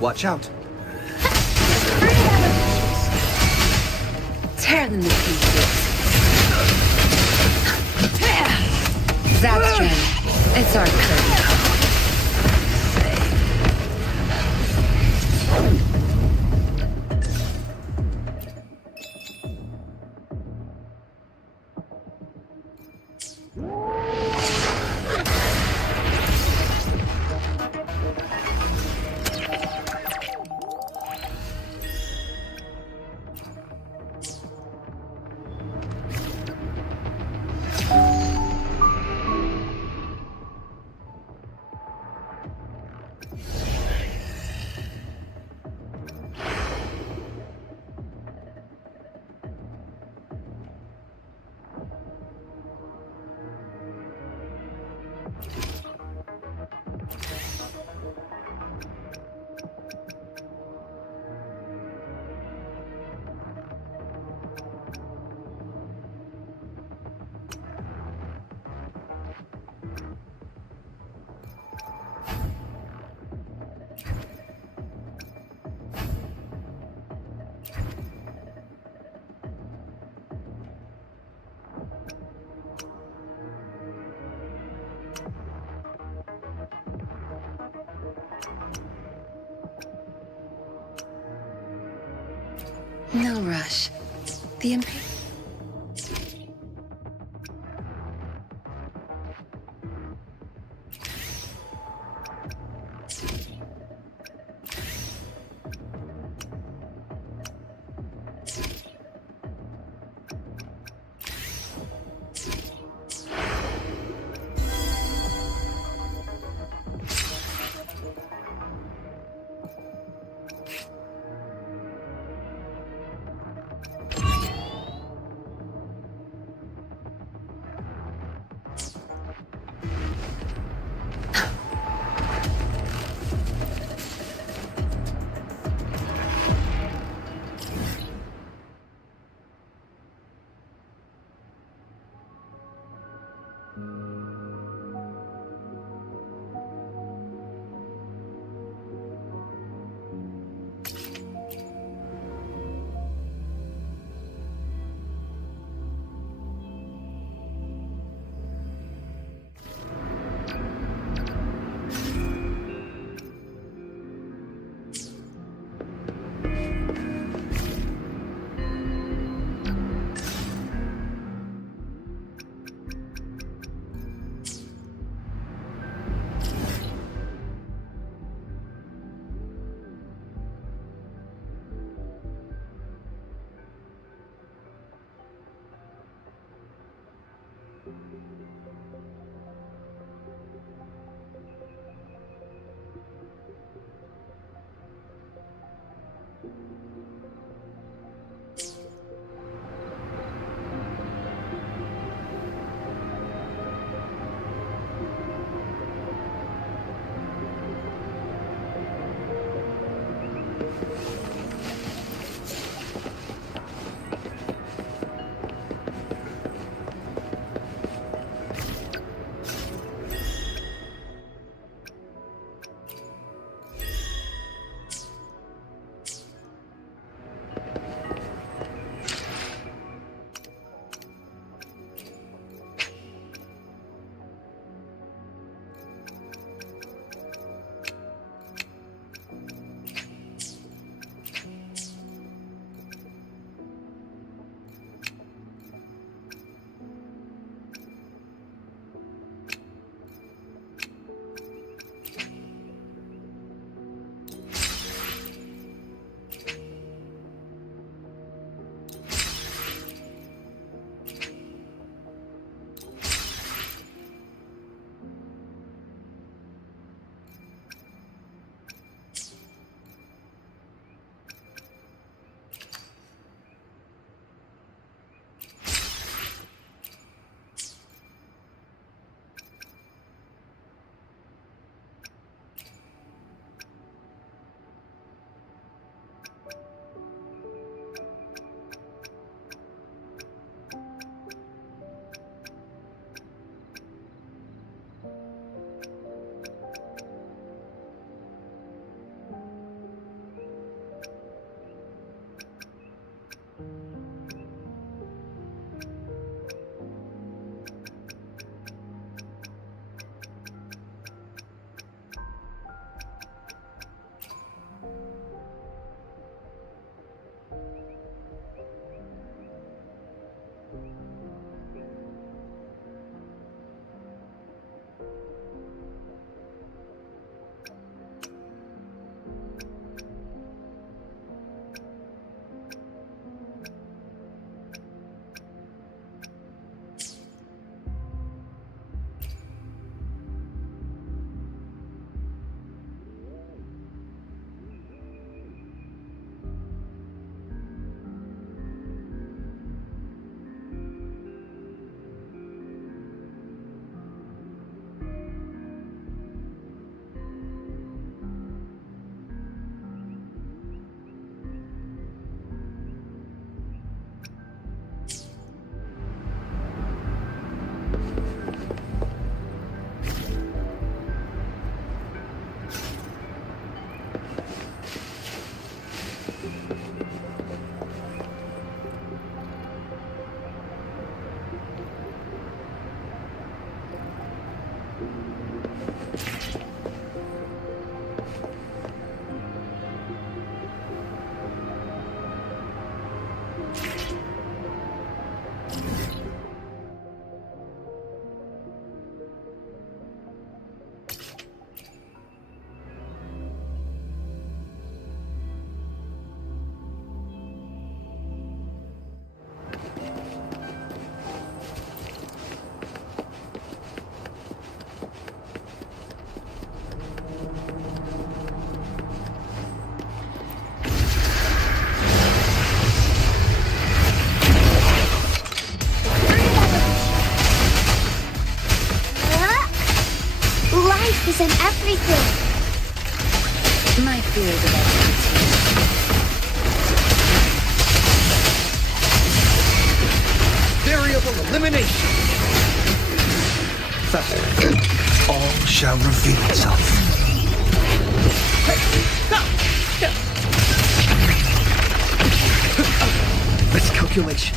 Watch out. Tear them to pieces. Zapstran, it's our curtain. No rush. The Life is in everything. My fears about routine. Variable elimination. All shall reveal itself. Miscalculation.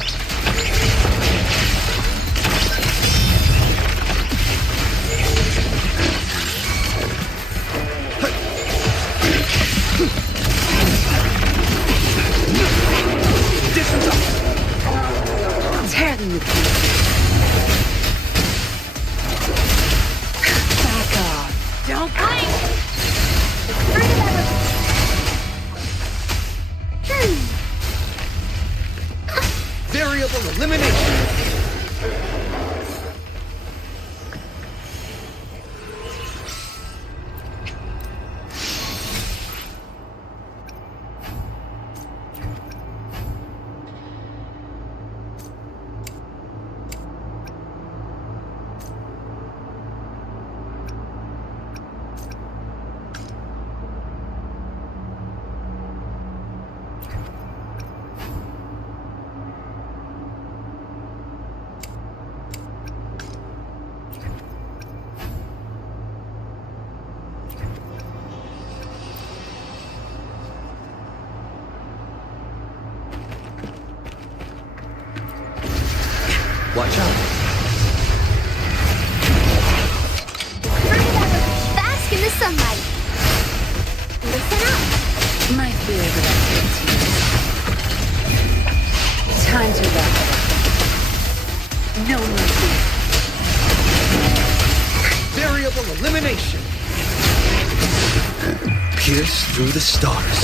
Distance up. Tear them to pieces. Back off. Don't blink! Variable elimination. Watch out. Bask in the sunlight. Listen up. My fears about routine. Time to wrap it up. No mercy. Variable elimination. Pierce through the stars.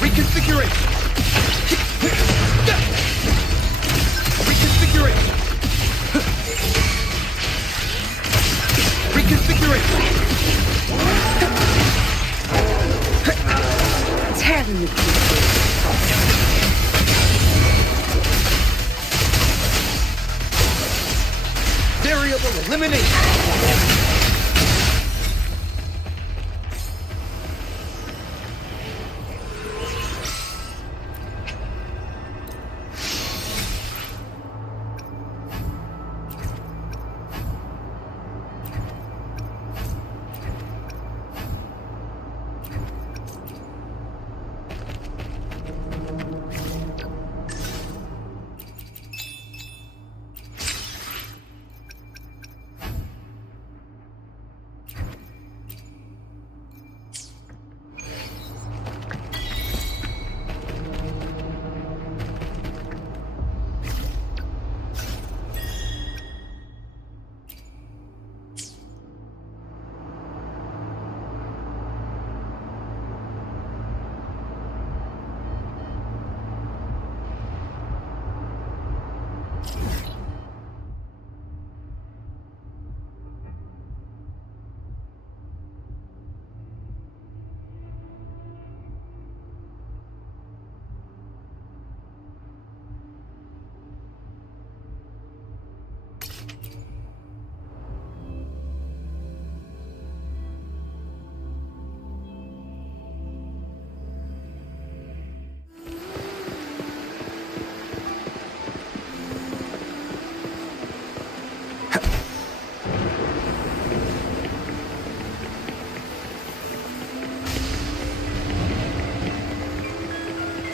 Reconfiguration. Reconfiguration. Reconfiguration. Tear them to pieces. Variable elimination.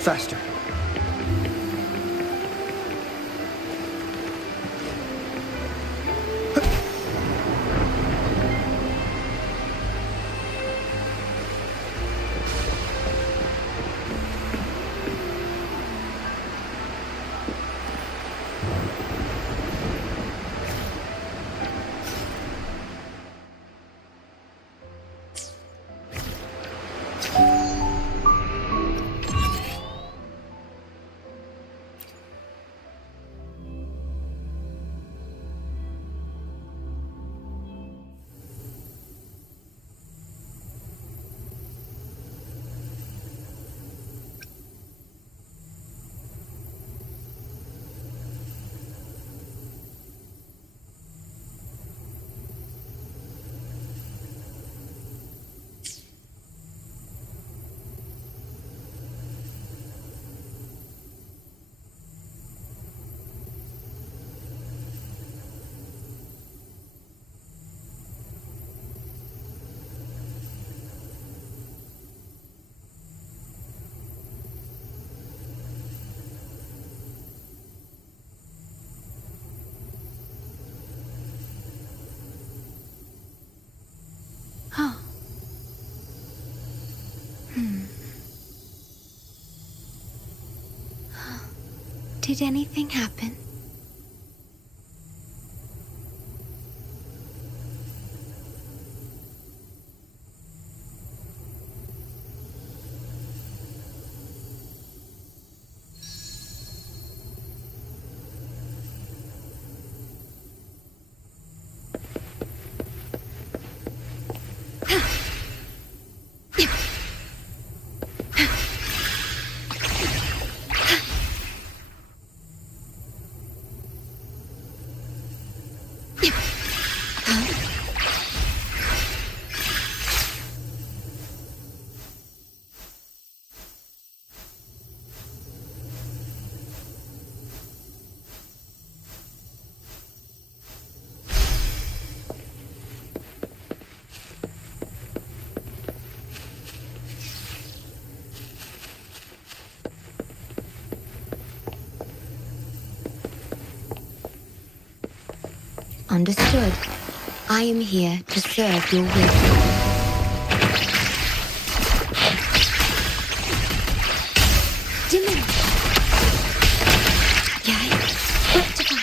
Faster. Oh. Did anything happen? Understood. I am here to serve your will. Diminish. Yay. Rectify.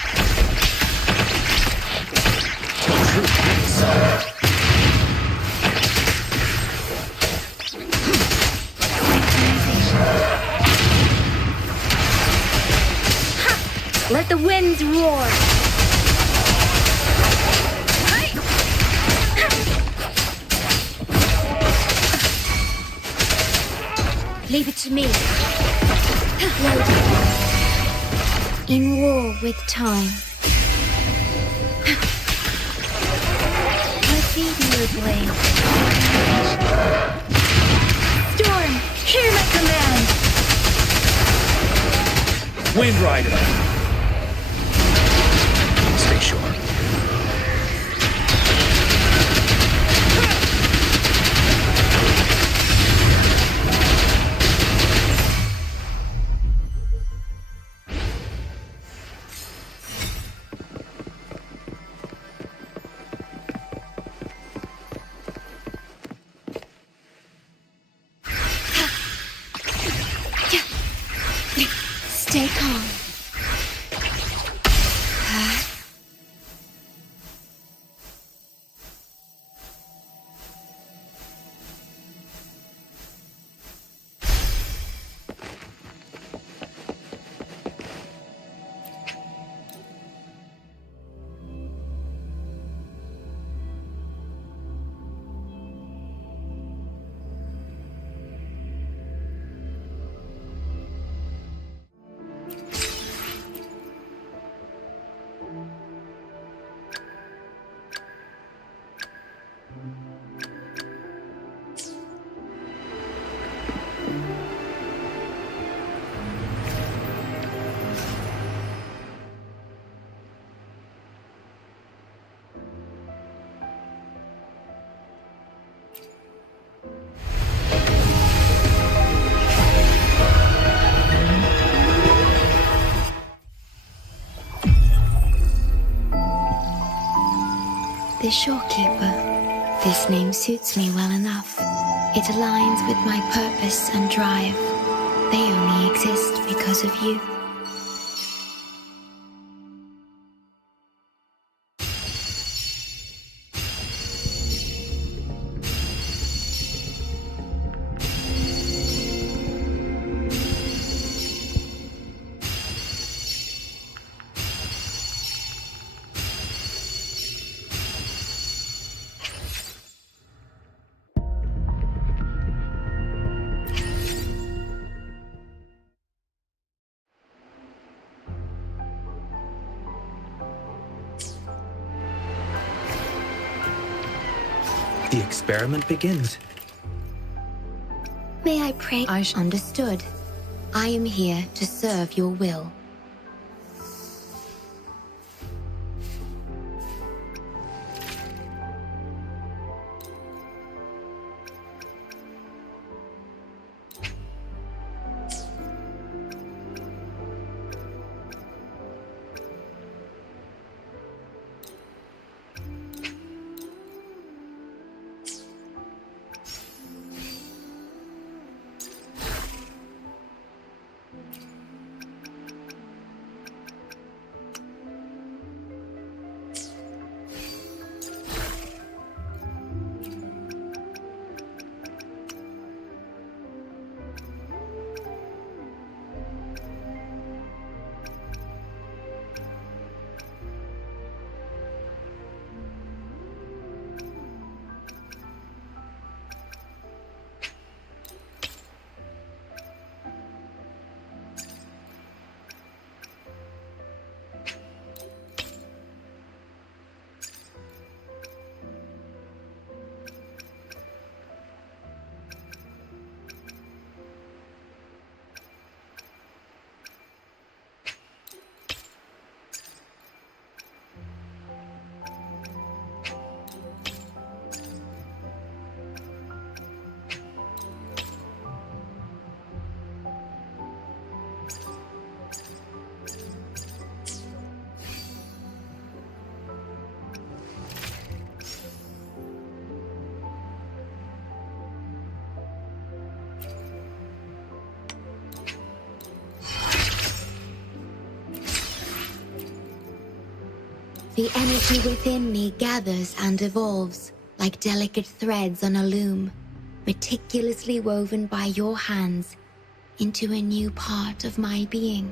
Ha! Let the winds roar. Leave it to me. Loaded. In war with time. I feed you a blade. Storm, hear my command. Wind Rider. Stay sure. Stay calm. Shorekeeper. This name suits me well enough. It aligns with my purpose and drive. They only exist because of you. The experiment begins. May I pray? Understood. I am here to serve your will. The energy within me gathers and evolves like delicate threads on a loom, meticulously woven by your hands into a new part of my being.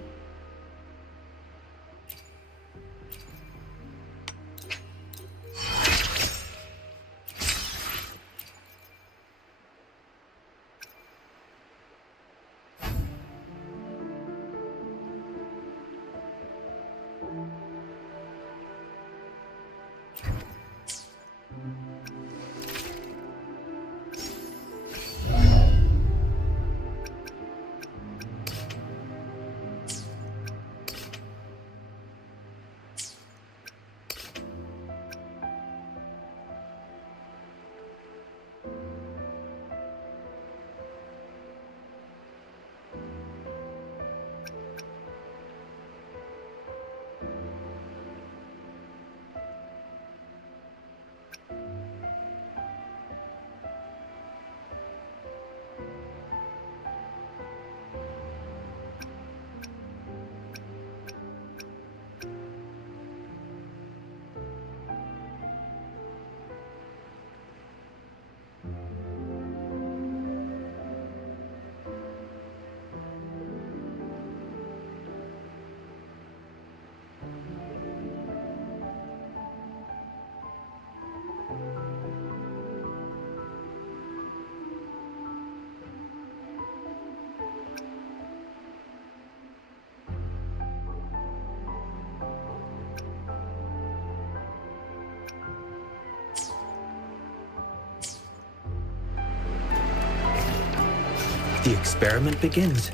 The experiment begins.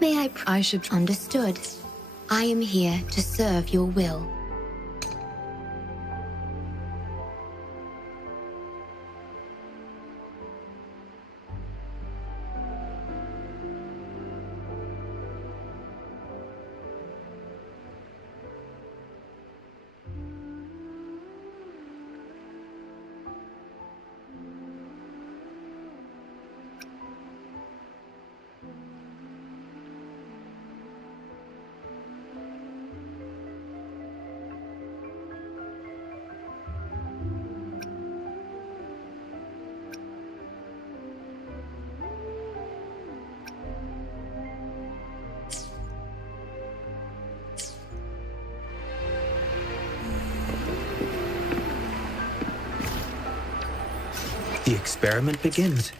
May I should understood. I am here to serve your will. The experiment begins.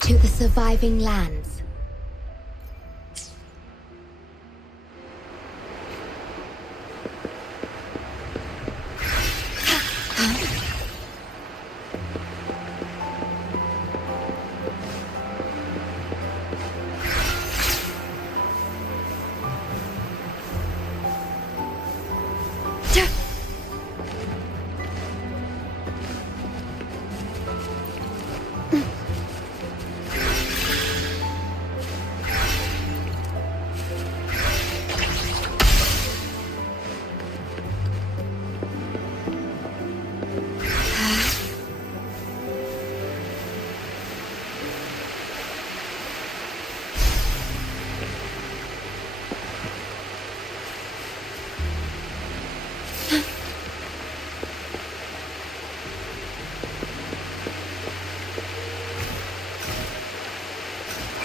To the surviving lands.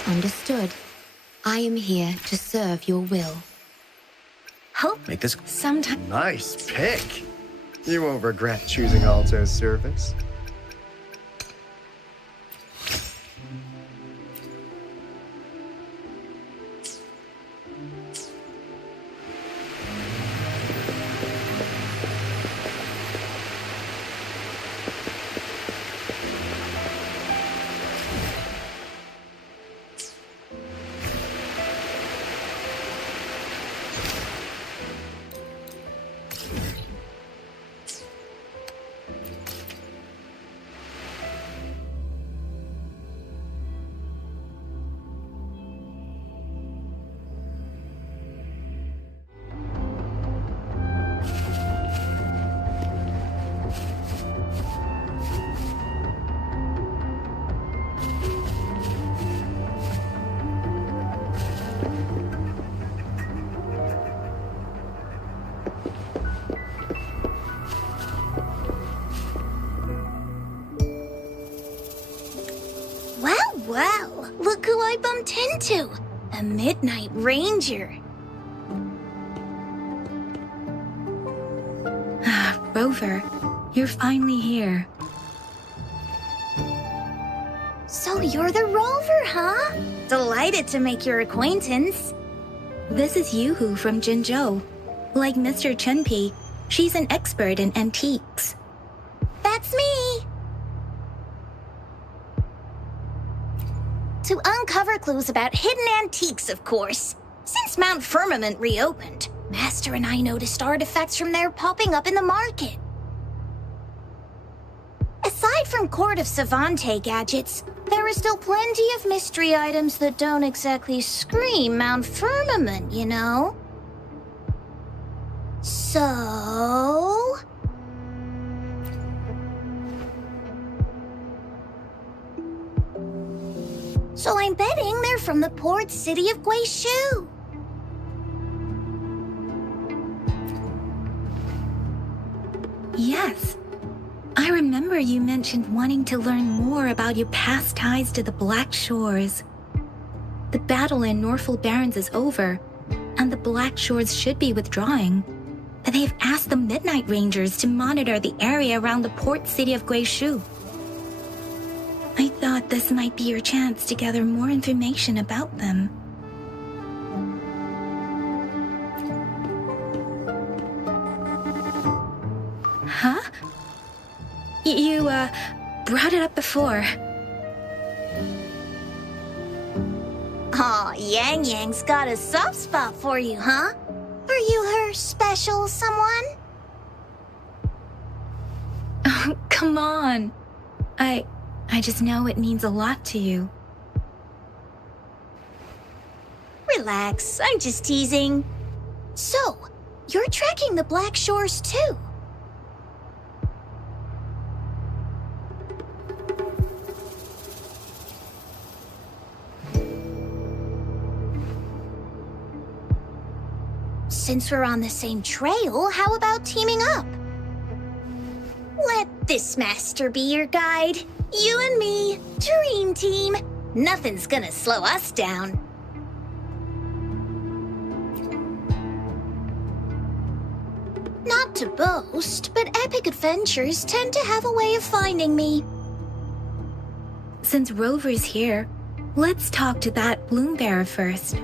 Understood. I am here to serve your will. Hope Make this Sometime. Nice pick. You won't regret choosing Alto's service. bumped into? A Midnight Ranger. Rover, you're finally here. So you're the Rover, huh? Delighted to make your acquaintance. This is Yoo-hoo from Jinzhou. Like Mr. Chunpei, she's an expert in antiques. That's me! To uncover clues about hidden antiques, of course. Since Mount Firmament reopened, Master and I noticed artifacts from there popping up in the market. Aside from Court of Savante gadgets, there are still plenty of mystery items that don't exactly scream Mount Firmament, you know? So... So I'm betting they're from the port city of Guishu. Yes. I remember you mentioned wanting to learn more about your past ties to the Black Shores. The battle in Norfolk Barrens is over, and the Black Shores should be withdrawing. But they've asked the Midnight Rangers to monitor the area around the port city of Guishu. I thought this might be your chance to gather more information about them. Huh? You, brought it up before. Aw, Yang Yang's got a soft spot for you, huh? Are you her special someone? Oh, come on. I just know it means a lot to you. Relax, I'm just teasing. So, you're tracking the Black Shores too? Since we're on the same trail, how about teaming up? Let this master be your guide. You and me, dream team. Nothing's gonna slow us down. Not to boast, but epic adventures tend to have a way of finding me. Since Rover's here, let's talk to that Bloom Bearer first.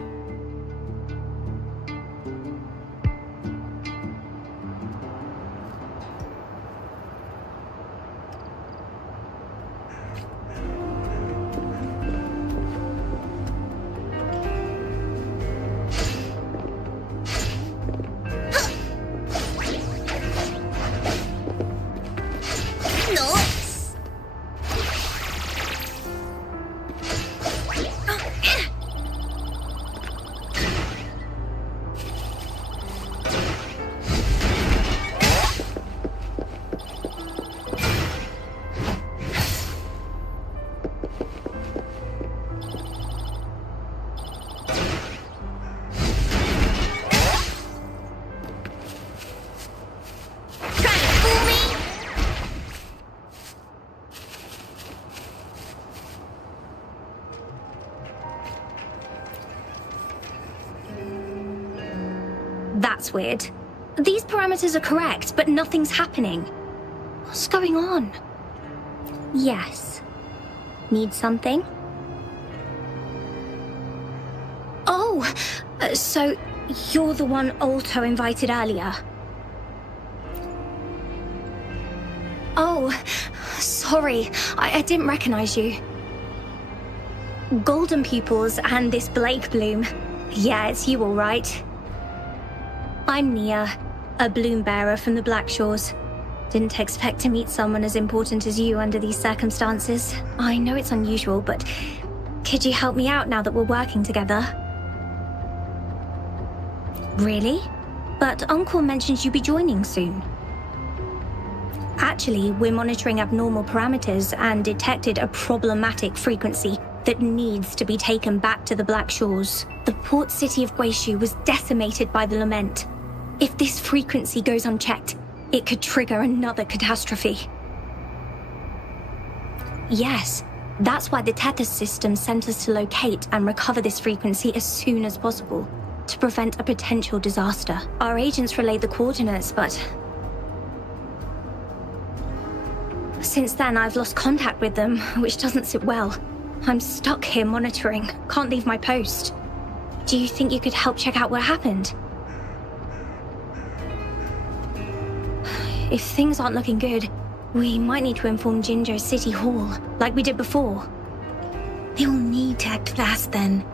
That's weird. These parameters are correct, but nothing's happening. What's going on? Yes. Need something? Oh, so you're the one Alto invited earlier. Oh, sorry, I didn't recognize you. Golden pupils and this Blake Bloom. Yeah, it's you all right. I'm Nia, a bloom bearer from the Black Shores. Didn't expect to meet someone as important as you under these circumstances. I know it's unusual, but could you help me out now that we're working together? Really? But Uncle mentioned you'd be joining soon. Actually, we're monitoring abnormal parameters and detected a problematic frequency that needs to be taken back to the Black Shores. The port city of Guishu was decimated by the lament. If this frequency goes unchecked, it could trigger another catastrophe. Yes, That's why the Tethys system sent us to locate and recover this frequency as soon as possible, to prevent a potential disaster. Our agents relayed the coordinates, but since then I've lost contact with them, which doesn't sit well. I'm stuck here monitoring, can't leave my post. Do you think you could help check out what happened? If things aren't looking good, we might need to inform Jinjo City Hall, like we did before. They will need to act fast then.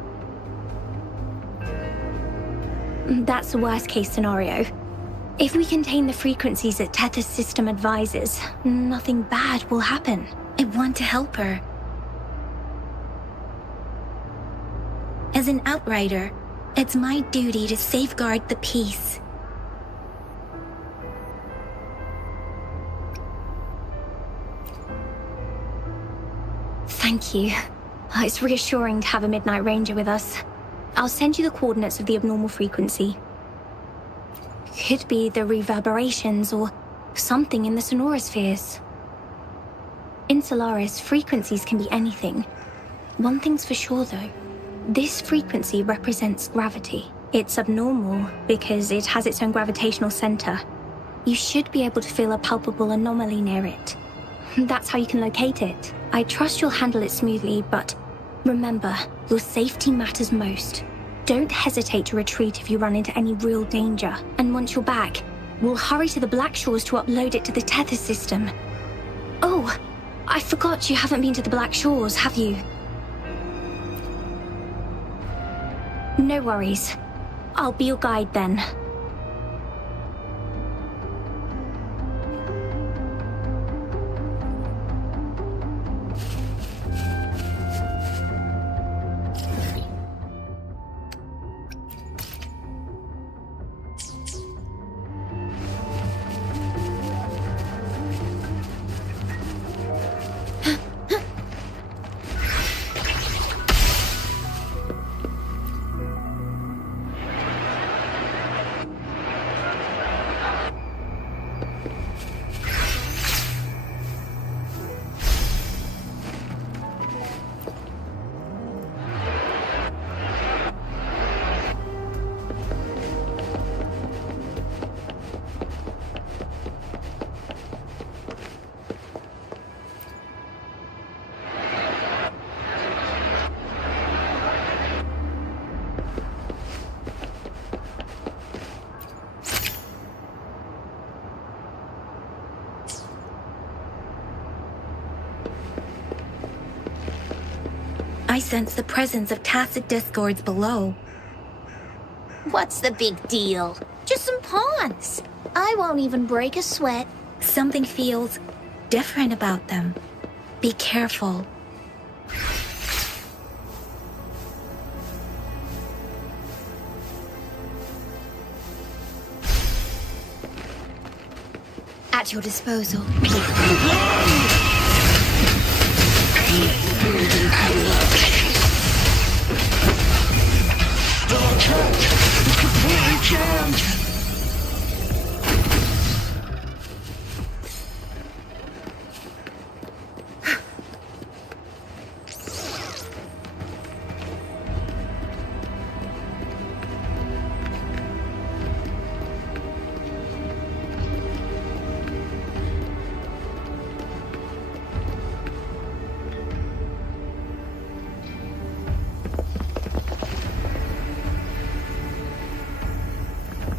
That's the worst case scenario. If we contain the frequencies that Tethys system advises, nothing bad will happen. I want to help her. As an outrider, it's my duty to safeguard the peace. Thank you. It's reassuring to have a Midnight Ranger with us. I'll send you the coordinates of the abnormal frequency. Could be the reverberations or something in the sonorospheres. In Solaris, frequencies can be anything. One thing's for sure though. This frequency represents gravity. It's abnormal because it has its own gravitational center. You should be able to feel a palpable anomaly near it. That's how you can locate it. I trust you'll handle it smoothly, but remember, your safety matters most. Don't hesitate to retreat if you run into any real danger. And once you're back, we'll hurry to the Black Shores to upload it to the Tethys system. Oh, I forgot you haven't been to the Black Shores, have you? No worries. I'll be your guide then. I sense the presence of tacit discords below. What's the big deal? Just some pawns. I won't even break a sweat. Something feels different about them. Be careful. At your disposal.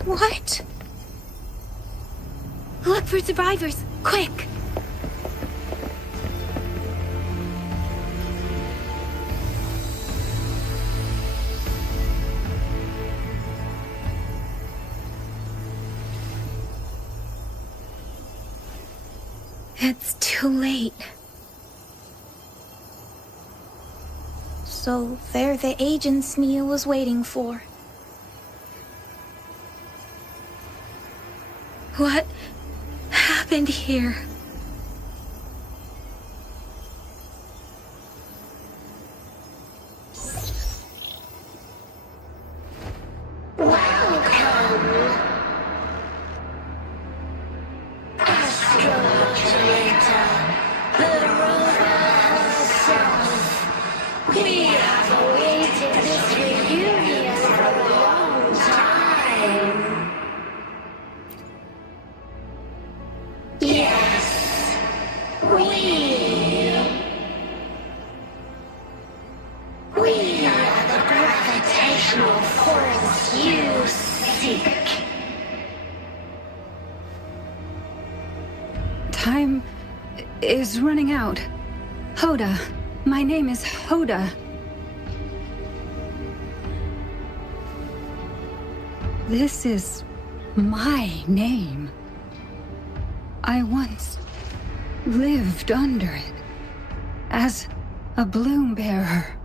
What? Look for survivors, quick! It's too late. So they're the agents Nia was waiting for. What happened here? time is running out. Hoda. My name is Hoda. This is my name. I once lived under it as a bloom bearer.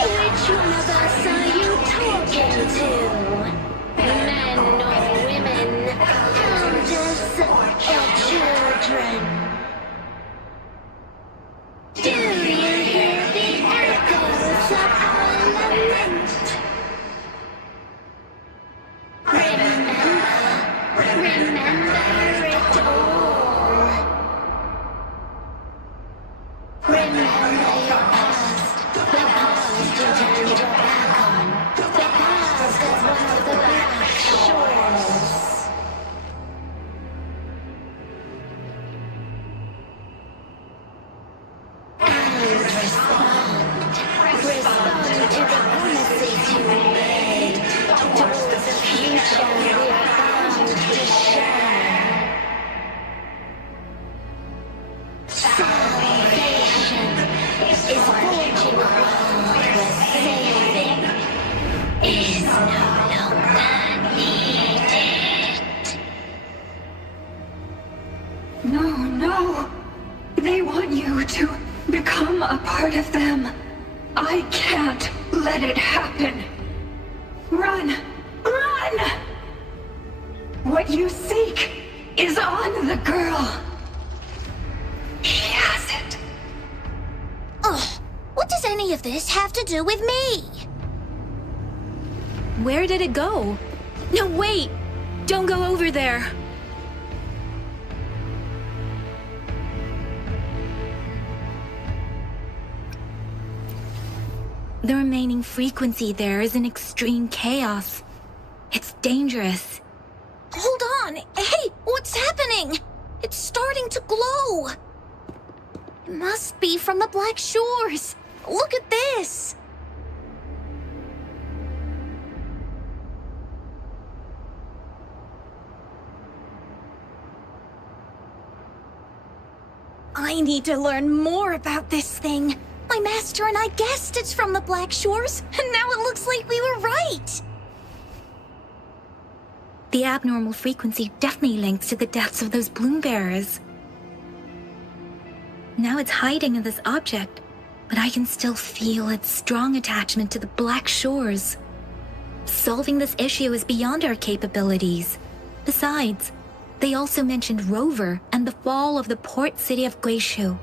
Which one of us are you talking to? Men or women? Elders or children? Do you hear the echoes of our lament? Remember it all. Remember your past, the past you turned your back on, the past as one of the black shores. And respond to the promises you made, towards the future we are bound to share. Salvation is forging a world where saving is no longer needed. No. They want you to become a part of them. I can't let it happen. Run! What you seek is on the girl. She has it. Ugh, what does any of this have to do with me? Where did it go? No, wait! Don't go over there! The remaining frequency there is in extreme chaos. It's dangerous. Hold on! Hey, what's happening? It's starting to glow! It must be from the Black Shores! Look at this! I need to learn more about this thing. My master and I guessed it's from the Black Shores, and now it looks like we were right! The abnormal frequency definitely links to the deaths of those bloom bearers. Now it's hiding in this object, but I can still feel its strong attachment to the Black Shores. Solving this issue is beyond our capabilities. Besides, they also mentioned Rover and the fall of the port city of Guishu.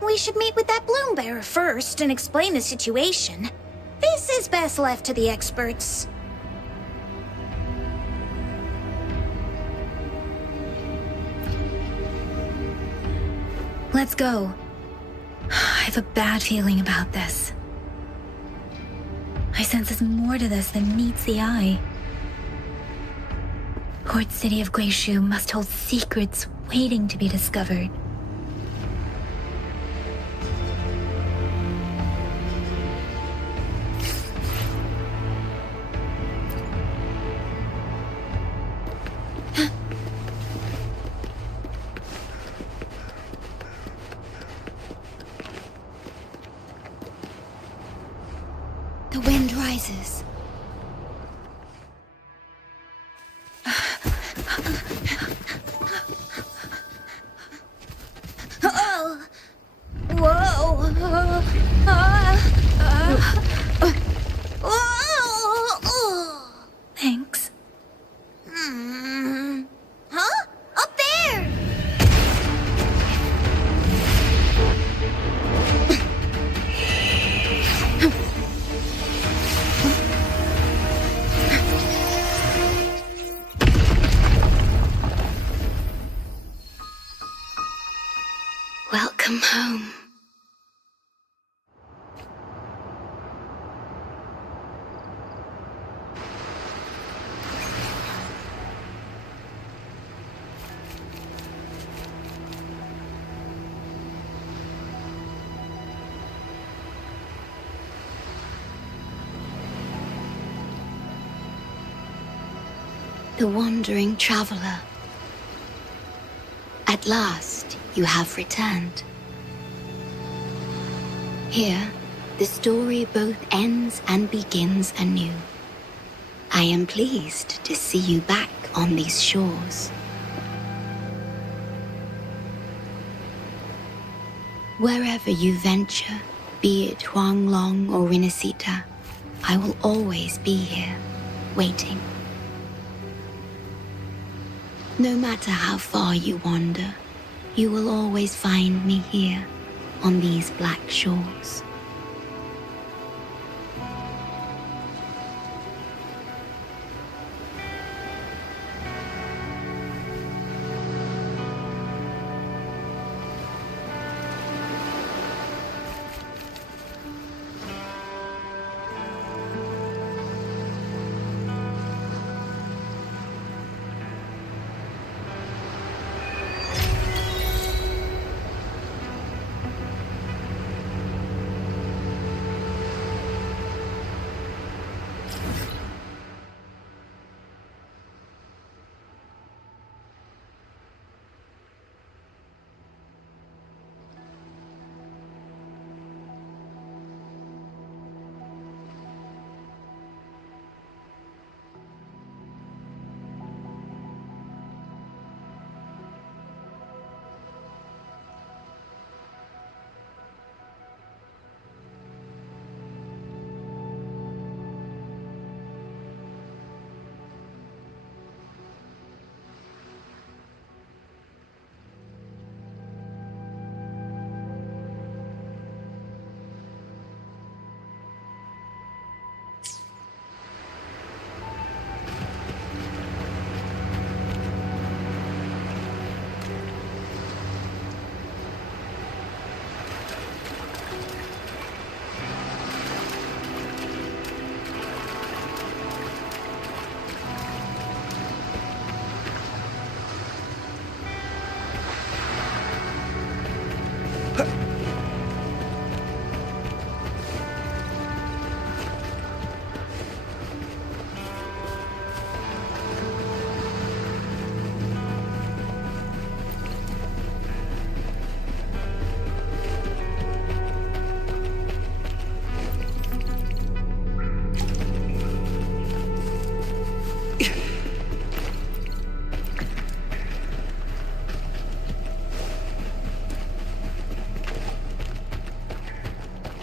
We should meet with that bloom bearer first and explain the situation. This is best left to the experts. Let's go. I have a bad feeling about this. I sense there's more to this than meets the eye. Port city of Guishu must hold secrets waiting to be discovered. The wind rises. Oh! Whoa! Thanks. Huh? Up there! Welcome home. the wandering traveler. At last, you have returned. Here, the story both ends and begins anew. I am pleased to see you back on these shores. Wherever you venture, be it Huanglong or Rinasita, I will always be here, waiting. No matter how far you wander, you will always find me here, on these black shores.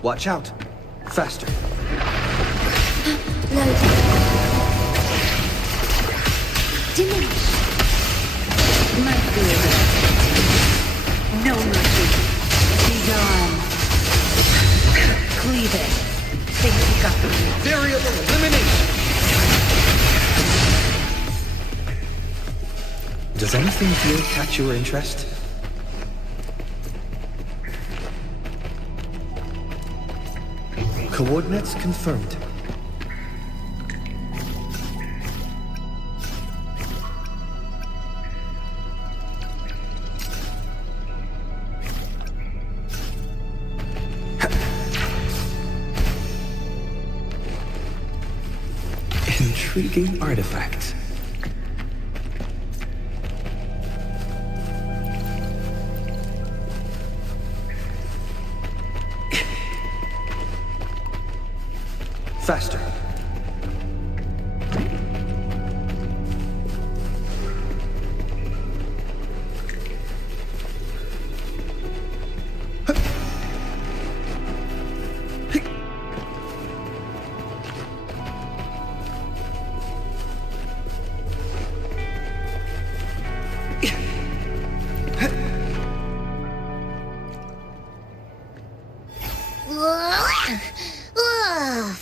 Watch out! Faster! Load. Diminish. My fear. No mercy. Be gone. Cleave it. Think you got the Variable elimination! Does anything here catch your interest? Coordinates confirmed. Intriguing artifact. Faster.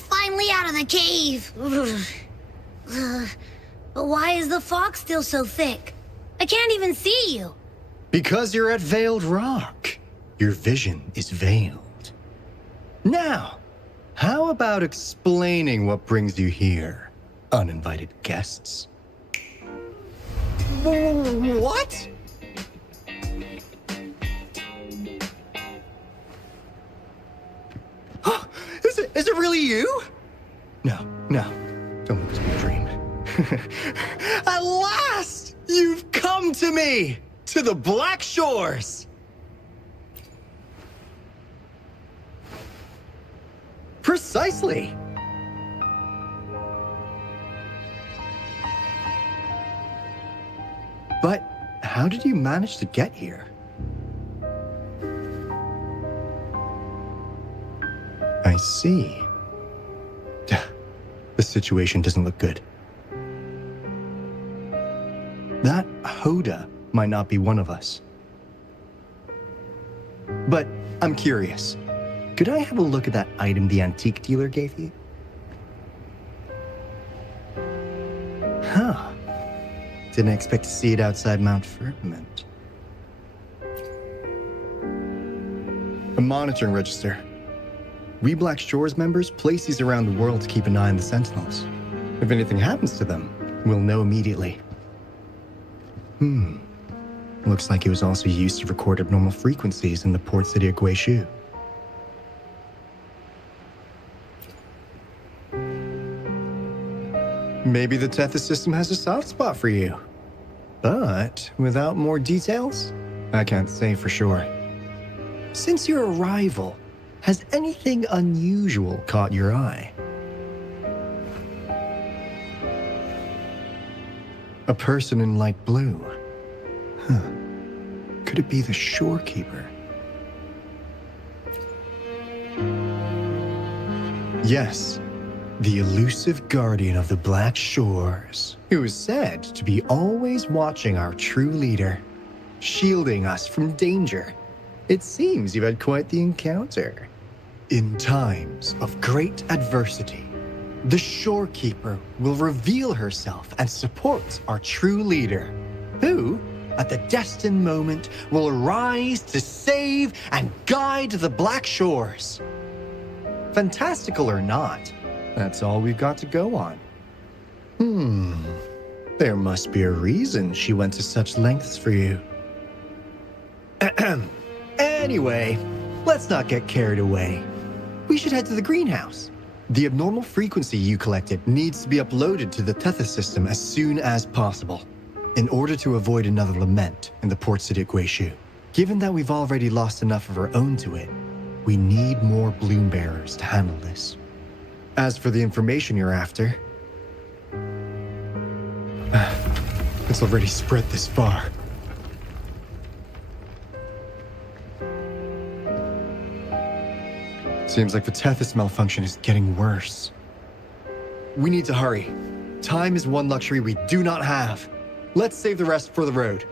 Finally out of the cave. But why is the fog still so thick? I can't even see you. Because you're at Veiled Rock. Your vision is veiled. Now, how about explaining what brings you here, uninvited guests? What? Is it really you? No, don't let this be a dream. At last! You've come to me! To the Black Shores! Precisely! But how did you manage to get here? I see. The situation doesn't look good. That Hoda might not be one of us. But I'm curious. Could I have a look at that item the antique dealer gave you? Huh. Didn't expect to see it outside Mount Firmament. A monitoring register. We Black Shores members place these around the world to keep an eye on the Sentinels. If anything happens to them, we'll know immediately. Looks like it was also used to record abnormal frequencies in the port city of Guishu. Maybe the Tethys system has a soft spot for you. But without more details, I can't say for sure. Since your arrival, has anything unusual caught your eye? A person in light blue. Huh. Could it be the Shorekeeper? Yes, the elusive guardian of the Black Shores, who is said to be always watching our true leader, shielding us from danger. It seems you've had quite the encounter. In times of great adversity, the Shorekeeper will reveal herself and support our true leader, who, at the destined moment, will arise to save and guide the Black Shores. Fantastical or not, that's all we've got to go on. There must be a reason she went to such lengths for you. Anyway, let's not get carried away. We should head to the greenhouse. The abnormal frequency you collected needs to be uploaded to the Tethys system as soon as possible, in order to avoid another lament in the port city of Guishu. Given that we've already lost enough of our own to it, we need more bloom bearers to handle this. As for the information you're after, it's already spread this far. Seems like the Tethys malfunction is getting worse. We need to hurry. Time is one luxury we do not have. Let's save the rest for the road.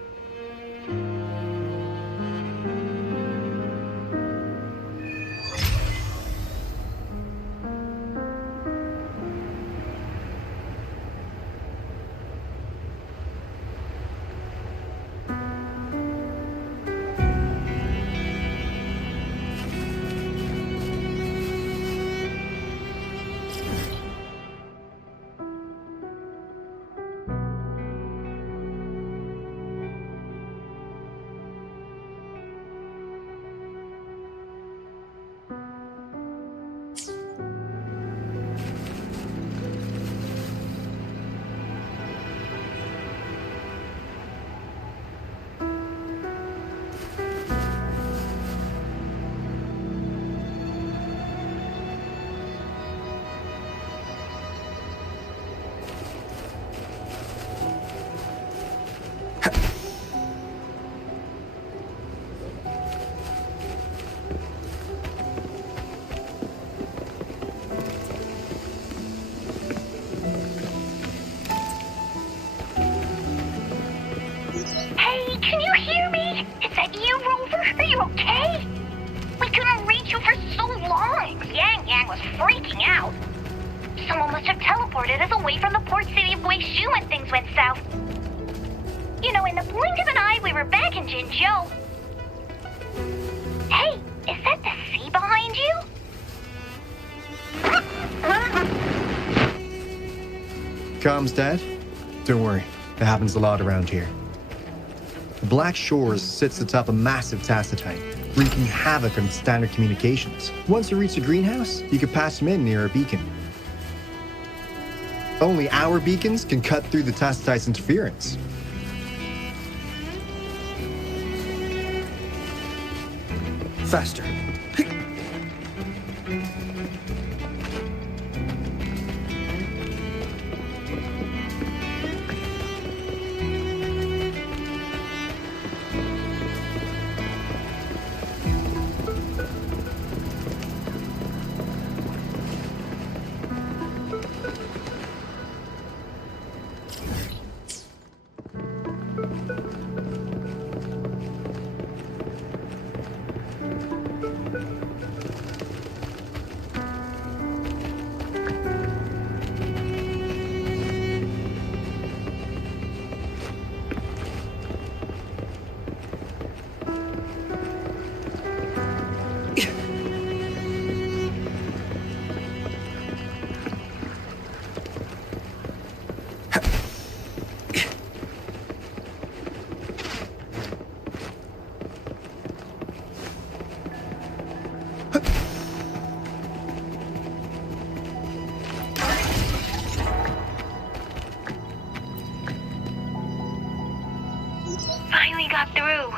Comms, Dad? Don't worry, it happens a lot around here. The Black Shores sits atop a massive tacitite, wreaking havoc on standard communications. Once you reach the greenhouse, you can pass them in near a beacon. Only our beacons can cut through the Tacitite's interference. Faster. Finally got through.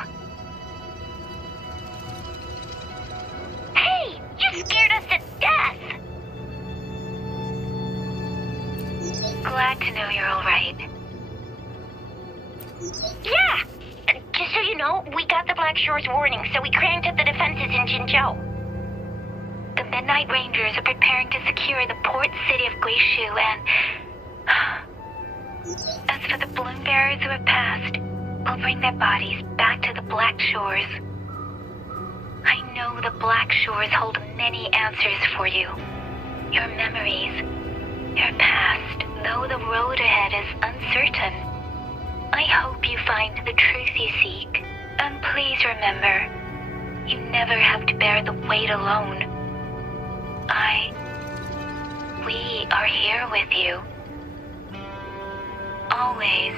Hey, you scared us to death! Glad to know you're all right. Yeah! Just so you know, we got the Black Shores warning, so we cranked up the defenses in Jinzhou. The Midnight Rangers are preparing to secure the port city of Guishu and... As for the Bloom Bearers who have passed, we'll bring their bodies back to the Black Shores. I know the Black Shores hold many answers for you. Your memories, your past, though the road ahead is uncertain. I hope you find the truth you seek. And please remember, you never have to bear the weight alone. We are here with you. Always.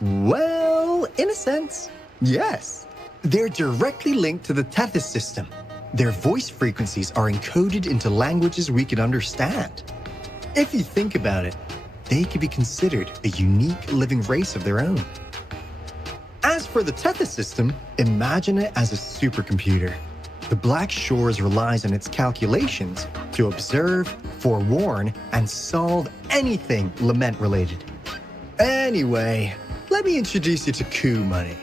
Well, in a sense, yes. They're directly linked to the Tethys system. Their voice frequencies are encoded into languages we can understand. If you think about it, they could be considered a unique living race of their own. As for the Tethys system, imagine it as a supercomputer. The Black Shores relies on its calculations to observe, forewarn, and solve anything lament-related. Anyway, let me introduce you to Coup Money.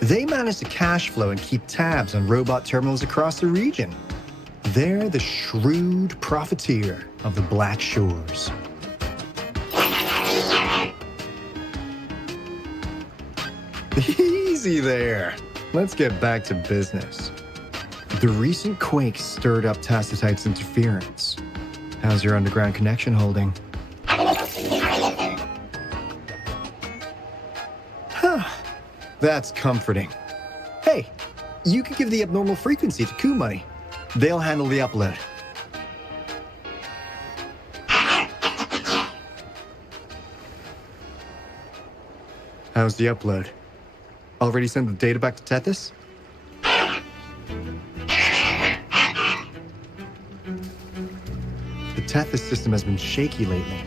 They manage to cash flow and keep tabs on robot terminals across the region. They're the shrewd profiteer of the Black Shores. Easy there. Let's get back to business. The recent quake stirred up Tacitite's interference. How's your underground connection holding? That's comforting. Hey, you could give the abnormal frequency to Coup Money. They'll handle the upload. How's the upload? Already sent the data back to Tethys? The Tethys system has been shaky lately.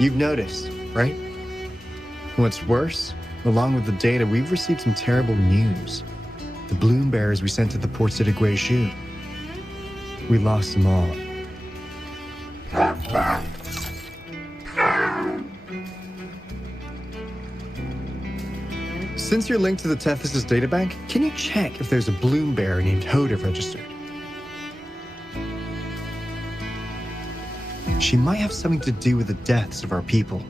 You've noticed, right? What's worse, along with the data, we've received some terrible news. The Bloom Bearers we sent to the port city Guishu. We lost them all. Since you're linked to the Tethys' databank, can you check if there's a Bloom Bearer named Hoda registered? She might have something to do with the deaths of our people.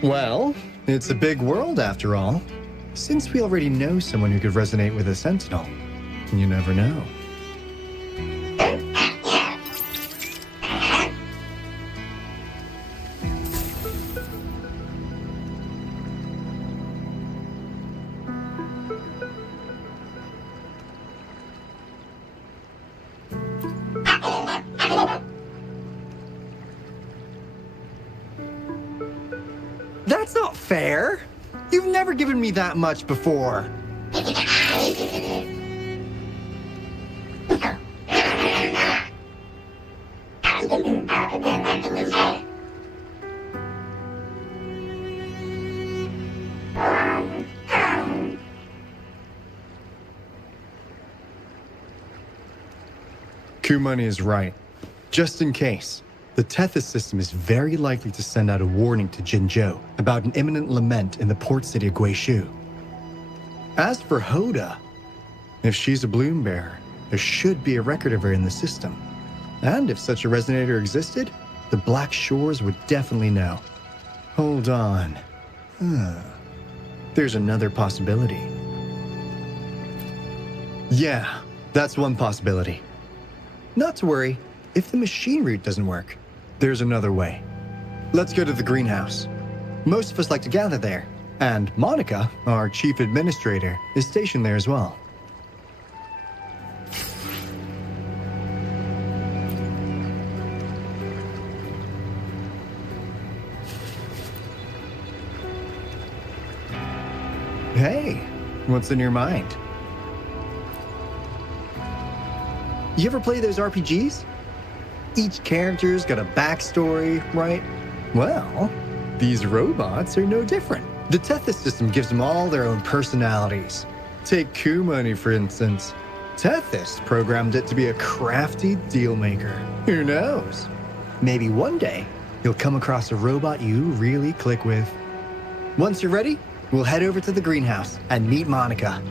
Well, it's a big world after all. Since we already know someone who could resonate with a sentinel, you never know. That's not fair! You've never given me that much before. Kumani is right. Just in case, the Tethys system is very likely to send out a warning to Jinzhou about an imminent lament in the port city of Guishu. As for Hoda, if she's a bloom bearer, there should be a record of her in the system. And if such a resonator existed, the Black Shores would definitely know. Hold on. There's another possibility. Yeah, that's one possibility. Not to worry, if the machine route doesn't work, there's another way. Let's go to the greenhouse. Most of us like to gather there, and Monica, our chief administrator, is stationed there as well. Hey, what's in your mind? You ever play those RPGs? Each character's got a backstory, right? Well, these robots are no different. The Tethys system gives them all their own personalities. Take Kumani, for instance. Tethys programmed it to be a crafty dealmaker. Who knows? Maybe one day, you'll come across a robot you really click with. Once you're ready, we'll head over to the greenhouse and meet Monica.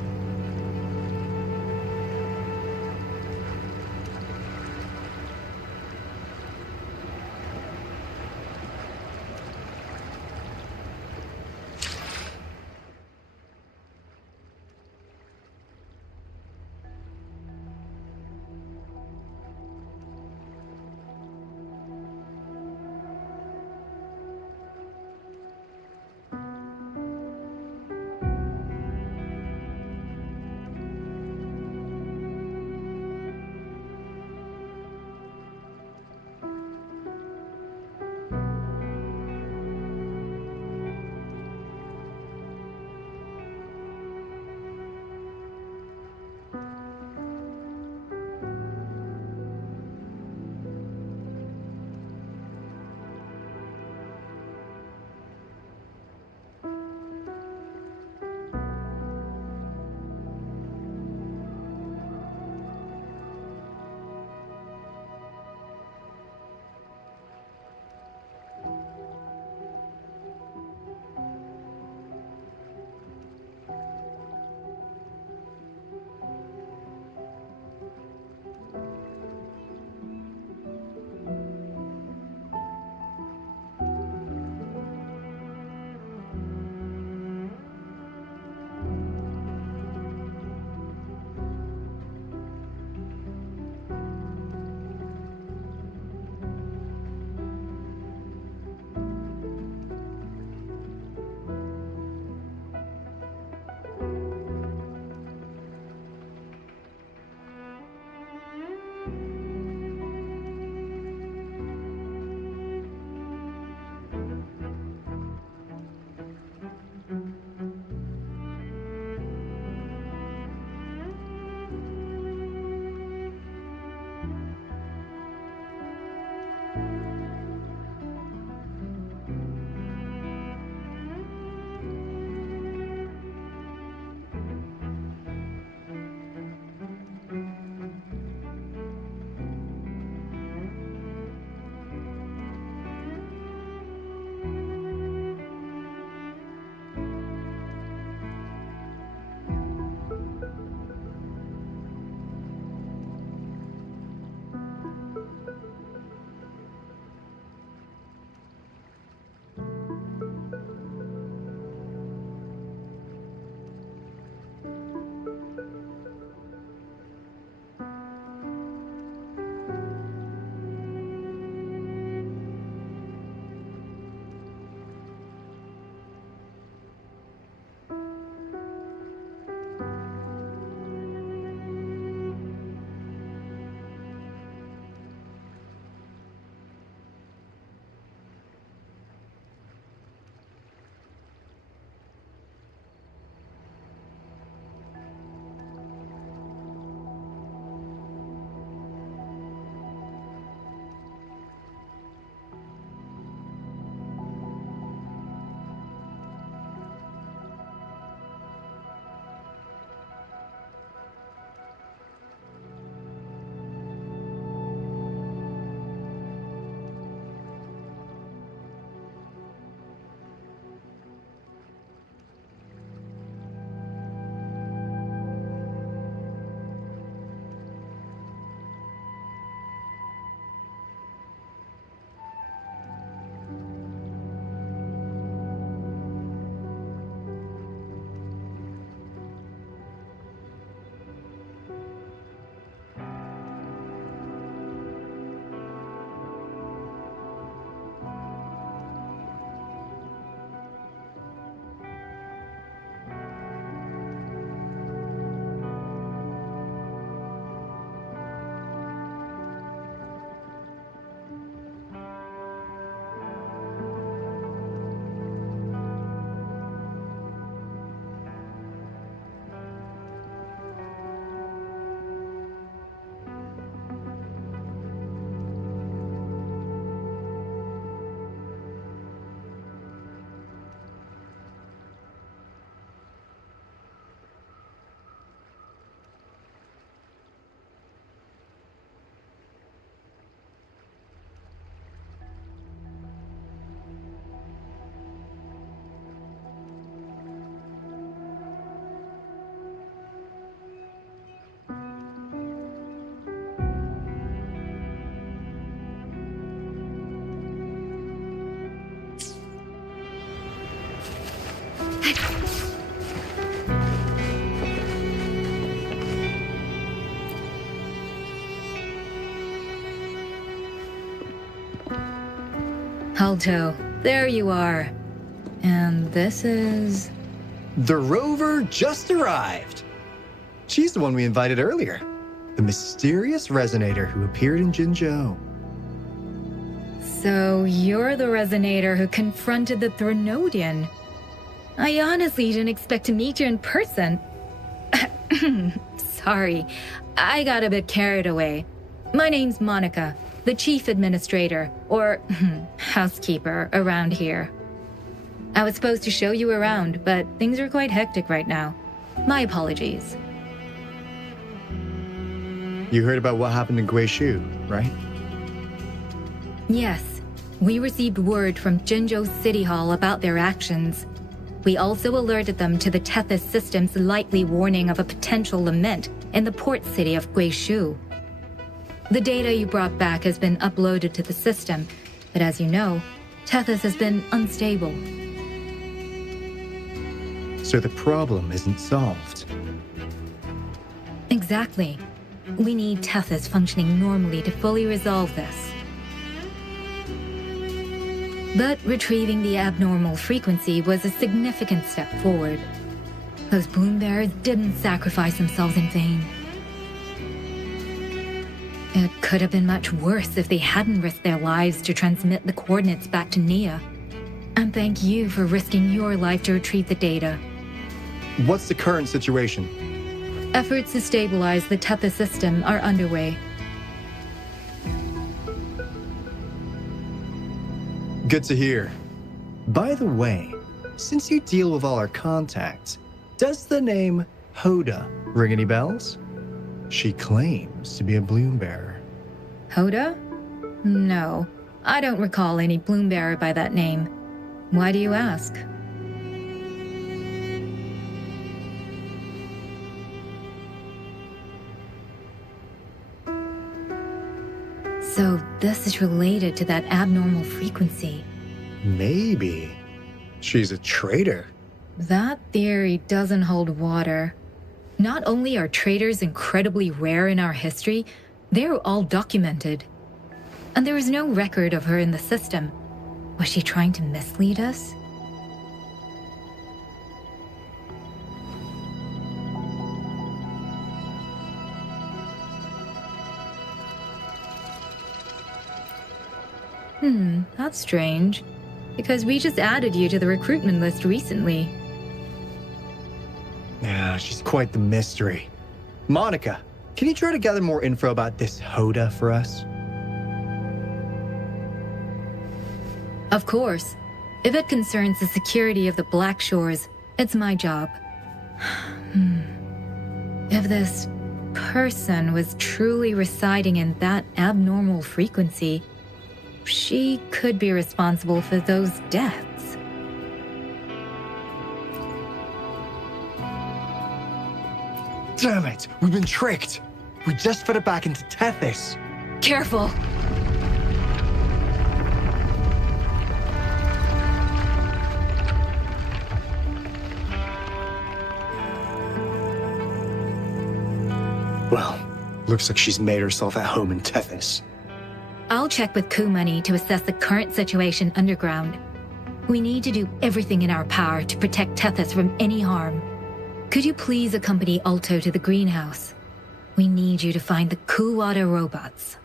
Alto, there you are. And this is... The rover just arrived. She's the one we invited earlier. The mysterious resonator who appeared in Jinzhou. So you're the resonator who confronted the Threnodian. I honestly didn't expect to meet you in person. Sorry, I got a bit carried away. My name's Monica, the chief administrator, or housekeeper around here. I was supposed to show you around, but things are quite hectic right now. My apologies. You heard about what happened in Guishu, right? Yes, we received word from Jinzhou City Hall about their actions. We also alerted them to the Tethys system's likely warning of a potential lament in the port city of Guishu. The data you brought back has been uploaded to the system, but as you know, Tethys has been unstable. So the problem isn't solved. Exactly. We need Tethys functioning normally to fully resolve this. But retrieving the abnormal frequency was a significant step forward. Those bloom bearers didn't sacrifice themselves in vain. It could have been much worse if they hadn't risked their lives to transmit the coordinates back to Nia. And thank you for risking your life to retrieve the data. What's the current situation? Efforts to stabilize the Tethys system are underway. Good to hear. By the way, since you deal with all our contacts, does the name Hoda ring any bells? She claims to be a bloom bearer. Hoda? No, I don't recall any bloom bearer by that name. Why do you ask? So this is related to that abnormal frequency. Maybe. She's a traitor. That theory doesn't hold water. Not only are traitors incredibly rare in our history, they're all documented. And there is no record of her in the system. Was she trying to mislead us? That's strange. Because we just added you to the recruitment list recently. Yeah, she's quite the mystery. Monica, can you try to gather more info about this Hoda for us? Of course. If it concerns the security of the Black Shores, it's my job. If this person was truly residing in that abnormal frequency, she could be responsible for those deaths. Damn it! We've been tricked! We just fed it back into Tethys. Careful! Well, looks like she's made herself at home in Tethys. I'll check with Kumani to assess the current situation underground. We need to do everything in our power to protect Tethys from any harm. Could you please accompany Alto to the greenhouse? We need you to find the Kuwata robots.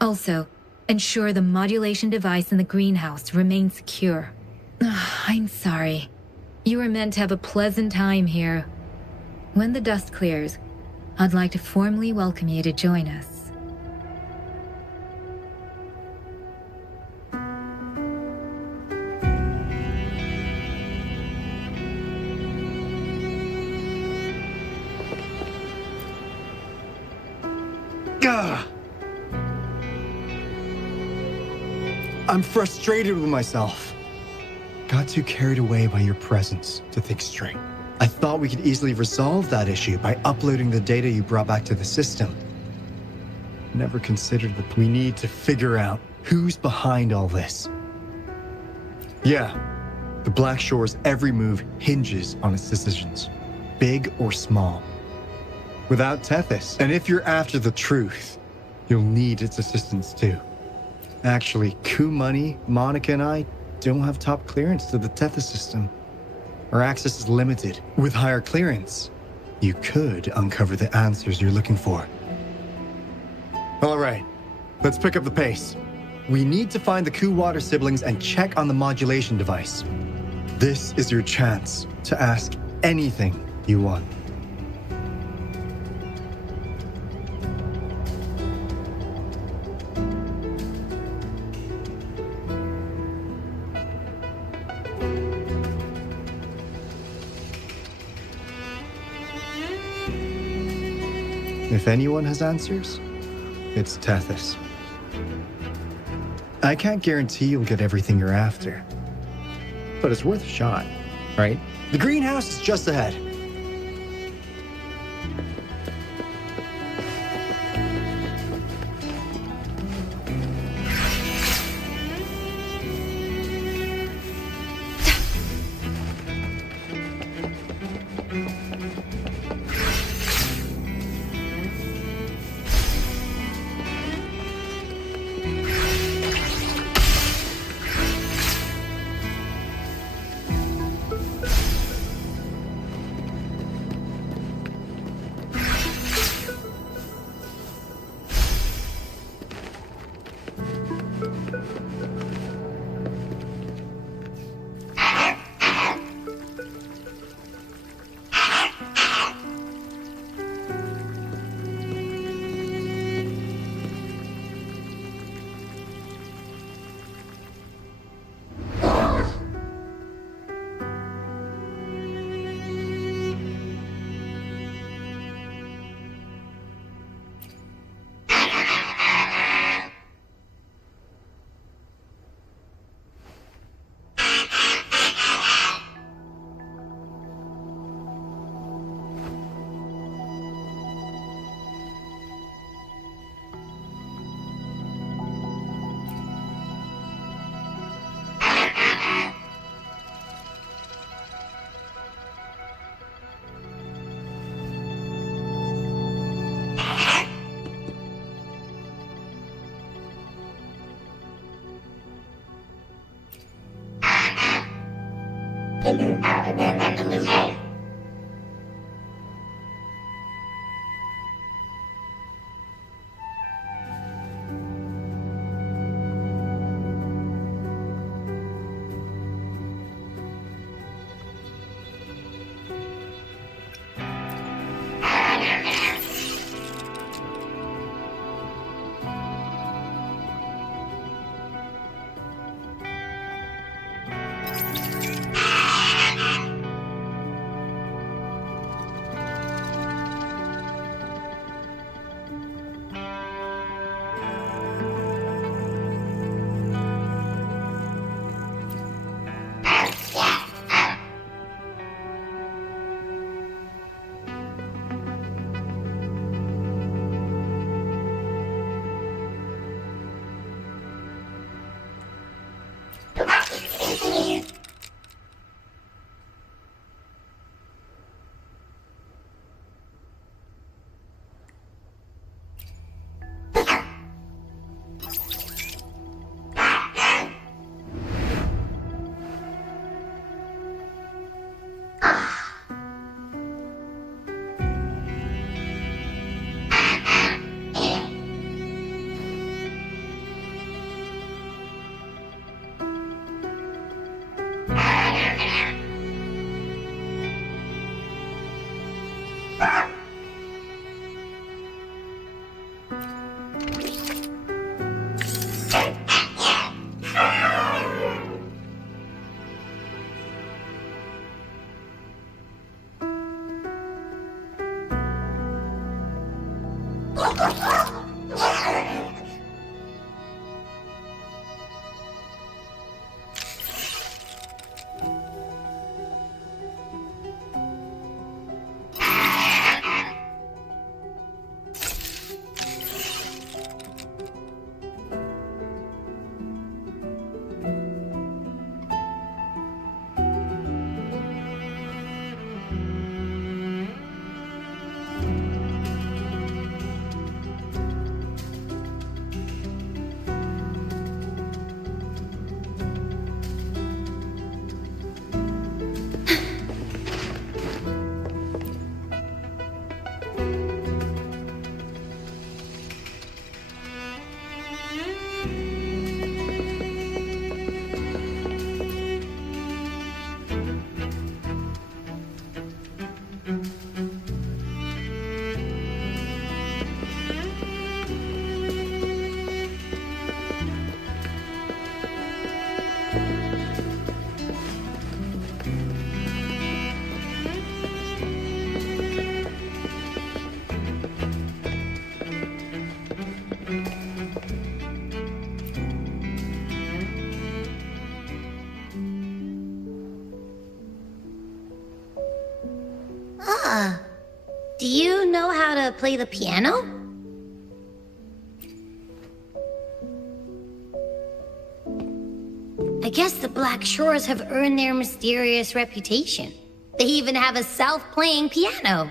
Also, ensure the modulation device in the greenhouse remains secure. I'm sorry. You were meant to have a pleasant time here. When the dust clears, I'd like to formally welcome you to join us. Gah! I'm frustrated with myself. Got too carried away by your presence to think straight. I thought we could easily resolve that issue by uploading the data you brought back to the system. Never considered that we need to figure out who's behind all this. Yeah, the Black Shore's every move hinges on its decisions, big or small. Without Tethys, and if you're after the truth, you'll need its assistance too. Actually, Coup Money, Monica, and I don't have top clearance to the Tethys system. Our access is limited. With higher clearance, you could uncover the answers you're looking for. All right, let's pick up the pace. We need to find the Coup water siblings and check on the modulation device. This is your chance to ask anything you want. If anyone has answers, it's Tethys. I can't guarantee you'll get everything you're after, but it's worth a shot, right? The greenhouse is just ahead. Do you know how to play the piano? I guess the Black Shores have earned their mysterious reputation. They even have a self-playing piano.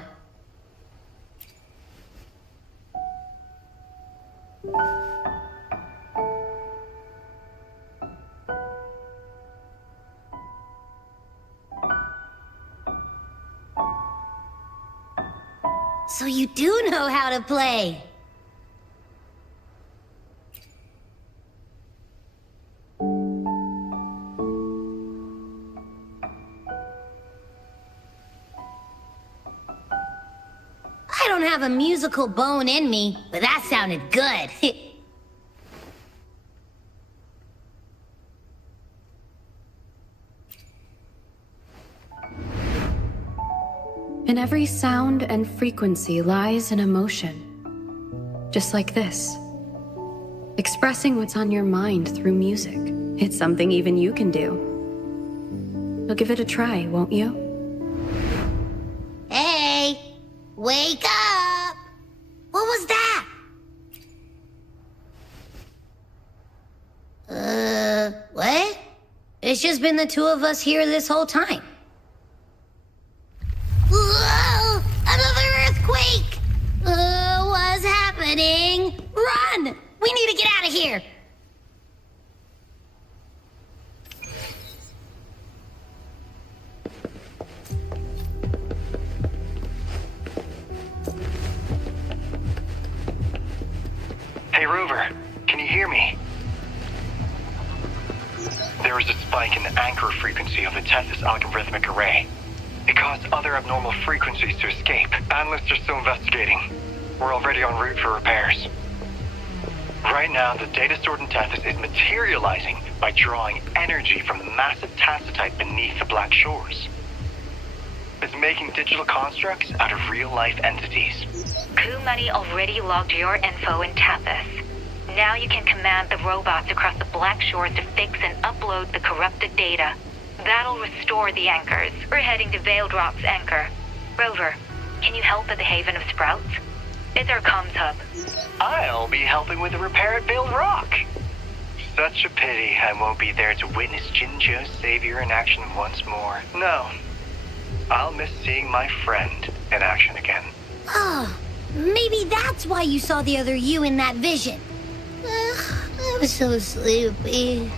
So you do know how to play. I don't have a musical bone in me, but that sounded good. In every sound and frequency lies an emotion. Just like this. Expressing what's on your mind through music. It's something even you can do. You'll give it a try, won't you? Hey! Wake up! What was that? What? It's just been the two of us here this whole time. Whoa! Another earthquake! What's happening? Run! We need to get out of here! Hey, Rover, can you hear me? There is a spike in the anchor frequency of the Tethys algorithmic array. It caused other abnormal frequencies to escape. Analysts are still investigating. We're already en route for repairs. Right now, the data stored in Tethys is materializing by drawing energy from the massive tacitite beneath the Black Shores. It's making digital constructs out of real-life entities. Kumani already logged your info in Tethys. Now you can command the robots across the Black Shores to fix and upload the corrupted data. That'll restore the anchors. We're heading to Veiled Rock's anchor. Rover, can you help at the Haven of Sprouts? It's our comms hub. I'll be helping with the repair at Veiled Rock. Such a pity I won't be there to witness Jinjo's savior in action once more. No, I'll miss seeing my friend in action again. Oh, maybe that's why you saw the other you in that vision. I was so sleepy.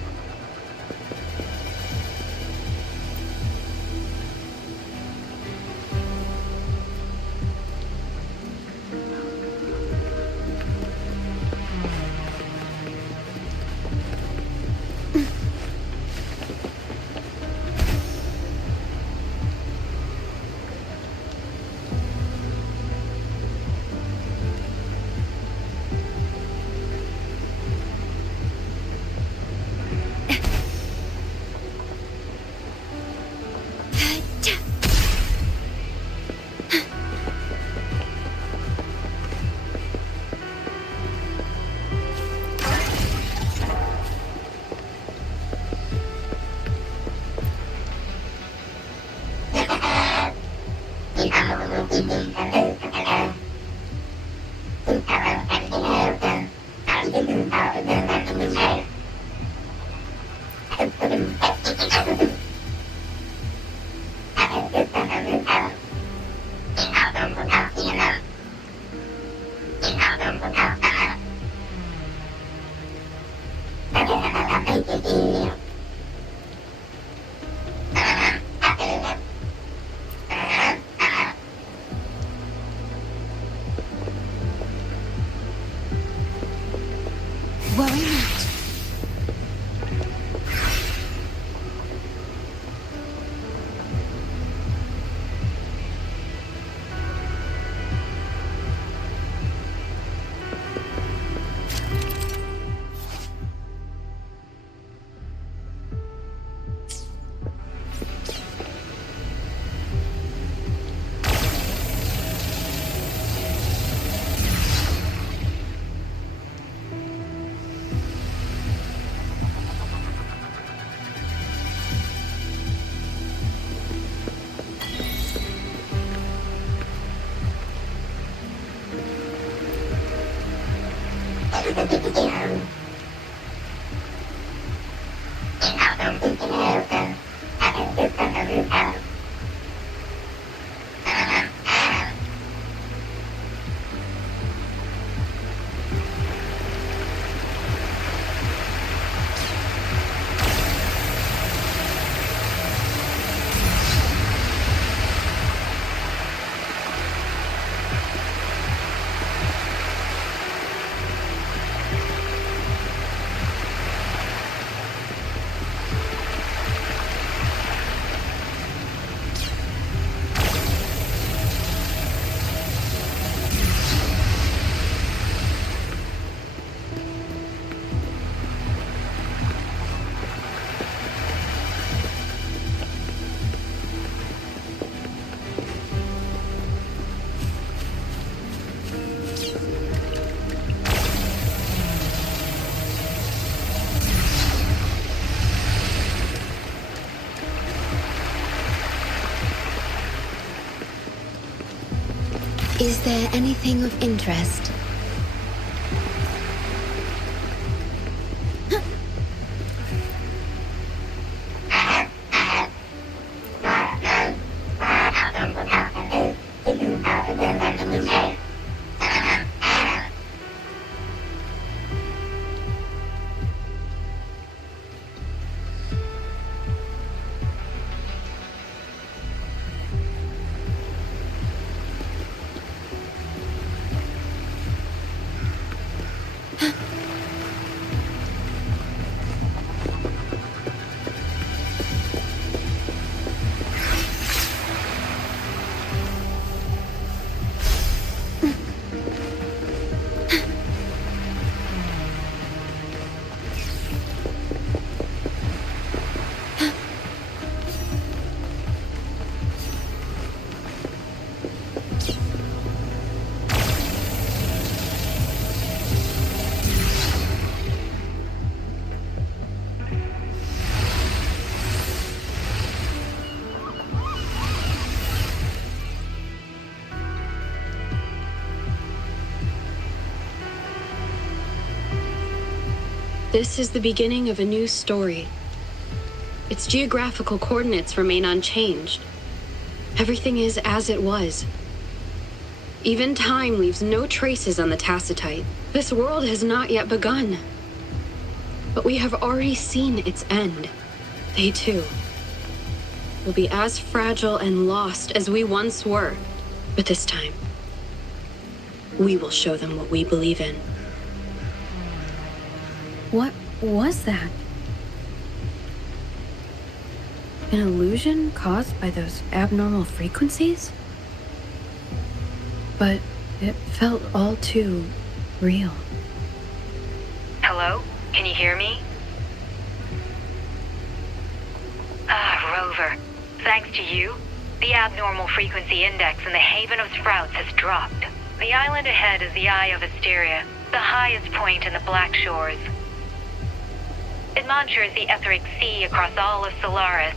Worry not. Is there anything of interest? This is the beginning of a new story. Its geographical coordinates remain unchanged. Everything is as it was. Even time leaves no traces on the Tacitite. This world has not yet begun. But we have already seen its end. They too will be as fragile and lost as we once were. But this time, we will show them what we believe in. What was that? An illusion caused by those abnormal frequencies? But it felt all too real. Hello? Can you hear me? Rover. Thanks to you, the abnormal frequency index in the Haven of Sprouts has dropped. The island ahead is the Eye of Asteria, the highest point in the Black Shores. It monitors the etheric sea across all of Solaris.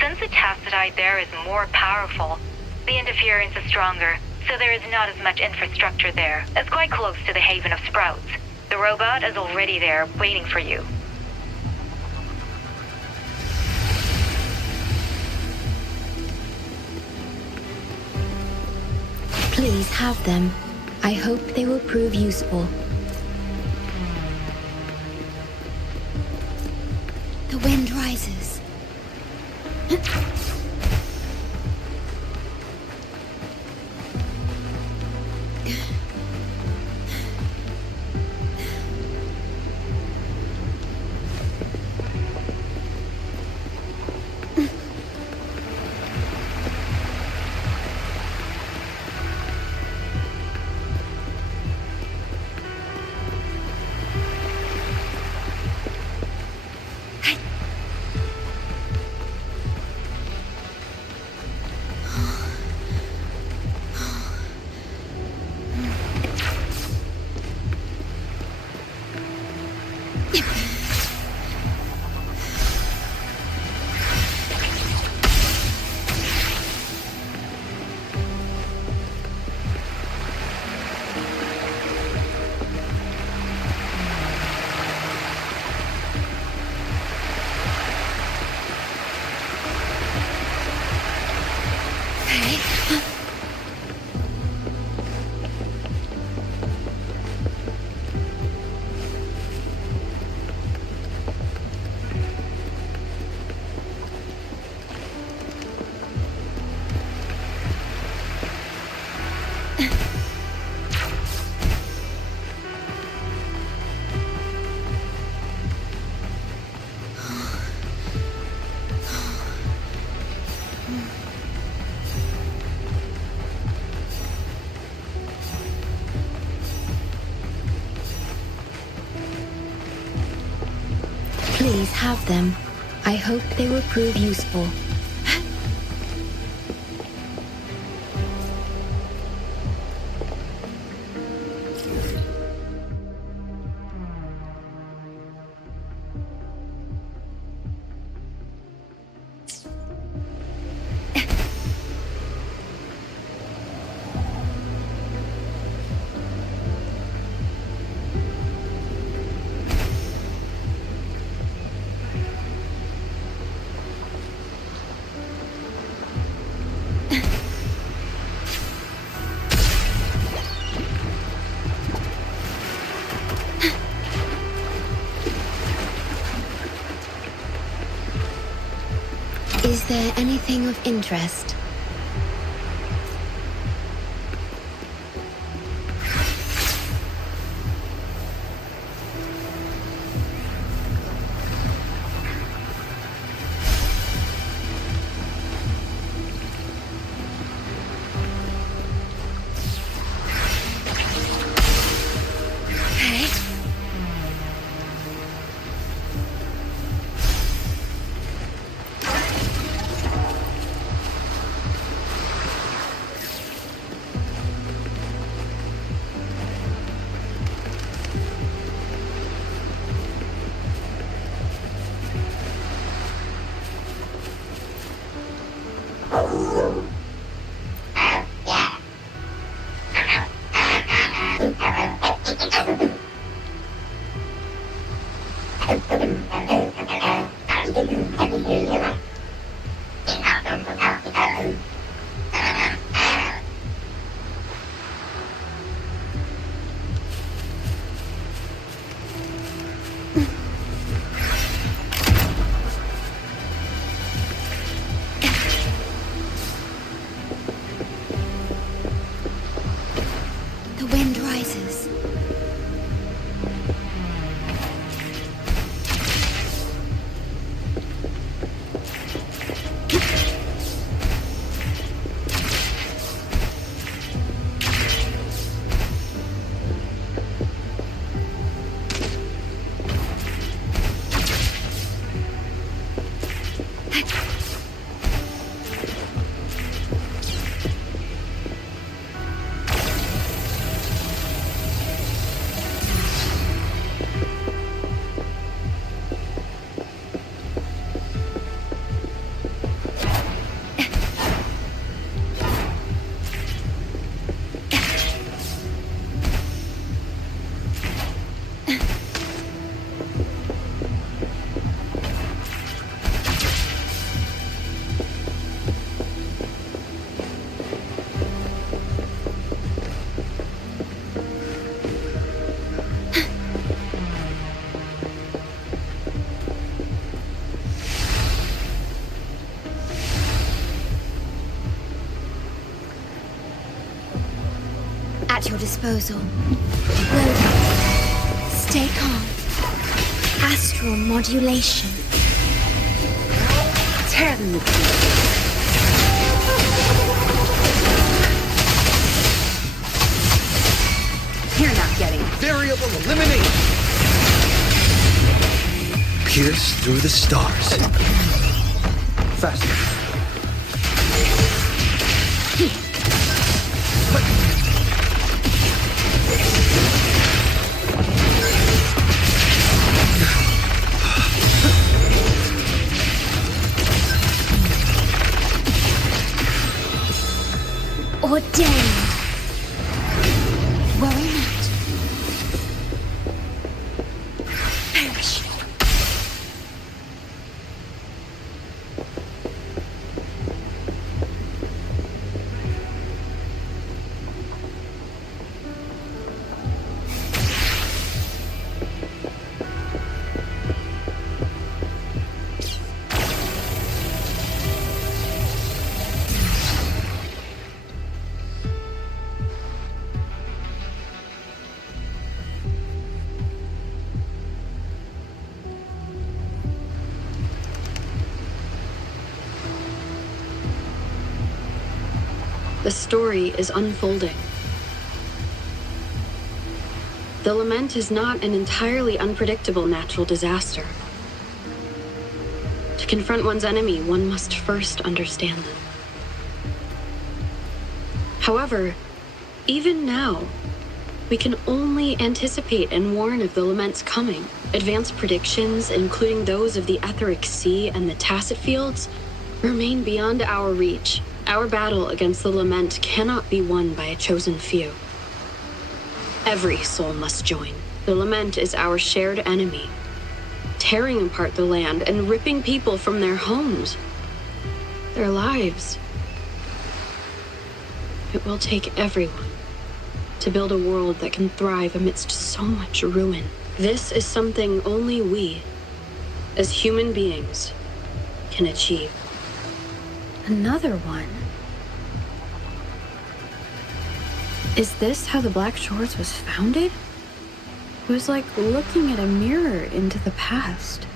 Since the Tacitite there is more powerful, the interference is stronger, so there is not as much infrastructure there. It's quite close to the Haven of Sprouts. The robot is already there, waiting for you. Please have them. I hope they will prove useful. The wind rises. Please have them. I hope they will prove useful. Is there anything of interest? The wind rises. At your disposal. Loading. Stay calm. Astral modulation. Tear them to pieces. You're not getting it. Variable eliminate. Pierce through the stars. Faster. Ordained. Worry not. Perish. The story is unfolding. The lament is not an entirely unpredictable natural disaster. To confront one's enemy, one must first understand them. However, even now, we can only anticipate and warn of the lament's coming. Advanced predictions, including those of the Etheric Sea and the Tacit Fields, remain beyond our reach. Our battle against the lament cannot be won by a chosen few. Every soul must join. The lament is our shared enemy, tearing apart the land and ripping people from their homes, their lives. It will take everyone to build a world that can thrive amidst so much ruin. This is something only we, as human beings, can achieve. Another one. Is this how the Black Shores was founded? It was like looking at a mirror into the past.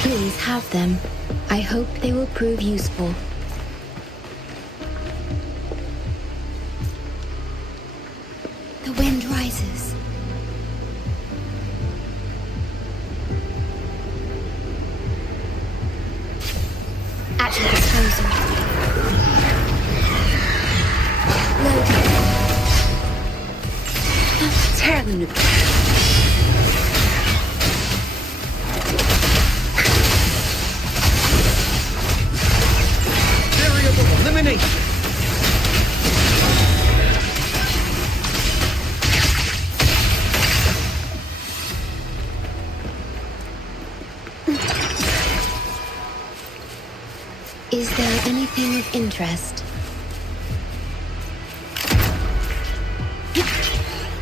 Please have them. I hope they will prove useful. The wind rises. At your disposal. Loading. Tear them to pieces. Elimination! Is there anything of interest?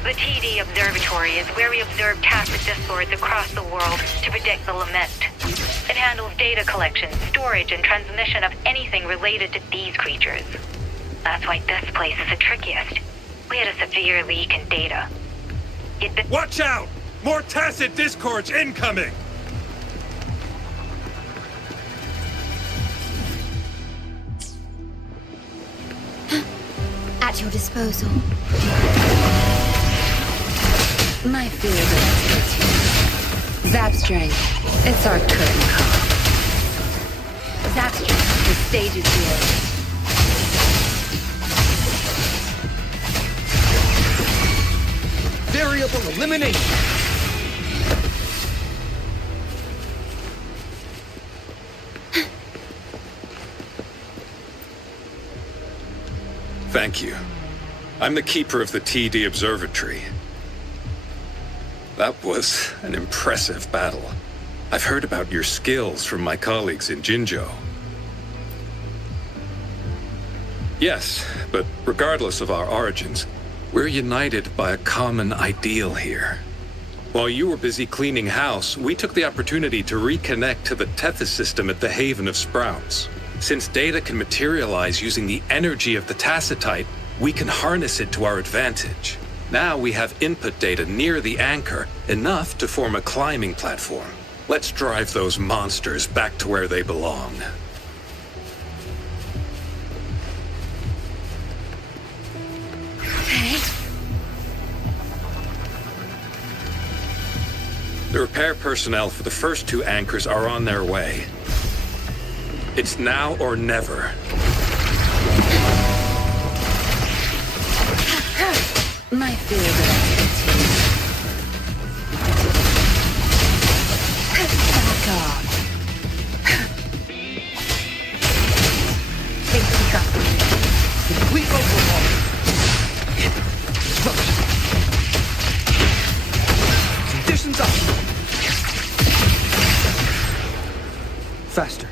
The TD Observatory is where we observe tacit discords across the world to predict the lament. It handles data collection, storage, and transmission of anything related to these creatures. That's why this place is the trickiest. We had a severe leak in data. Watch out! More tacit discords incoming! At your disposal. My field of expertise. Zap strength. It's our curtain call. Zap strength. The stage is yours. Variable elimination! Thank you. I'm the keeper of the TD Observatory. That was an impressive battle. I've heard about your skills from my colleagues in Jinzhou. Yes, but regardless of our origins, we're united by a common ideal here. While you were busy cleaning house, we took the opportunity to reconnect to the Tethys system at the Haven of Sprouts. Since data can materialize using the energy of the Tacitite, we can harness it to our advantage. Now we have input data near the anchor, enough to form a climbing platform. Let's drive those monsters back to where they belong. Okay. The repair personnel for the first two anchors are on their way. It's now or never. My field of expertise. Back off. Think you got me. Complete overhaul. Conditions up. Faster.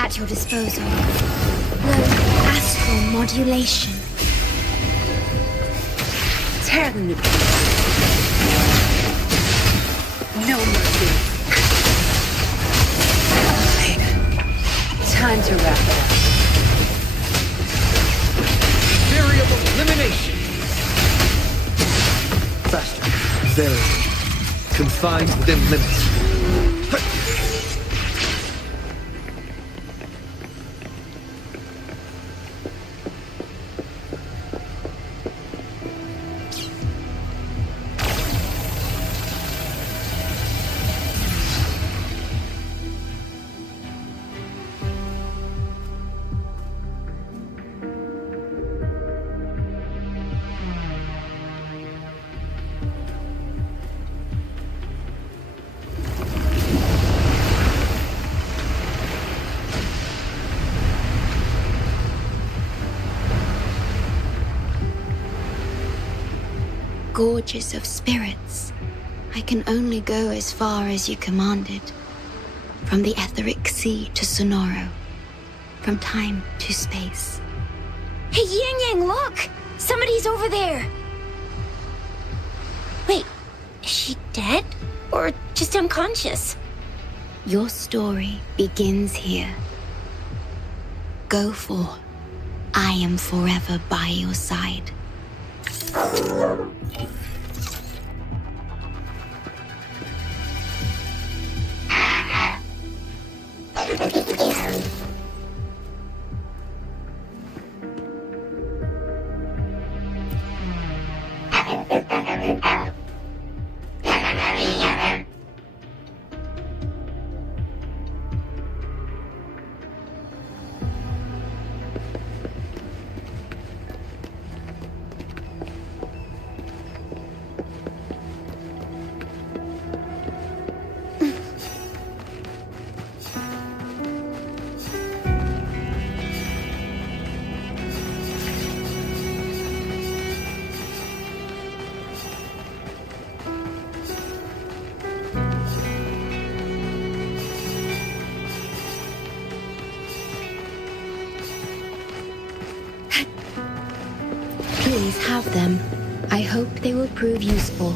At your disposal. Low astral modulation. Tear them to pieces. No mercy. Time to wrap it up. Variable elimination. Faster. Variable. Confined within limits. Gorges of spirits. I can only go as far as you commanded. From the etheric sea to Sonoro. From time to space. Hey, Yang Yang, look! Somebody's over there! Wait, is she dead? Or just unconscious? Your story begins here. Go forth. I am forever by your side. Please have them. I hope they will prove useful.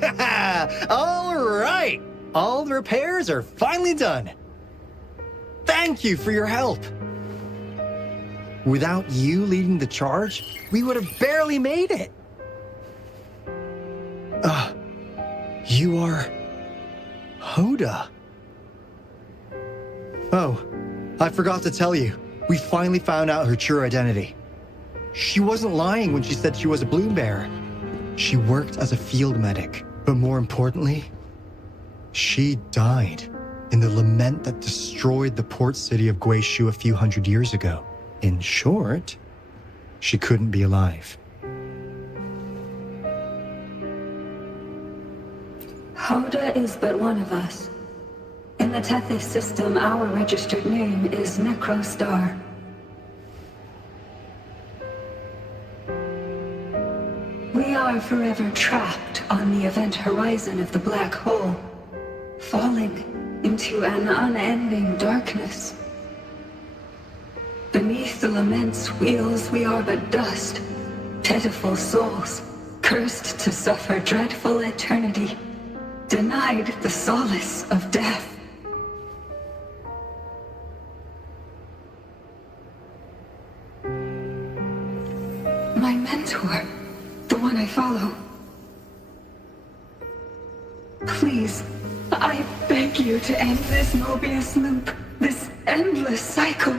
Yeah! All right! All the repairs are finally done. Thank you for your help. Without you leading the charge, we would have barely made it. You are... Hoda. Oh, I forgot to tell you. We finally found out her true identity. She wasn't lying when she said she was a bloom bearer. She worked as a field medic, but more importantly, she died in the lament that destroyed the port city of Guishu a few hundred years ago. In short, she couldn't be alive. Hoda is but one of us. In the Tethys system, our registered name is Necrostar. We are forever trapped on the event horizon of the black hole, falling into an unending darkness. Beneath the lament's wheels, we are but dust, pitiful souls, cursed to suffer dreadful eternity, denied the solace of death. My mentor, the one I follow. Please, I beg you to end this Mobius loop, this endless cycle.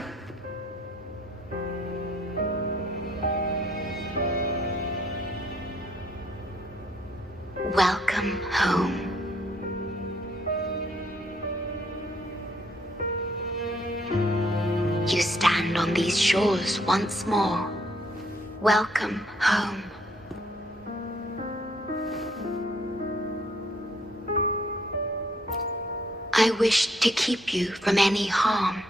Welcome home. You stand on these shores once more. Welcome home. I wish to keep you from any harm.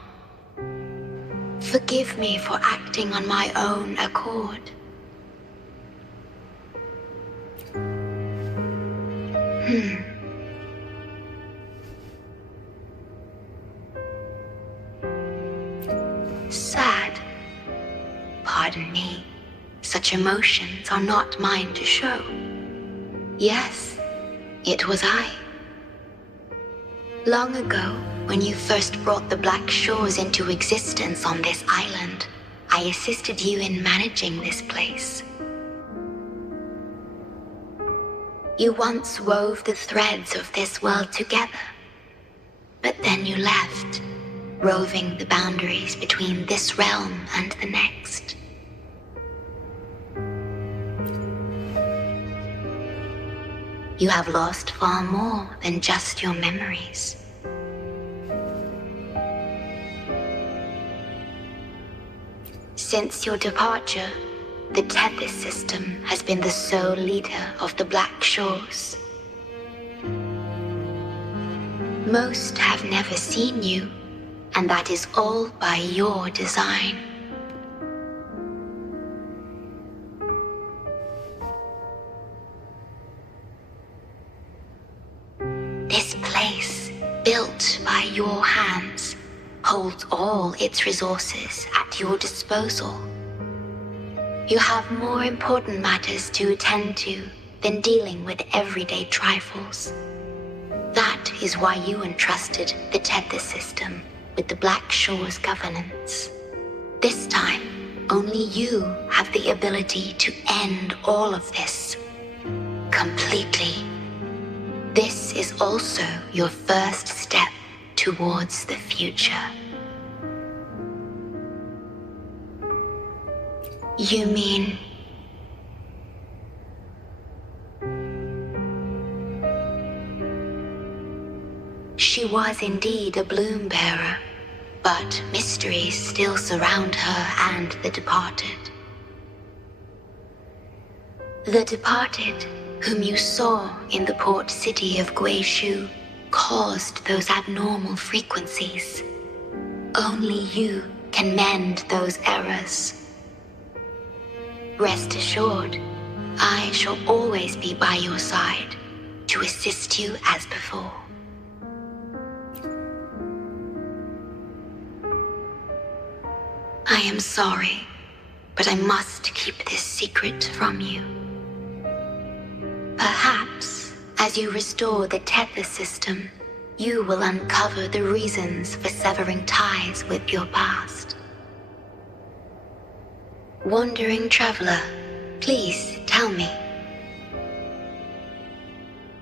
Forgive me for acting on my own accord. Sad. Pardon me. Such emotions are not mine to show. Yes, it was I. Long ago, when you first brought the Black Shores into existence on this island, I assisted you in managing this place. You once wove the threads of this world together, but then you left, roving the boundaries between this realm and the next. You have lost far more than just your memories. Since your departure, the Tethys system has been the sole leader of the Black Shores. Most have never seen you, and that is all by your design. This place, built by your hands, holds all its resources at your disposal. You have more important matters to attend to than dealing with everyday trifles. That is why you entrusted the Tethys system with the Black Shores governance. This time, only you have the ability to end all of this. Completely. This is also your first step towards the future. You mean... She was indeed a bloom bearer, but mysteries still surround her and the departed. The departed, whom you saw in the port city of Guishu, caused those abnormal frequencies. Only you can mend those errors. Rest assured, I shall always be by your side to assist you as before. I am sorry, but I must keep this secret from you. Perhaps, As you restore the tether system, you will uncover the reasons for severing ties with your past. Wandering traveler, please tell me.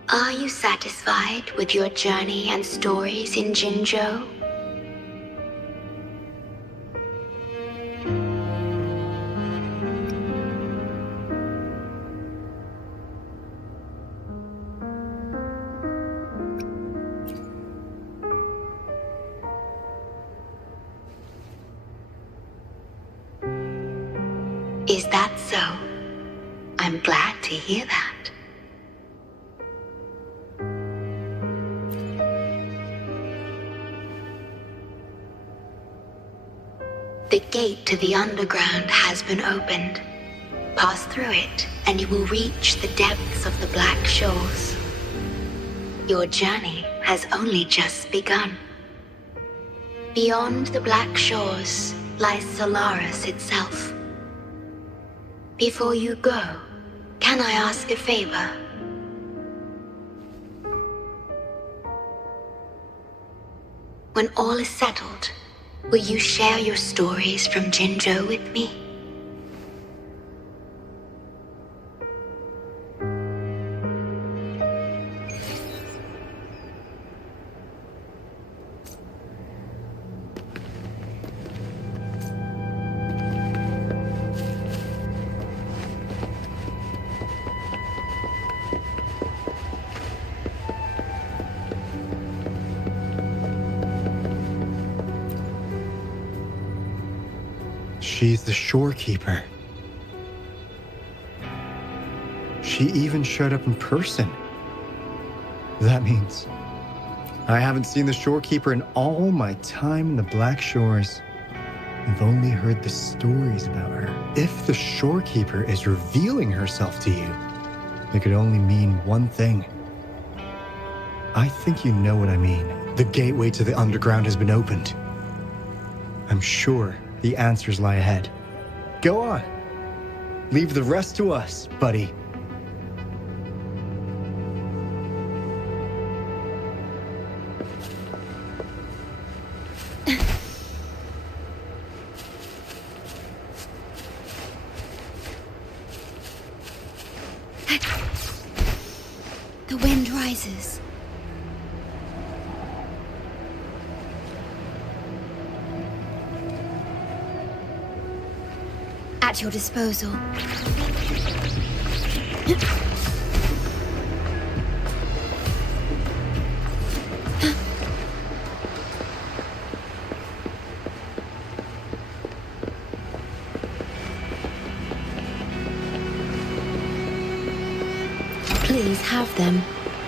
Are you satisfied with your journey and stories in Jinzhou? Is that so? I'm glad to hear that. The gate to the underground has been opened. Pass through it, and you will reach the depths of the Black Shores. Your journey has only just begun. Beyond the Black Shores lies Solaris itself. Before you go, can I ask a favor? When all is settled, will you share your stories from Jinzhou with me? She's the Shorekeeper. She even showed up in person. That means I haven't seen the Shorekeeper in all my time in the Black Shores. I've only heard the stories about her. If the Shorekeeper is revealing herself to you, it could only mean one thing. I think you know what I mean. The gateway to the underground has been opened. I'm sure the answers lie ahead. Go on. Leave the rest to us, buddy. The wind rises. At your disposal. Please have them.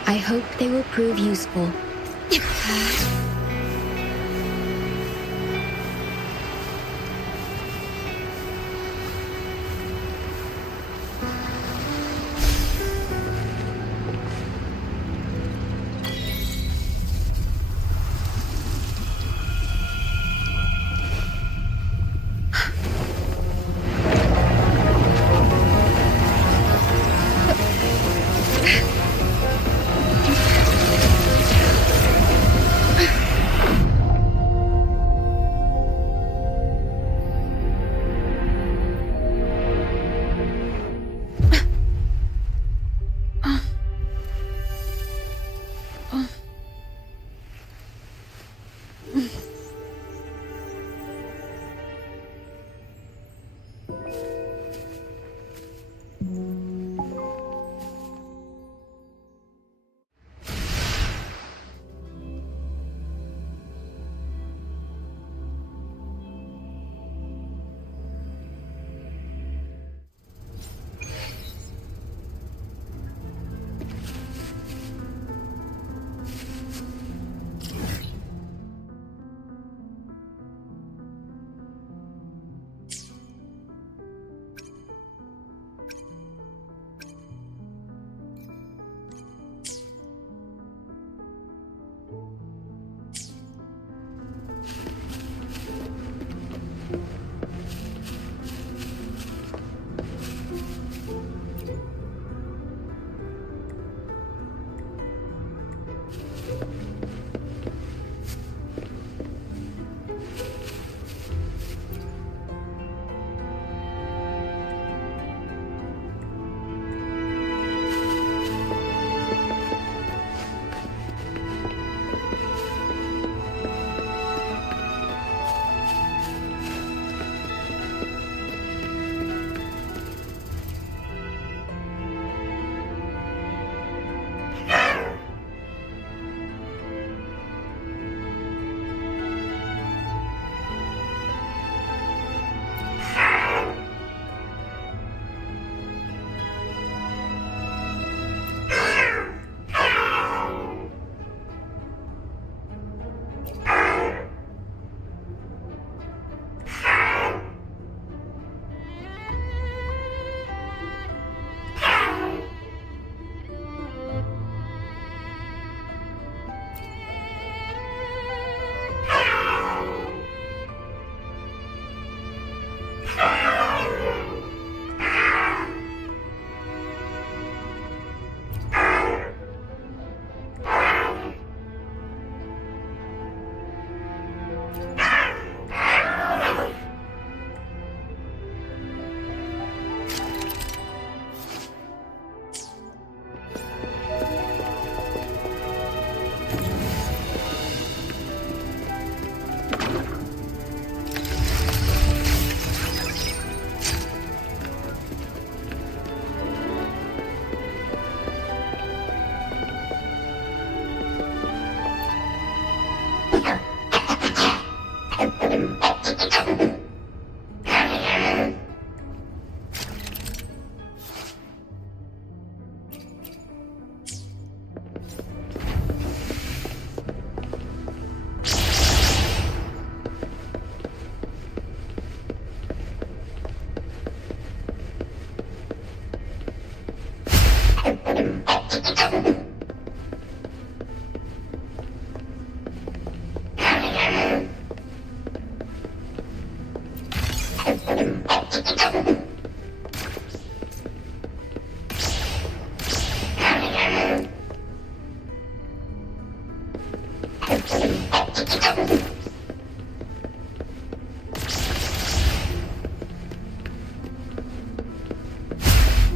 I hope they will prove useful.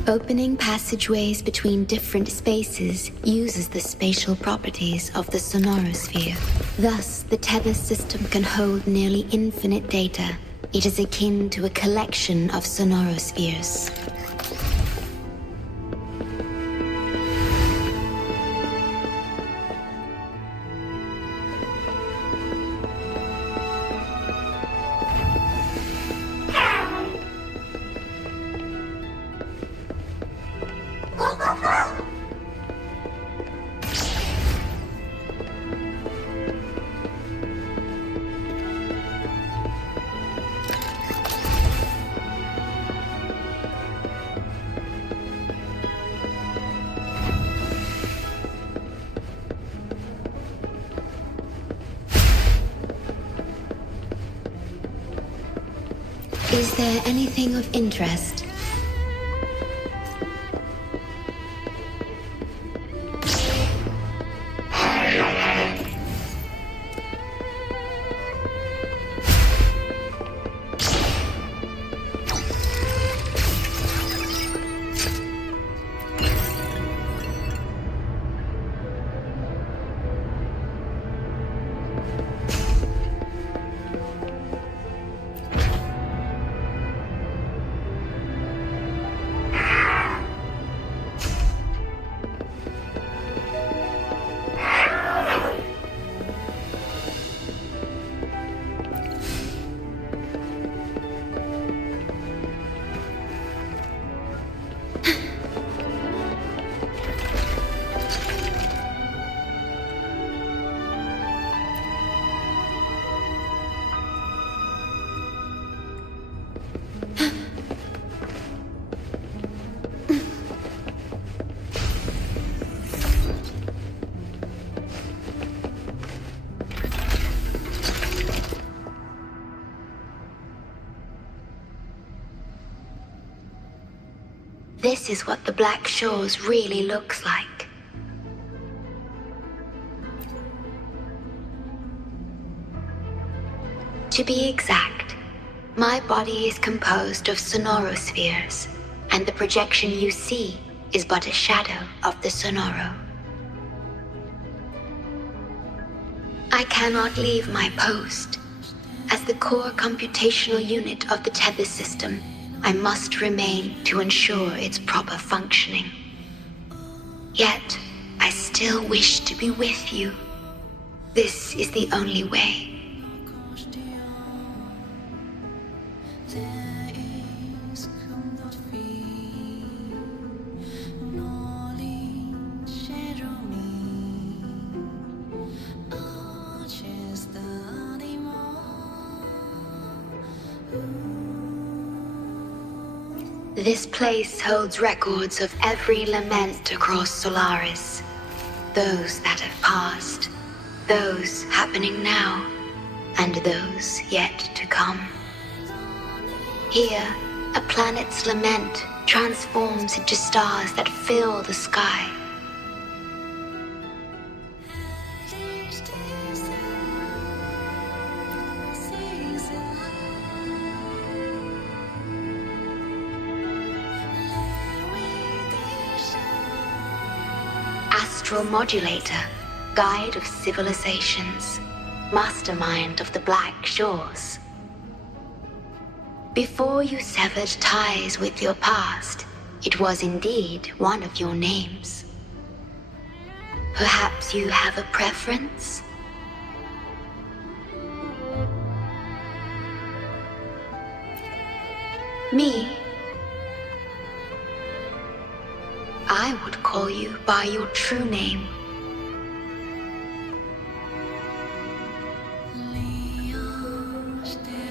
Opening passageways between different spaces uses the spatial properties of the sonorosphere. Thus, the tether system can hold nearly infinite data. It is akin to a collection of sonorospheres. Is there anything of interest? This is what the Black Shores really looks like. To be exact, my body is composed of sonorospheres, and the projection you see is but a shadow of the sonoro. I cannot leave my post. As the core computational unit of the tether system, I must remain to ensure its proper functioning. Yet, I still wish to be with you. This is the only way. This place holds records of every lament across Solaris. Those that have passed, those happening now, and those yet to come. Here, a planet's lament transforms into stars that fill the sky. Astral Modulator, Guide of Civilizations, Mastermind of the Black Shores. Before you severed ties with your past, it was indeed one of your names. Perhaps you have a preference? Me? I would call you by your true name.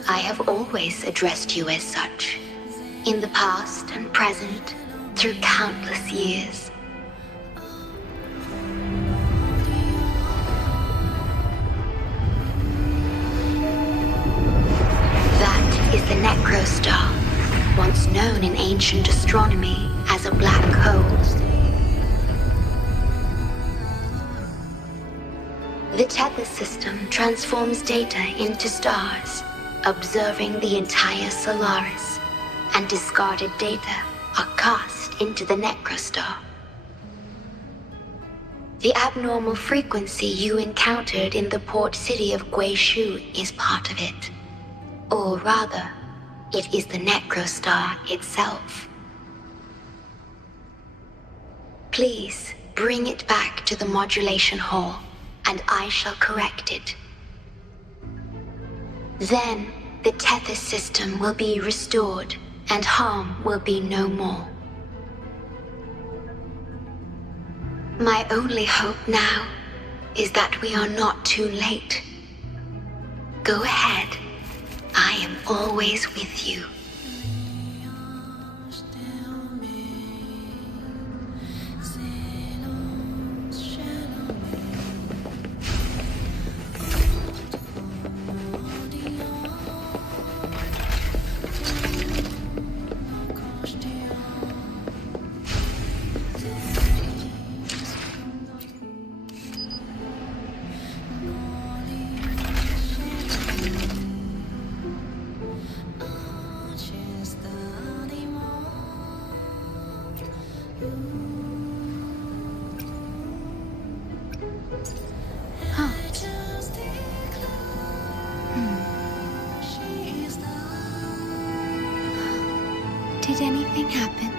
I have always addressed you as such, in the past and present, through countless years. That is the Necrostar, once known in ancient astronomy as a black hole. The tether system transforms data into stars, observing the entire Solaris, and discarded data are cast into the Necrostar. The abnormal frequency you encountered in the port city of Guishu is part of it. Or rather, it is the Necrostar itself. Please bring it back to the modulation hall, and I shall correct it. Then, the tether system will be restored, and harm will be no more. My only hope now is that we are not too late. Go ahead. I am always with you. Did anything happen?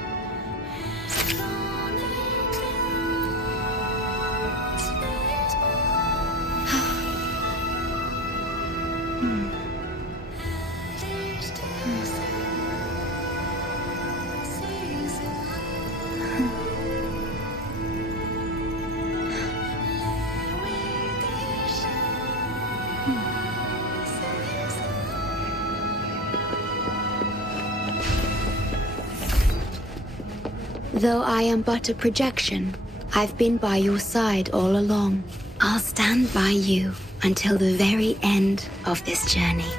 Though I am but a projection, I've been by your side all along. I'll stand by you until the very end of this journey.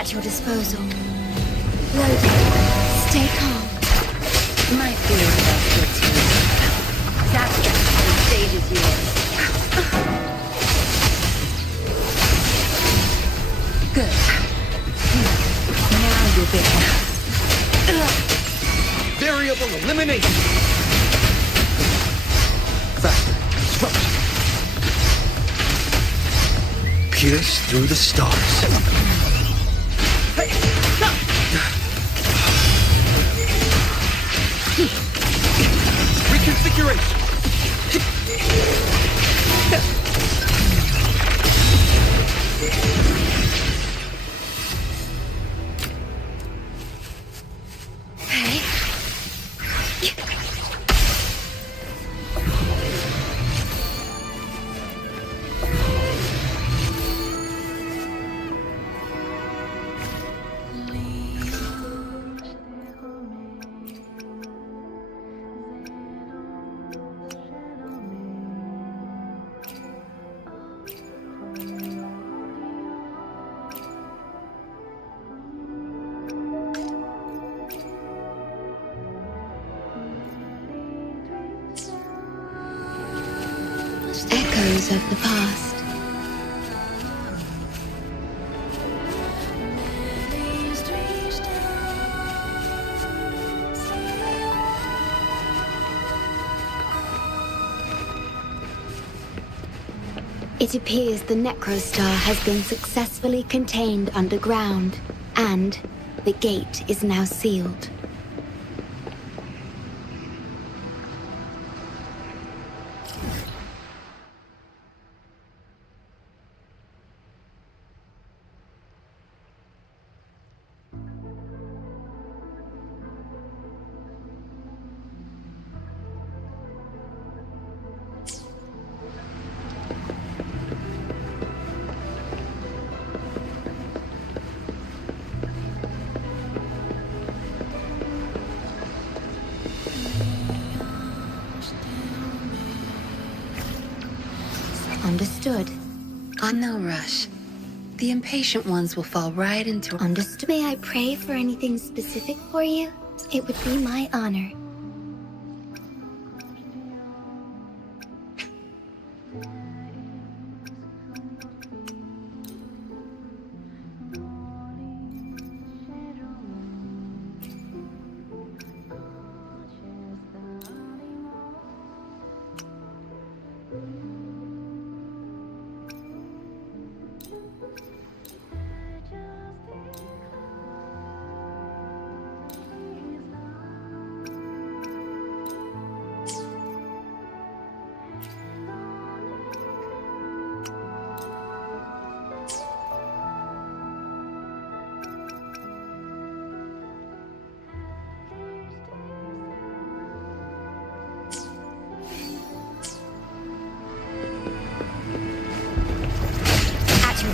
At your disposal. Loading. Stay calm. My field of expertise. Zapstrang, the stage is yours. Good. Now you'll be Variable elimination. Faster. Disruption. Pierce through the stars. Reconfiguration. Echoes of the past. It appears the Necrostar has been successfully contained underground, and the gate is now sealed. Understood. no rush. The impatient ones will fall right into... Understood. May I pray for anything specific for you? It would be my honor.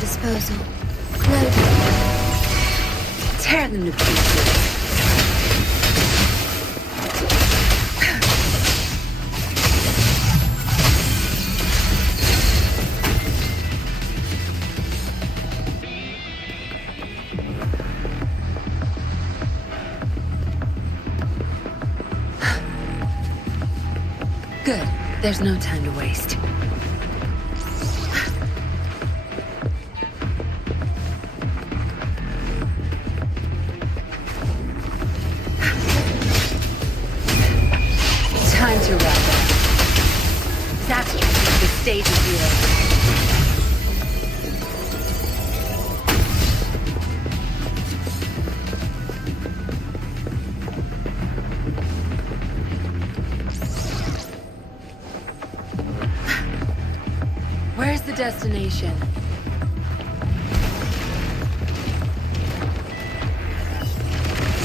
Disposal. Loading. Tear them to pieces. Good. There's no time to waste. Time to wrap up. Zapstrang, the stage is yours. Where's the destination?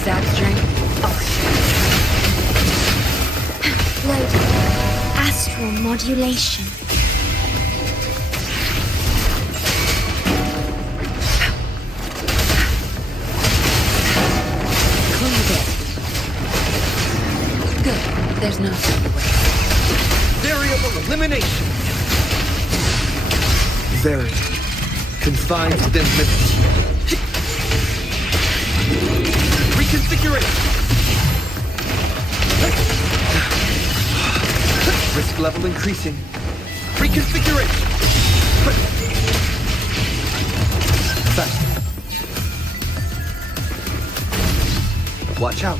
Zapstrang, Loading. Astral modulation. Cleave it. Good. There's no time to waste. Variable elimination. Very confined within limits. Reconfiguration! Risk level increasing. Reconfiguration! Faster. Watch out.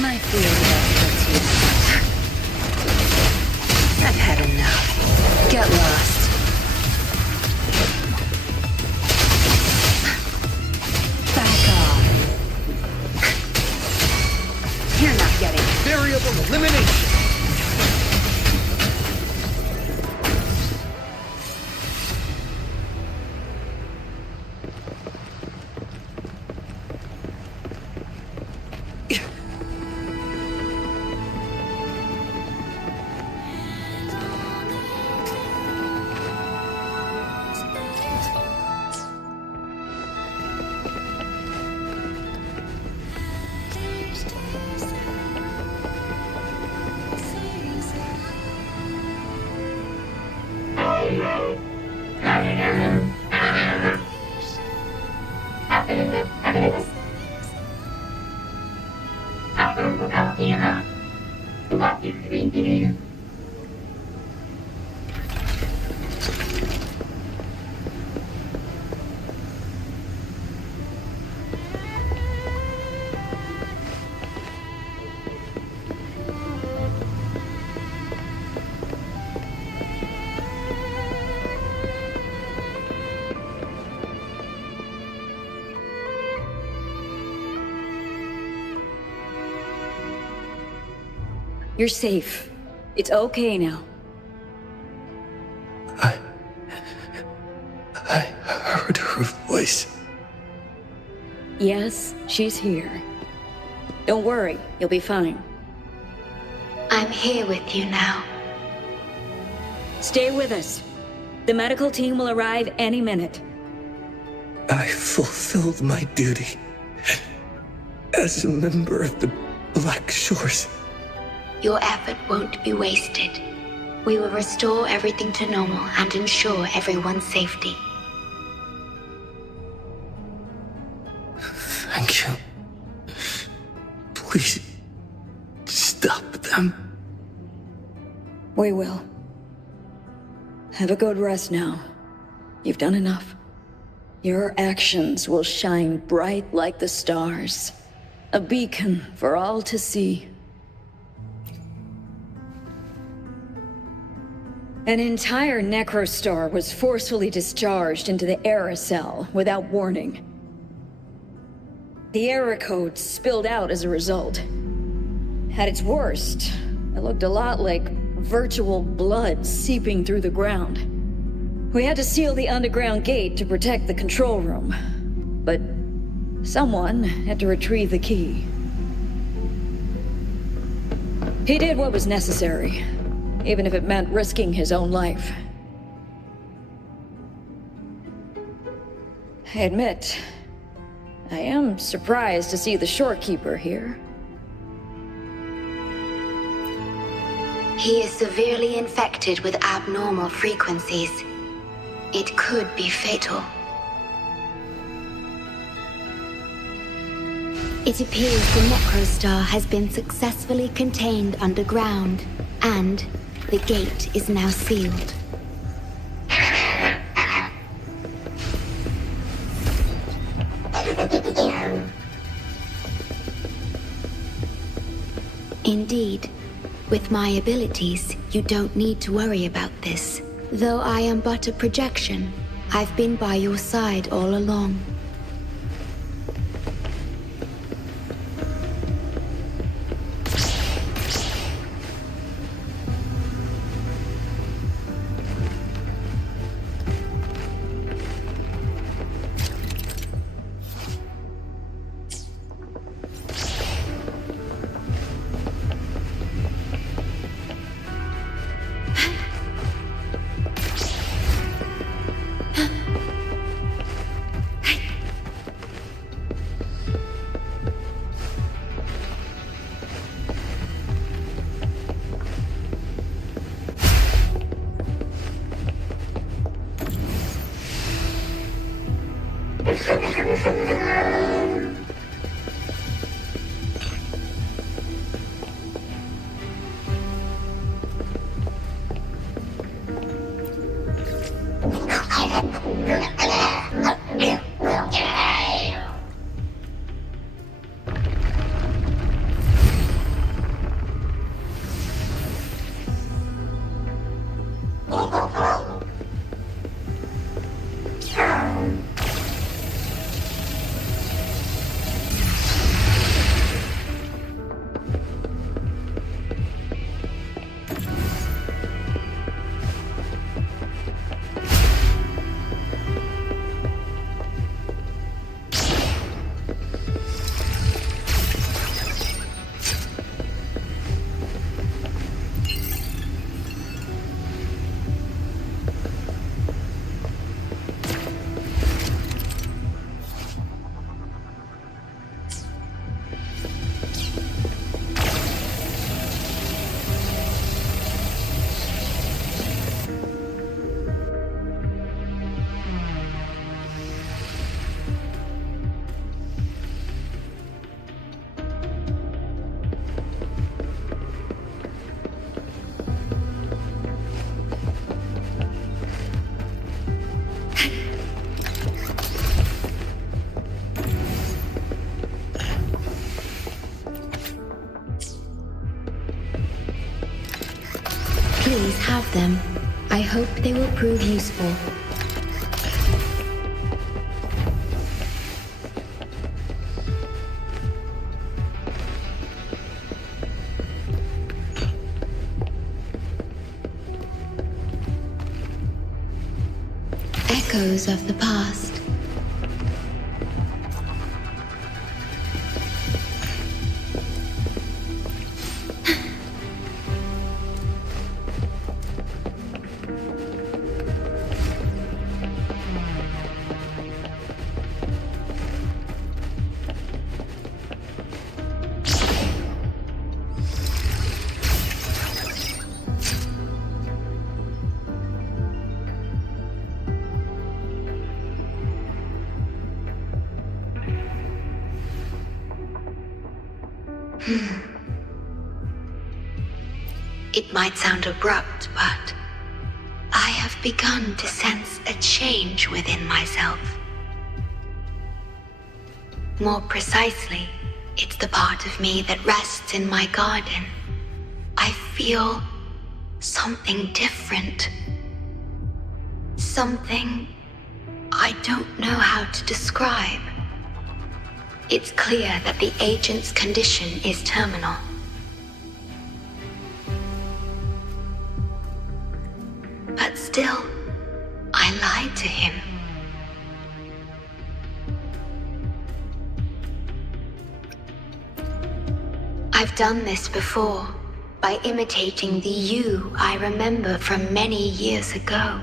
My field of expertise. I've had enough. Get lost. Back off. You're not getting it. Variable elimination! You're safe. It's okay now. I heard her voice. Yes, she's here. Don't worry, you'll be fine. I'm here with you now. Stay with us. The medical team will arrive any minute. I fulfilled my duty as a member of the Black Shores. Your effort won't be wasted. We will restore everything to normal and ensure everyone's safety. Thank you. Please, stop them. We will. Have a good rest now. You've done enough. Your actions will shine bright like the stars. A beacon for all to see. An entire necrostar was forcefully discharged into the Era cell without warning. The Era code spilled out as a result. At its worst, it looked a lot like virtual blood seeping through the ground. We had to seal the underground gate to protect the control room, but someone had to retrieve the key. He did what was necessary, even if it meant risking his own life. I admit, I am surprised to see the Shorekeeper here. He is severely infected with abnormal frequencies. It could be fatal. It appears the necrostar has been successfully contained underground, and the gate is now sealed. Indeed, with my abilities, you don't need to worry about this. Though I am but a projection, I've been by your side all along. Please have them. I hope they will prove useful. Echoes of the past. It might sound abrupt, but I have begun to sense a change within myself. More precisely, it's the part of me that rests in my garden. I feel something different. Something I don't know how to describe. It's clear that the agent's condition is terminal. But still, I lied to him. I've done this before, by imitating the you I remember from many years ago.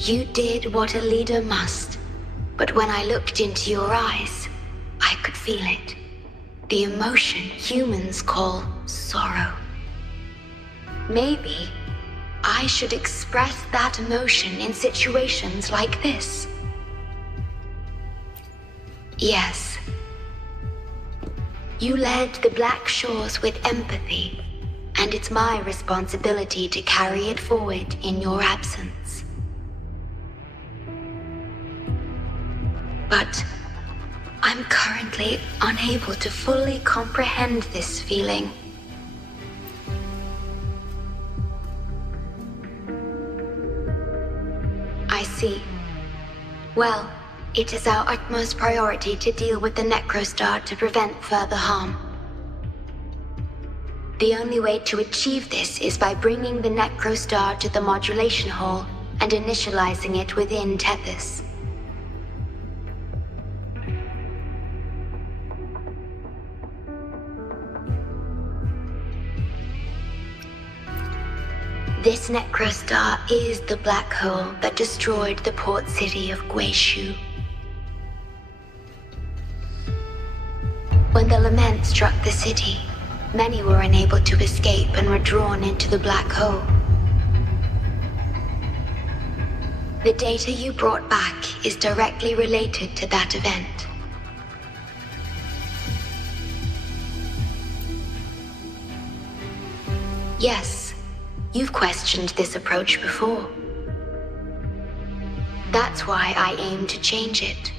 You did what a leader must, but when I looked into your eyes, I could feel it. The emotion humans call sorrow. Maybe I should express that emotion in situations like this. Yes. You led the Black Shores with empathy, and it's my responsibility to carry it forward in your absence. But I'm currently unable to fully comprehend this feeling. I see. Well, it is our utmost priority to deal with the Necrostar to prevent further harm. The only way to achieve this is by bringing the Necrostar to the modulation hole and initializing it within Tethys. This Necrostar is the black hole that destroyed the port city of Guishu. When the lament struck the city, many were unable to escape and were drawn into the black hole. The data you brought back is directly related to that event. Yes, you've questioned this approach before. That's why I aim to change it.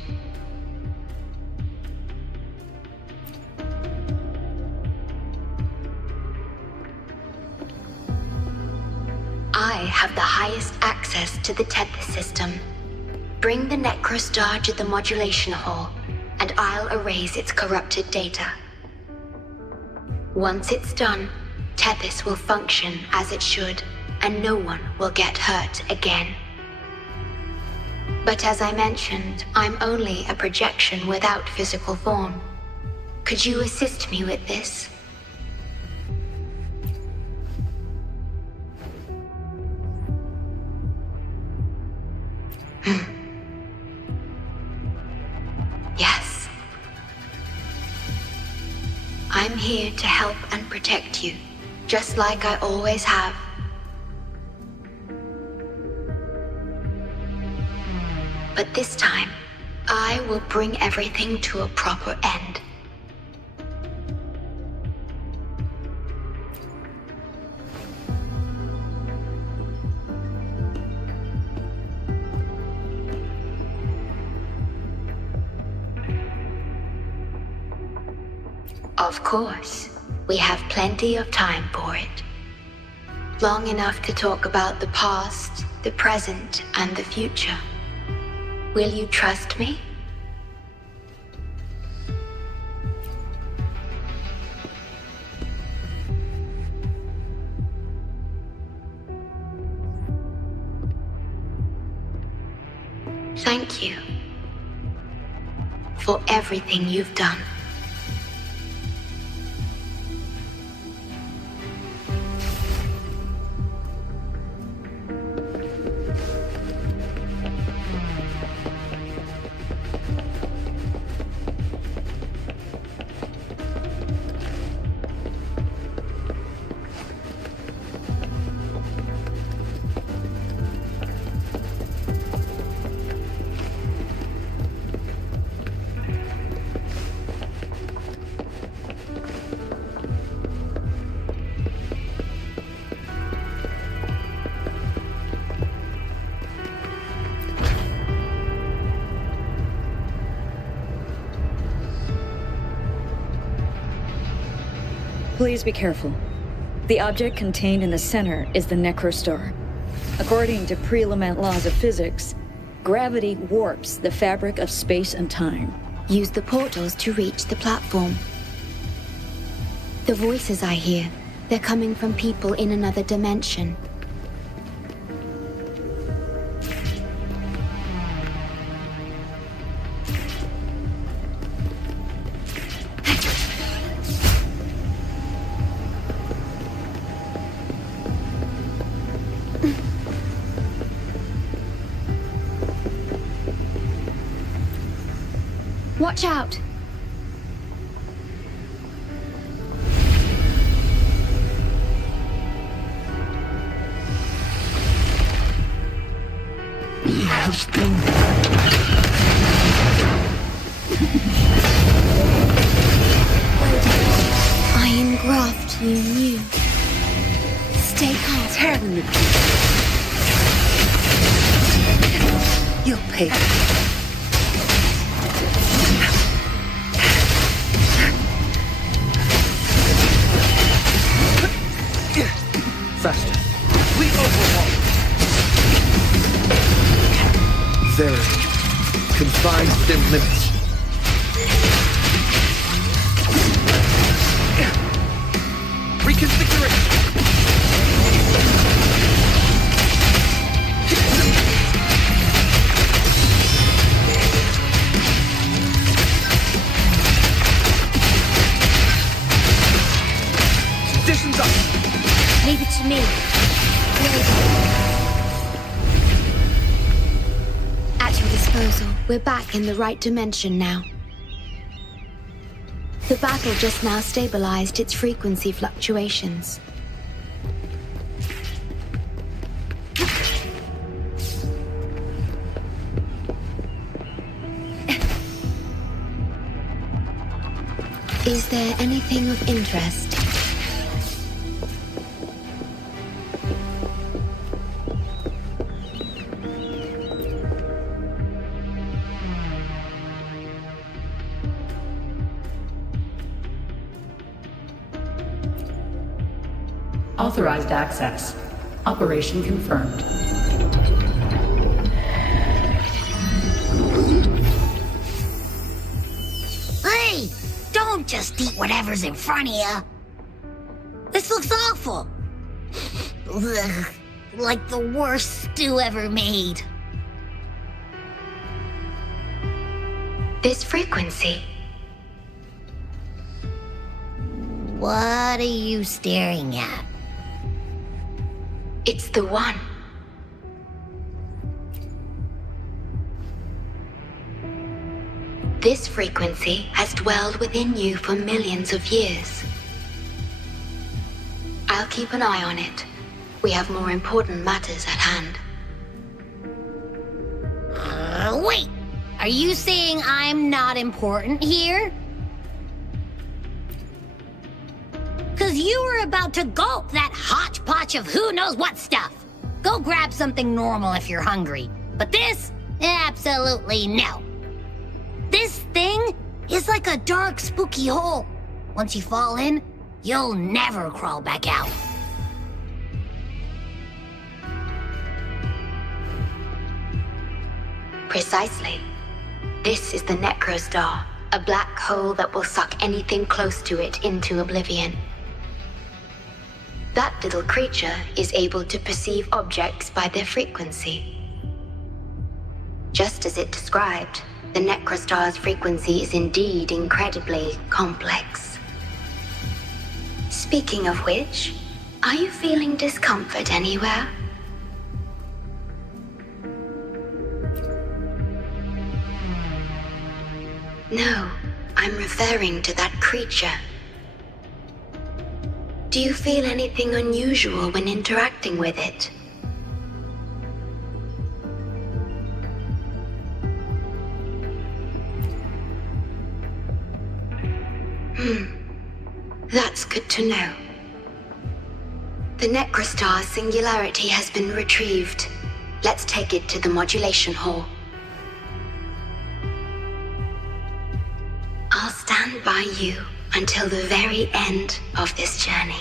I have the highest access to the Tethys system. Bring the Necrostar to the modulation hole, and I'll erase its corrupted data. Once it's done, Tethys will function as it should, and no one will get hurt again. But as I mentioned, I'm only a projection without physical form. Could you assist me with this? Yes. I'm here to help and protect you, just like I always have. But this time, I will bring everything to a proper end. Of course, we have plenty of time for it. Long enough to talk about the past, the present, and the future. Will you trust me? Thank you for everything you've done. Please be careful. The object contained in the center is the Necrostar. According to pre-Lament laws of physics, gravity warps the fabric of space and time. Use the portals to reach the platform. The voices I hear, they're coming from people in another dimension. Watch out! I engraft you new. Stay calm. Turn the You'll pay. Faster. Complete overhaul. Very confined within limits. Reconfiguration. Conditions up. Leave it to me. At your disposal. We're back in the right dimension now. The battle just now stabilized its frequency fluctuations. Is there anything of interest? Authorized access. Operation confirmed. Hey! Don't just eat whatever's in front of you. This looks awful. Ugh, like the worst stew ever made. This frequency. What are you staring at? It's the one. This frequency has dwelled within you for millions of years. I'll keep an eye on it. We have more important matters at hand. Wait! Are you saying I'm not important here? 'Cause you were about to gulp that hodgepodge of who knows what stuff. Go grab something normal if you're hungry. But this? Absolutely no. This thing is like a dark, spooky hole. Once you fall in, you'll never crawl back out. Precisely. This is the Necrostar, a black hole that will suck anything close to it into oblivion. That little creature is able to perceive objects by their frequency. Just as it described, the Necrostar's frequency is indeed incredibly complex. Speaking of which, are you feeling discomfort anywhere? No, I'm referring to that creature. Do you feel anything unusual when interacting with it? That's good to know. The Necrostar's singularity has been retrieved. Let's take it to the modulation hall. I'll stand by you until the very end of this journey.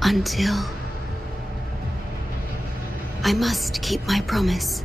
Until I must keep my promise.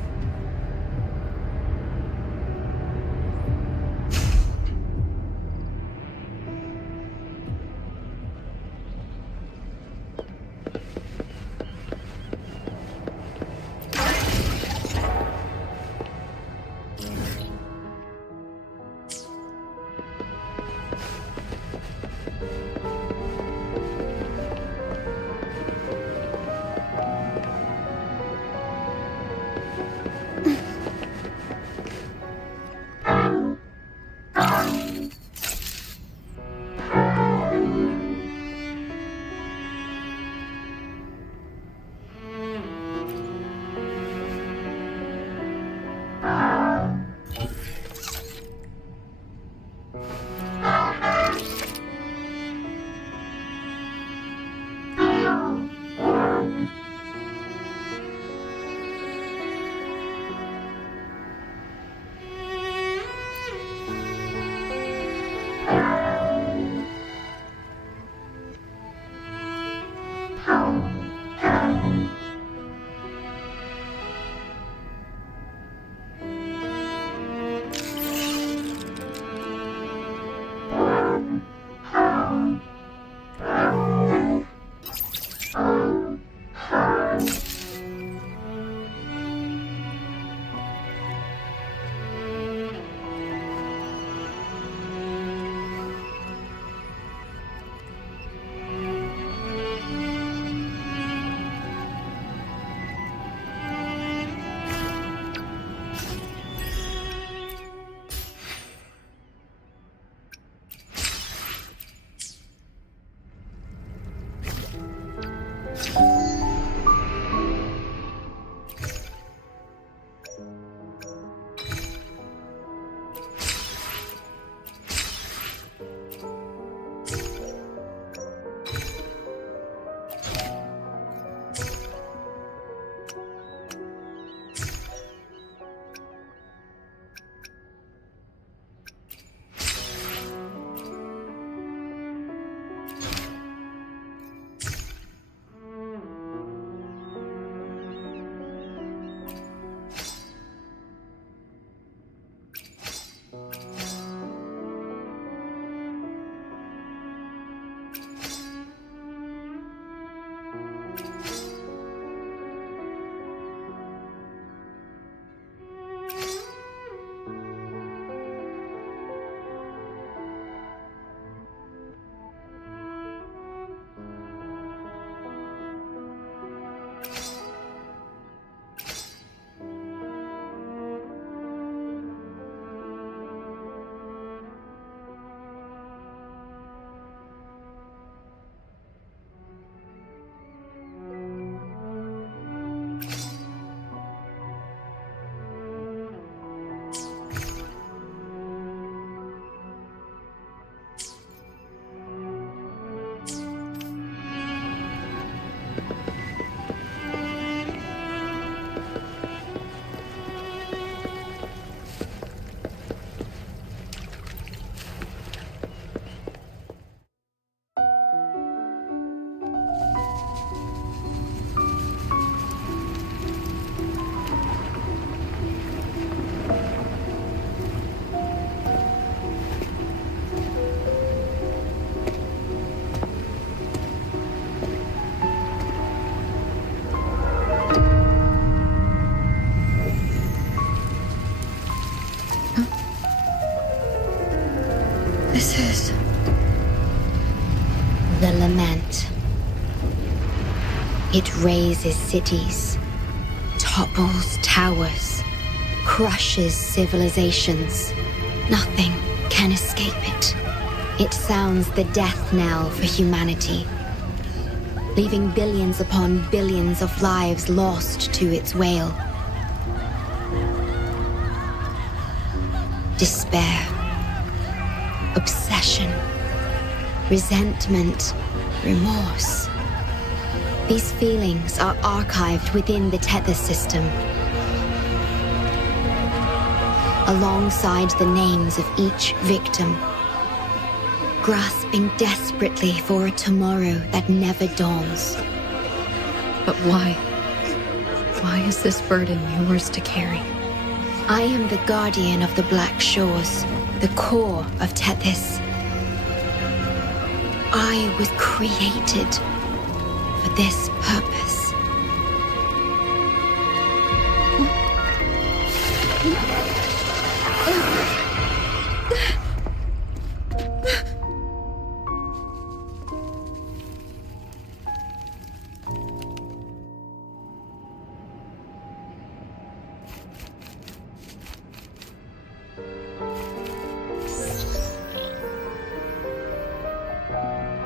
It razes cities, topples towers, crushes civilizations. Nothing can escape it. It sounds the death knell for humanity, leaving billions upon billions of lives lost to its wail. Despair, obsession, resentment, remorse. These feelings are archived within the Tethys system, alongside the names of each victim, grasping desperately for a tomorrow that never dawns. But why? Why is this burden yours to carry? I am the guardian of the Black Shores, the core of Tethys. I was created for this purpose.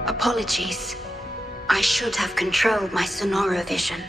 Apologies. I should have controlled my Sonoro vision.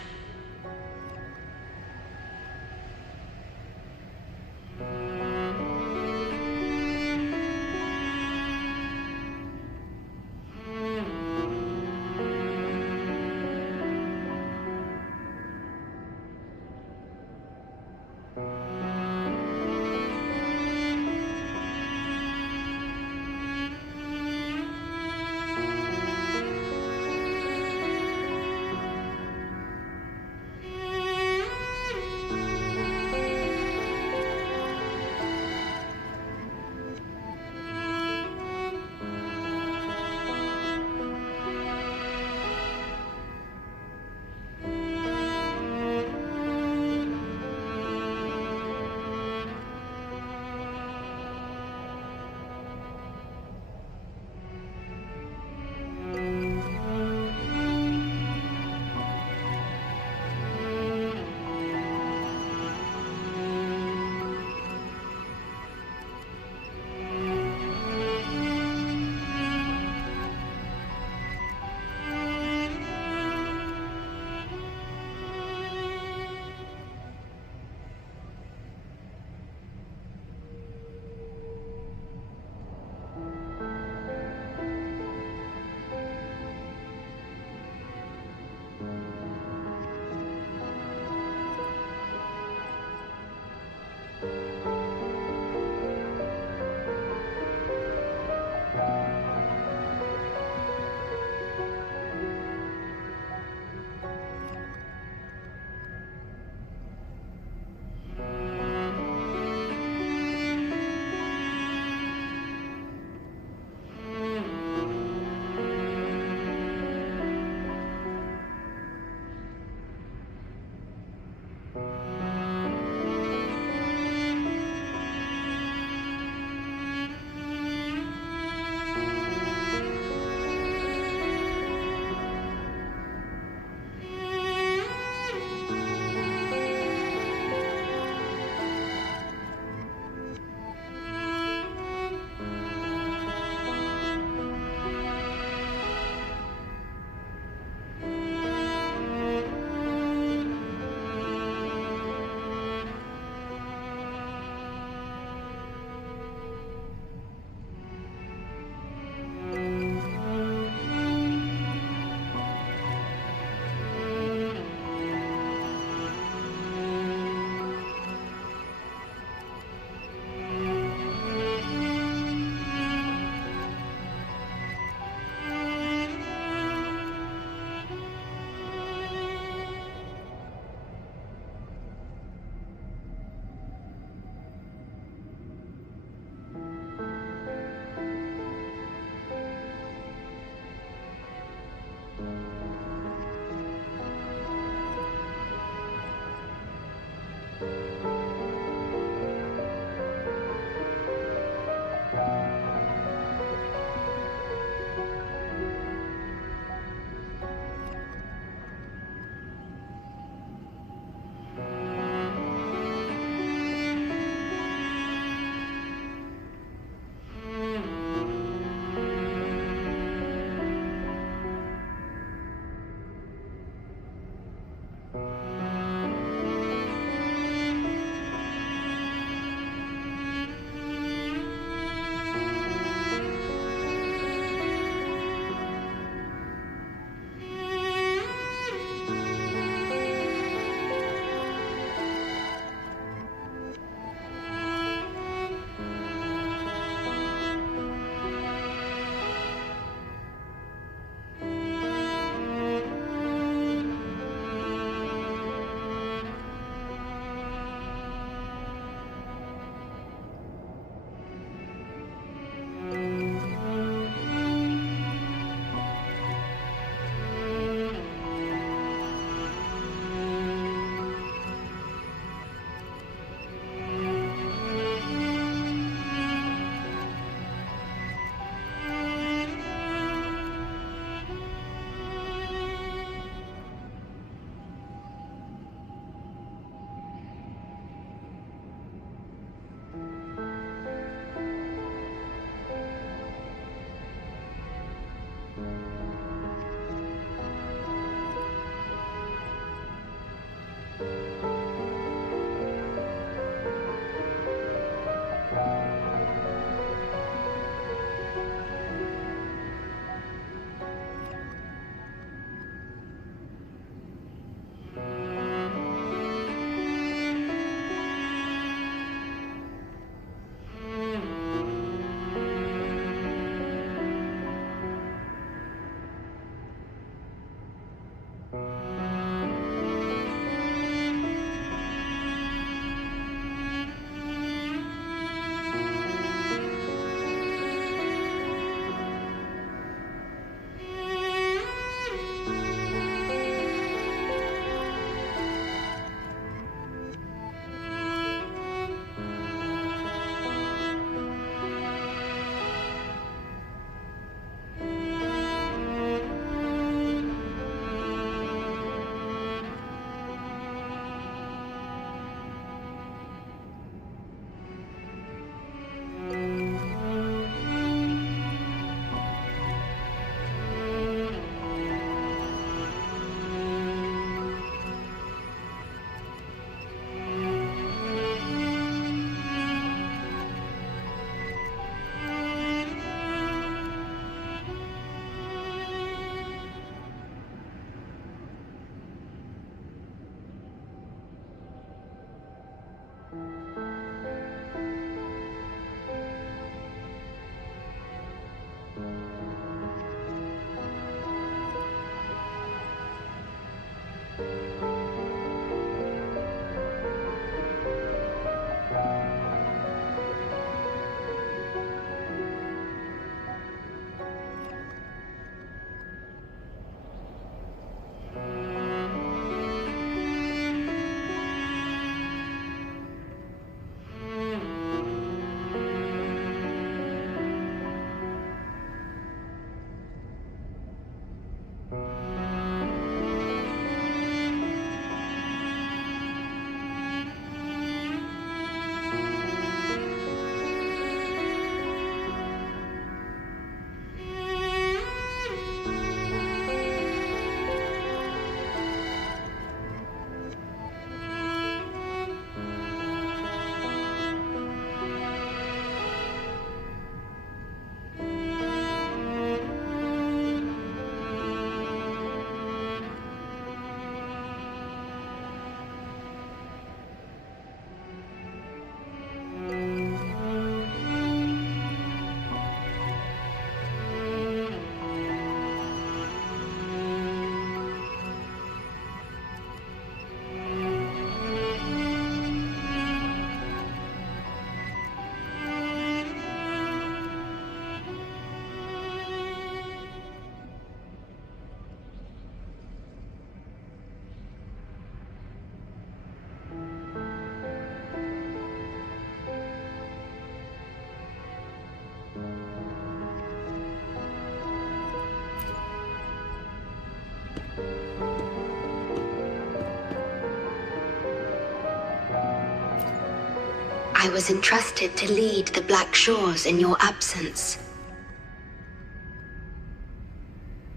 I was entrusted to lead the Black Shores in your absence.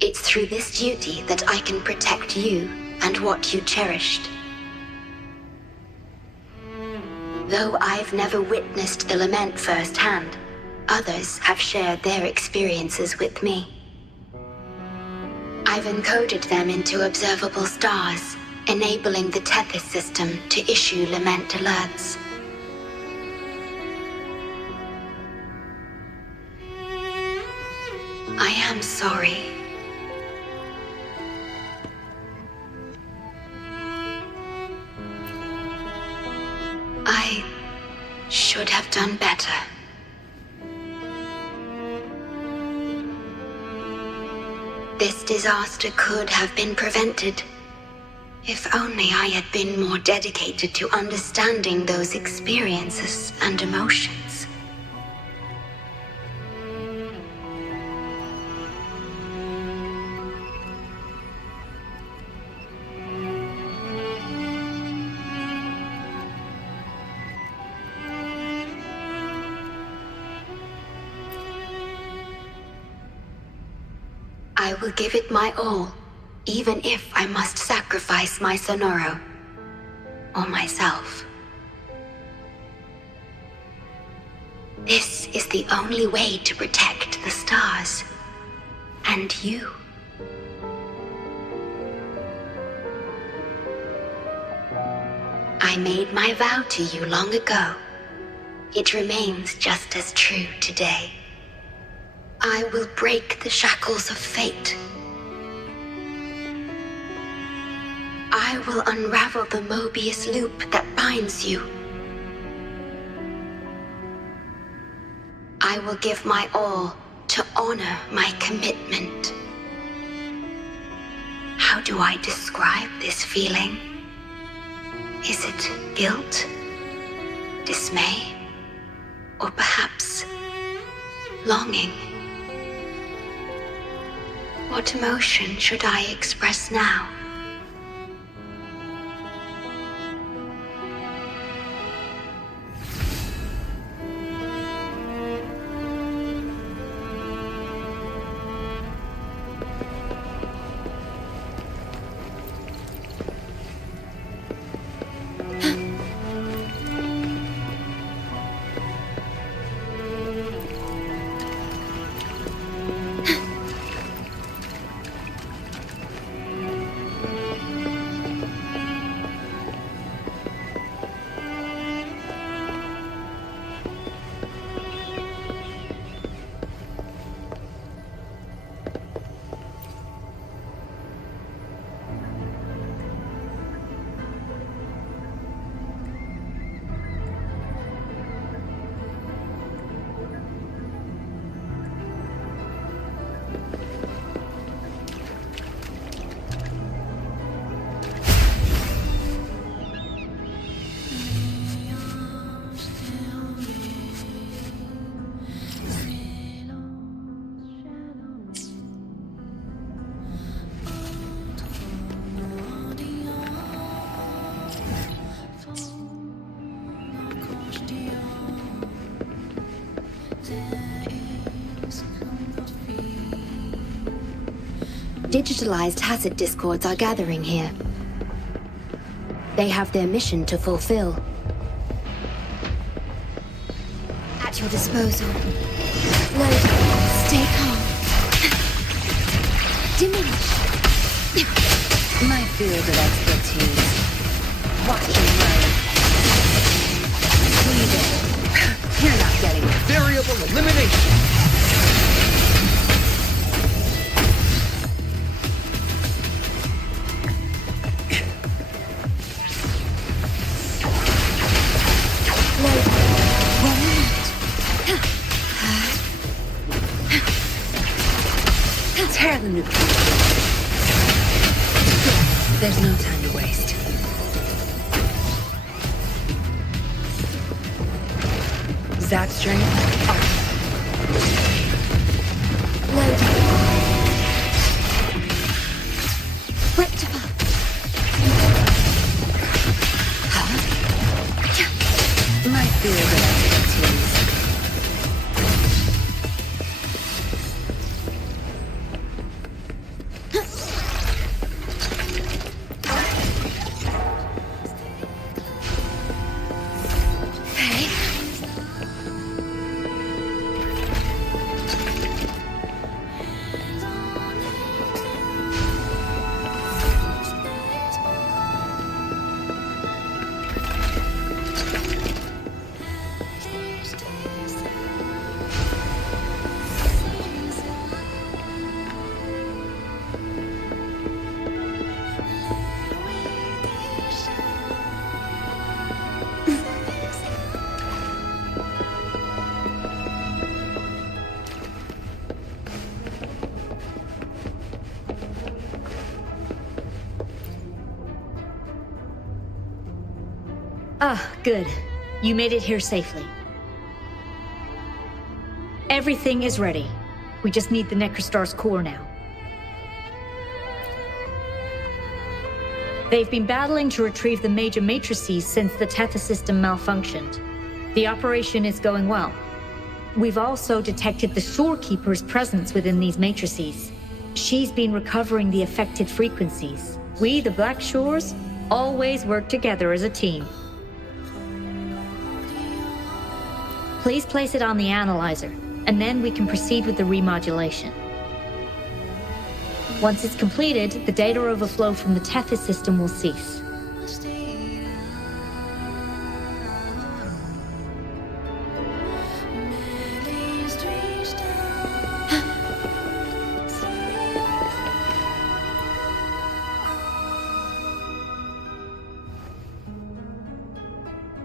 It's through this duty that I can protect you and what you cherished. Though I've never witnessed the lament firsthand, others have shared their experiences with me. I've encoded them into observable stars, enabling the Tethys system to issue lament alerts. I am sorry. I should have done better. This disaster could have been prevented if only I had been more dedicated to understanding those experiences and emotions. I will give it my all, even if I must sacrifice my Sonoro, or myself. This is the only way to protect the stars, and you. I made my vow to you long ago. It remains just as true today. I will break the shackles of fate. I will unravel the Mobius loop that binds you. I will give my all to honor my commitment. How do I describe this feeling? Is it guilt, dismay, or perhaps longing? What emotion should I express now? Digitalized Hazard Discords are gathering here. They have their mission to fulfill. At your disposal. Load. Stay calm. Diminish. My field of expertise. Watch and learn. Leave it. You're not getting it. Variable elimination. Tear the nuclear. There's no time to waste. Zap strength off. Loading. Rectify. My field of expertise. Ah, good. You made it here safely. Everything is ready. We just need the Necrostar's core now. They've been battling to retrieve the major matrices since the Tether system malfunctioned. The operation is going well. We've also detected the Shorekeeper's presence within these matrices. She's been recovering the affected frequencies. We, the Black Shores, always work together as a team. Please place it on the analyzer, and then we can proceed with the remodulation. Once it's completed, the data overflow from the Tethys system will cease.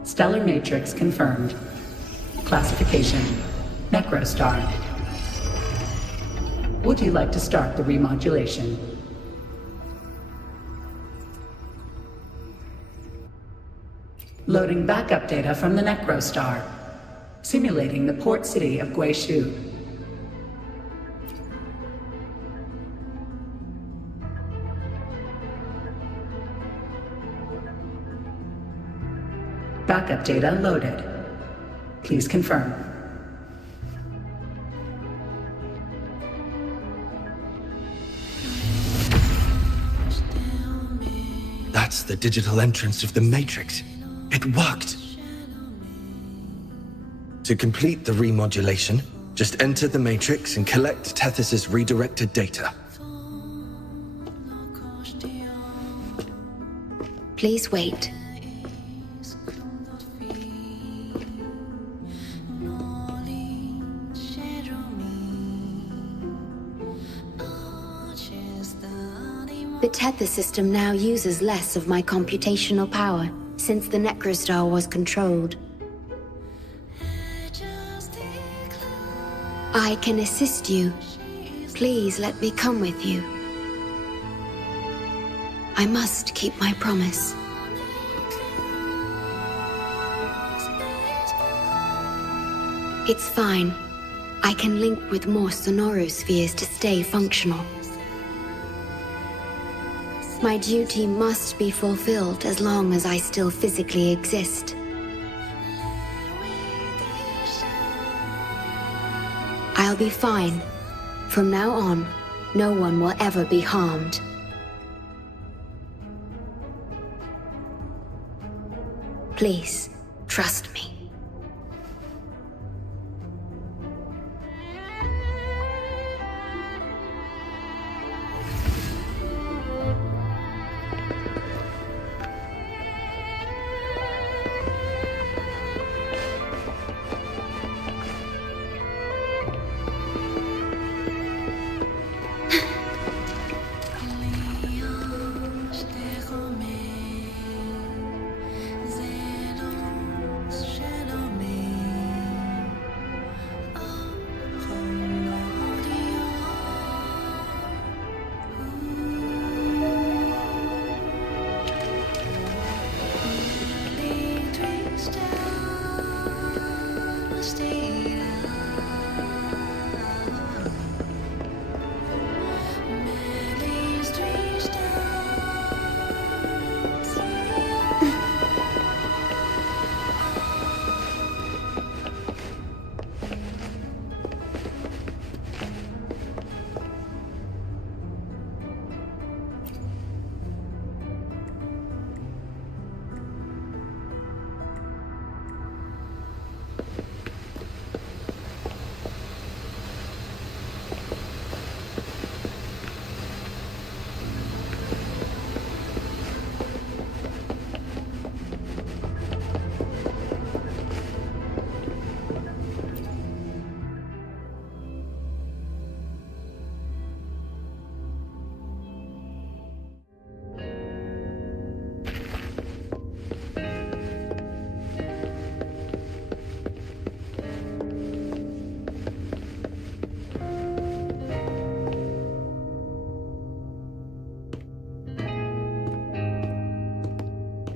Stellar matrix confirmed. Classification: Necrostar. Would you like to start the remodulation? Loading backup data from the Necrostar. Simulating the port city of Guishu. Backup data loaded. Please confirm. That's the digital entrance of the Matrix. It worked. To complete the remodulation, just enter the Matrix and collect Tethys' redirected data. Please wait. The Tethys system now uses less of my computational power since the Necrostar was controlled. I can assist you. Please let me come with you. I must keep my promise. It's fine. I can link with more sonorospheres to stay functional. My duty must be fulfilled as long as I still physically exist. I'll be fine. From now on, no one will ever be harmed. Please, trust me.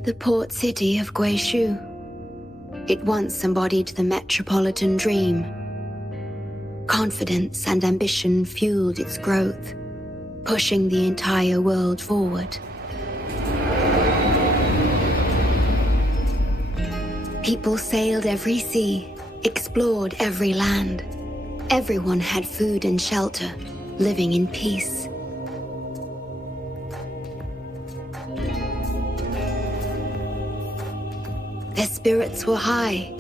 The port city of Guishu. It once embodied the metropolitan dream. Confidence and ambition fueled its growth, pushing the entire world forward. People sailed every sea, explored every land. Everyone had food and shelter, living in peace. Their spirits were high,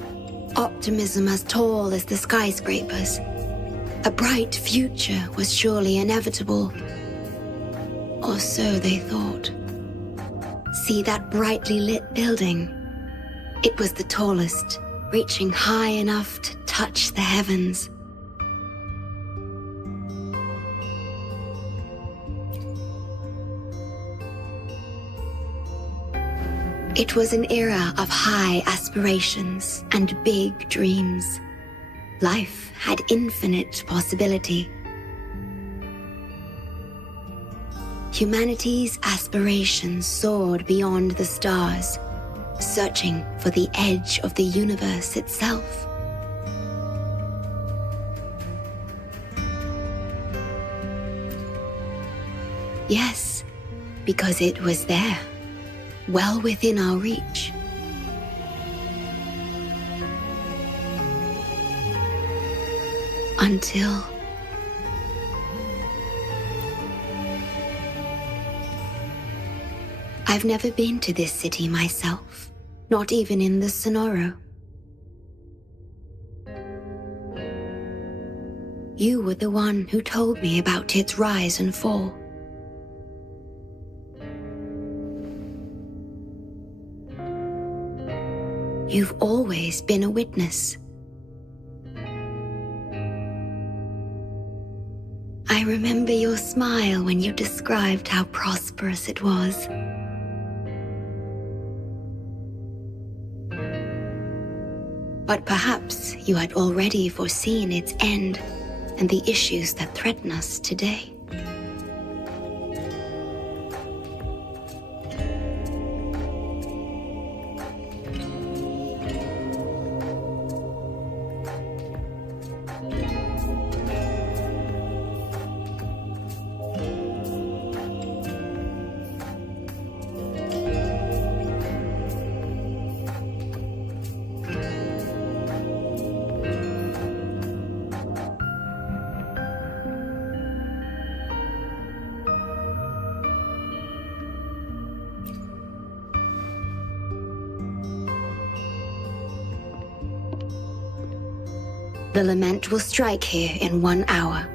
optimism as tall as the skyscrapers. A bright future was surely inevitable. Or so they thought. See that brightly lit building? It was the tallest, reaching high enough to touch the heavens. It was an era of high aspirations and big dreams. Life had infinite possibility. Humanity's aspirations soared beyond the stars, searching for the edge of the universe itself. Yes, because it was there, well within our reach. Until... I've never been to this city myself, not even in the Sonoro. You were the one who told me about its rise and fall. You've always been a witness. I remember your smile when you described how prosperous it was. But perhaps you had already foreseen its end and the issues that threaten us today. The lament will strike here in 1 hour.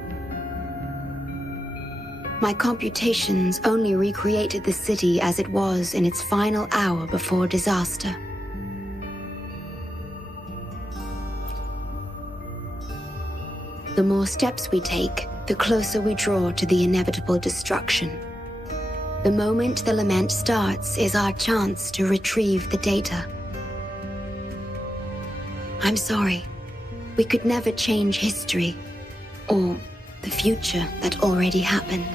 My computations only recreated the city as it was in its final hour before disaster. The more steps we take, the closer we draw to the inevitable destruction. The moment the lament starts is our chance to retrieve the data. I'm sorry. We could never change history, or the future that already happened.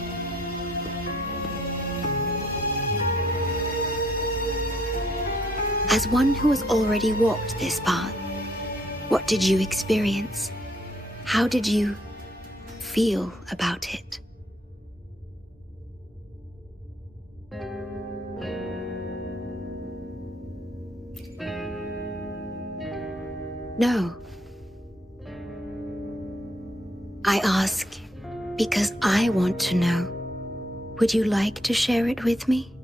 As one who has already walked this path, what did you experience? How did you feel about it? No. I ask because I want to know. Would you like to share it with me?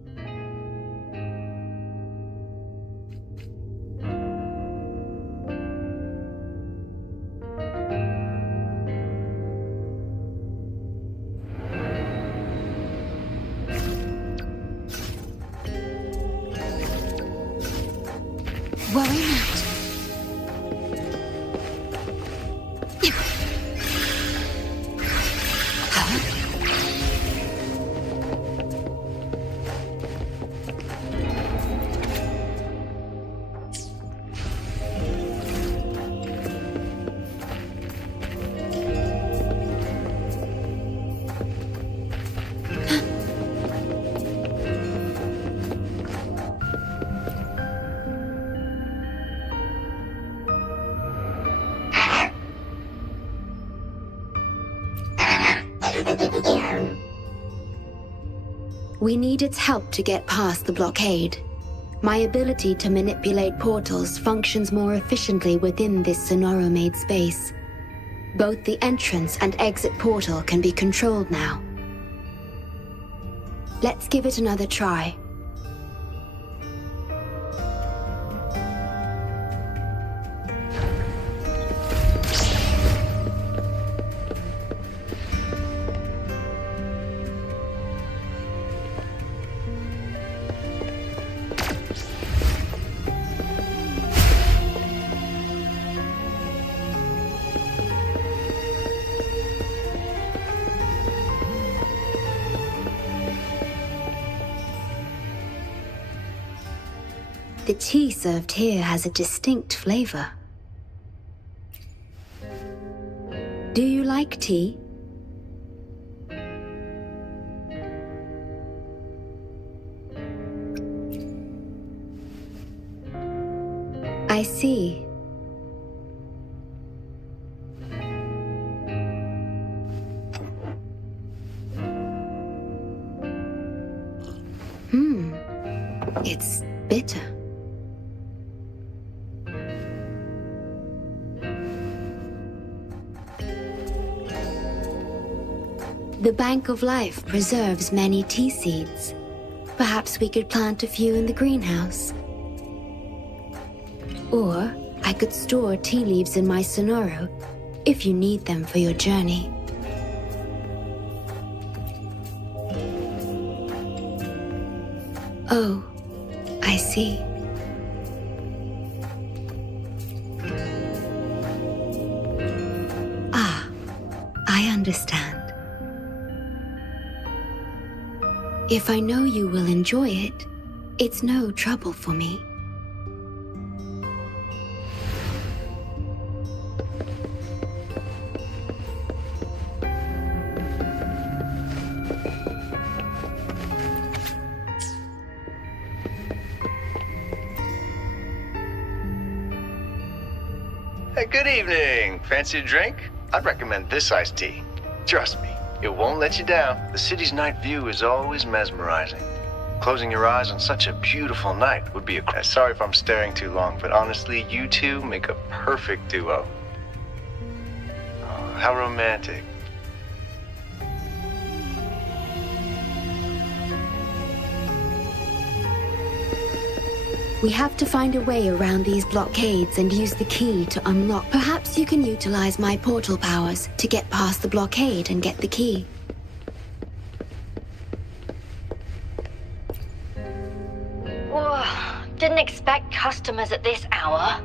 Worry not. We need its help to get past the blockade. My ability to manipulate portals functions more efficiently within this Sonoro-made space. Both the entrance and exit portal can be controlled now. Let's give it another try. The tea served here has a distinct flavor. Do you like tea? I see. It's bitter. The Bank of Life preserves many tea seeds. Perhaps we could plant a few in the greenhouse. Or I could store tea leaves in my sonoro if you need them for your journey. Oh, I see. Ah, I understand. If I know you will enjoy it, it's no trouble for me. Hey, good evening. Fancy a drink? I'd recommend this iced tea. Trust me, it won't let you down. The city's night view is always mesmerizing. Closing your eyes on such a beautiful night would be a... Sorry if I'm staring too long, but honestly, you two make a perfect duo. Oh, how romantic. We have to find a way around these blockades and use the key to unlock. Perhaps you can utilize my portal powers to get past the blockade and get the key. Whoa, didn't expect customers at this hour.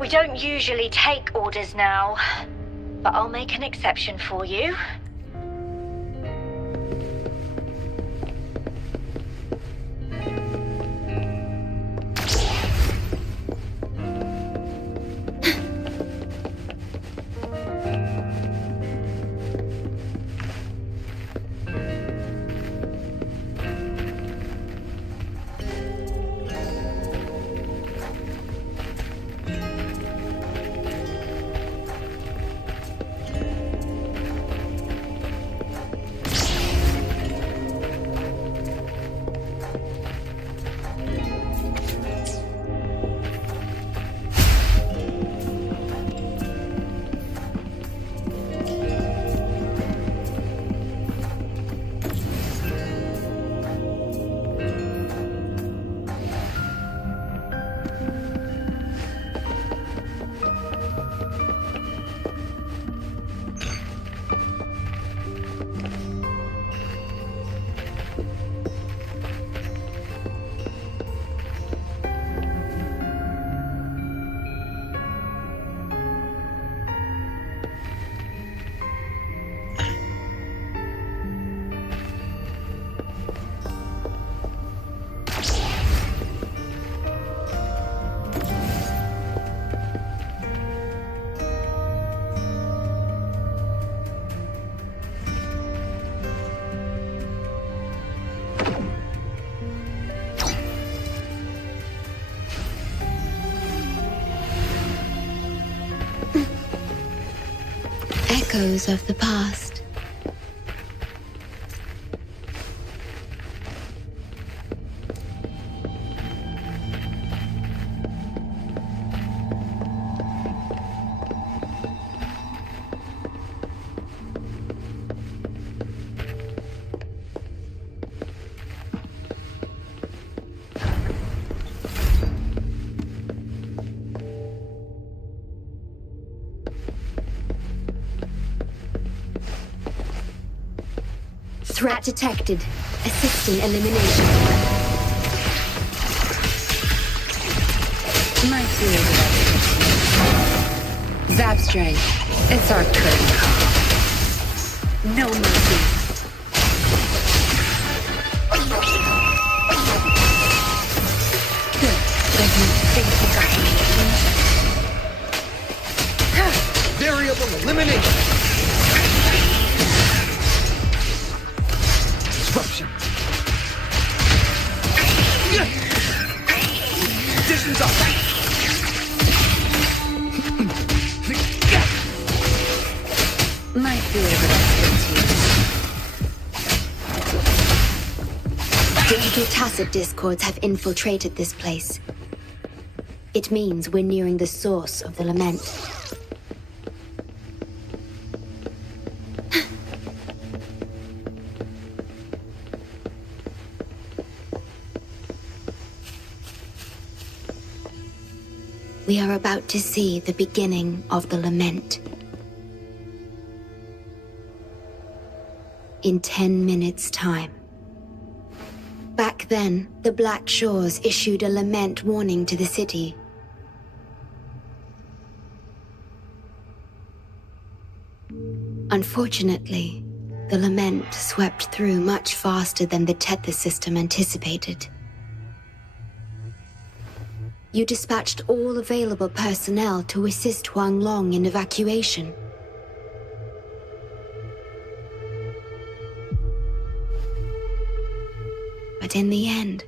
We don't usually take orders now, but I'll make an exception for you. Echoes of the past. Threat detected. Assisting elimination. My field of expertise. Zap strength. It's our curtain call. No mercy. Good. Positions up! My field of expertise. Difficult tacit discords have infiltrated this place. It means we're nearing the source of the lament. We are about to see the beginning of the lament. In 10 minutes' time. Back then, the Black Shores issued a lament warning to the city. Unfortunately, the lament swept through much faster than the Tethys system anticipated. You dispatched all available personnel to assist Huang Long in evacuation. But in the end,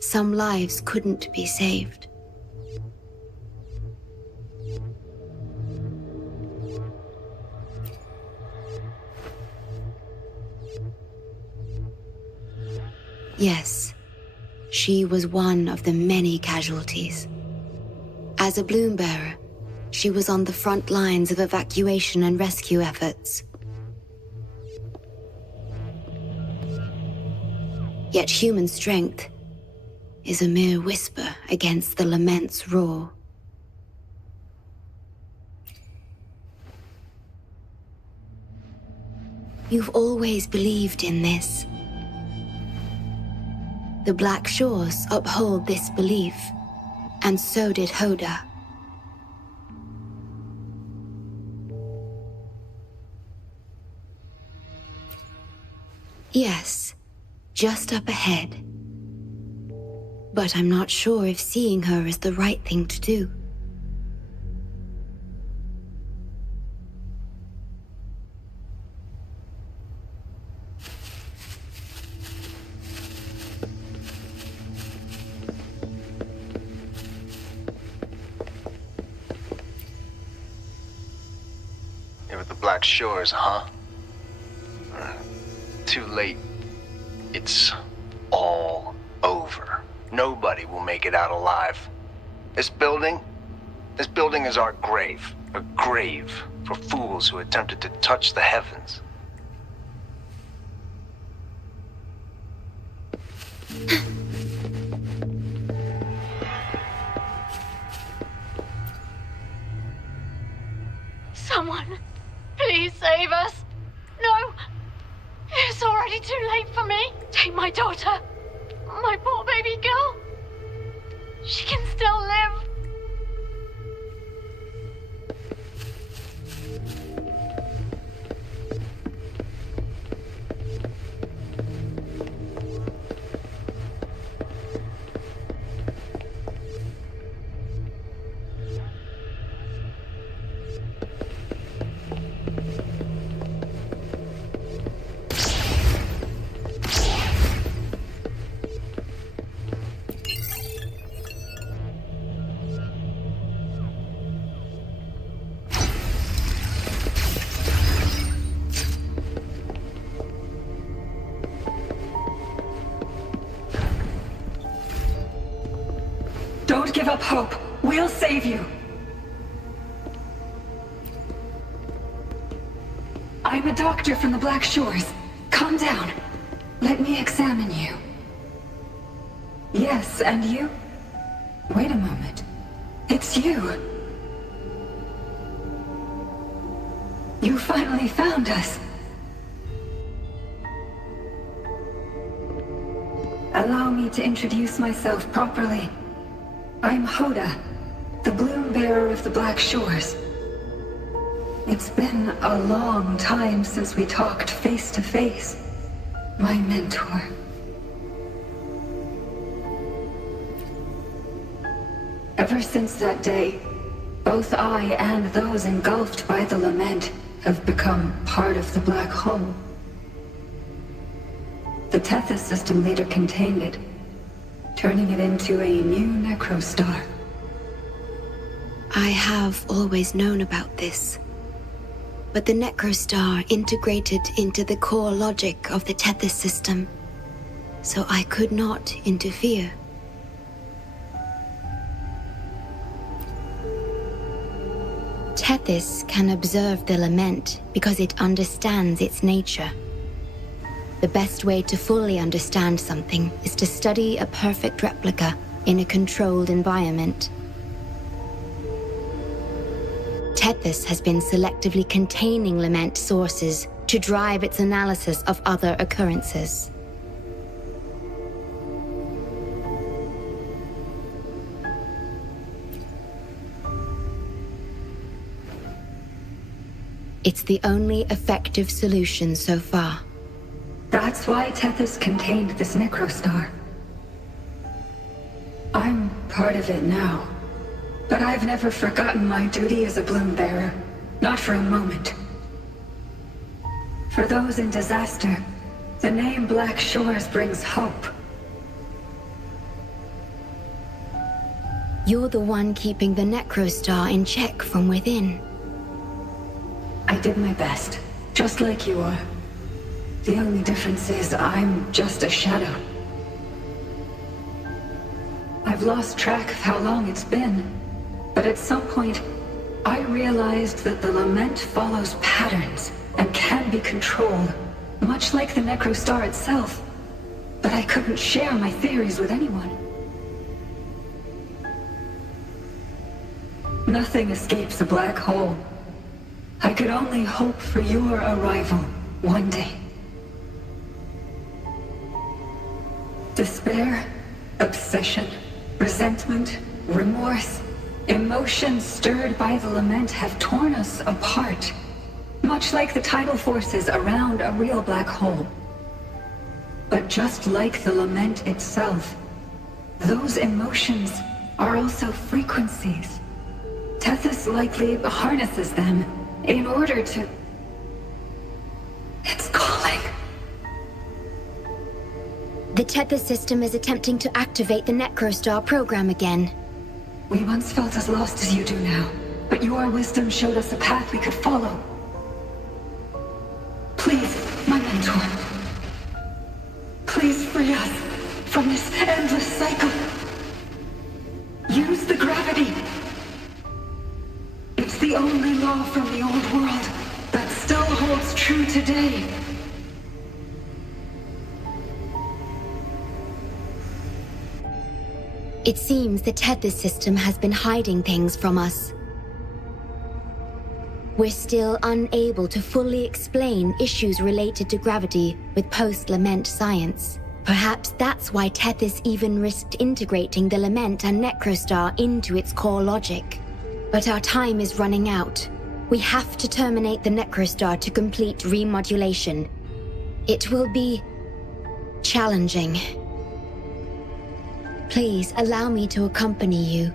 some lives couldn't be saved. Yes, she was one of the many casualties. As a bloom bearer, she was on the front lines of evacuation and rescue efforts. Yet human strength is a mere whisper against the lament's roar. You've always believed in this. The Black Shores uphold this belief, and so did Hoda. Yes, just up ahead. But I'm not sure if seeing her is the right thing to do. Black Shores, huh? Too late. It's all over. Nobody will make it out alive. This building is our grave. A grave for fools who attempted to touch the heavens. Someone, please save us. No, it's already too late for me. Take my daughter, my poor baby girl. She can still live. Don't give up hope. We'll save you. I'm a doctor from the Black Shores. Calm down. Let me examine you. Yes, and you? Wait a moment. It's you. You finally found us. Allow me to introduce myself properly. I'm Hoda, the bloom bearer of the Black Shores. It's been a long time since we talked face to face, my mentor. Ever since that day, both I and those engulfed by the lament have become part of the black hole. The Tethys system later contained it, turning it into a new necrostar. I have always known about this. But the necrostar integrated into the core logic of the Tethys system, so I could not interfere. Tethys can observe the lament because it understands its nature. The best way to fully understand something is to study a perfect replica in a controlled environment. Tethys has been selectively containing lament sources to drive its analysis of other occurrences. It's the only effective solution so far. That's why Tethys contained this necrostar. I'm part of it now. But I've never forgotten my duty as a bloom bearer. Not for a moment. For those in disaster, the name Black Shores brings hope. You're the one keeping the necrostar in check from within. I did my best, just like you are. The only difference is I'm just a shadow. I've lost track of how long it's been, but at some point, I realized that the lament follows patterns and can be controlled, much like the necrostar itself. But I couldn't share my theories with anyone. Nothing escapes a black hole. I could only hope for your arrival one day. Despair, obsession, resentment, remorse, emotions stirred by the lament have torn us apart, much like the tidal forces around a real black hole. But just like the lament itself, those emotions are also frequencies. Tethys likely harnesses them in order to... It's calling. The Tethys system is attempting to activate the necrostar program again. We once felt as lost as you do now, but your wisdom showed us a path we could follow. Please, my mentor. Please free us from this endless cycle. Use the gravity. It's the only law from the old world that still holds true today. It seems the Tethys system has been hiding things from us. We're still unable to fully explain issues related to gravity with post-lament science. Perhaps that's why Tethys even risked integrating the lament and necrostar into its core logic. But our time is running out. We have to terminate the necrostar to complete remodulation. It will be challenging. Please allow me to accompany you.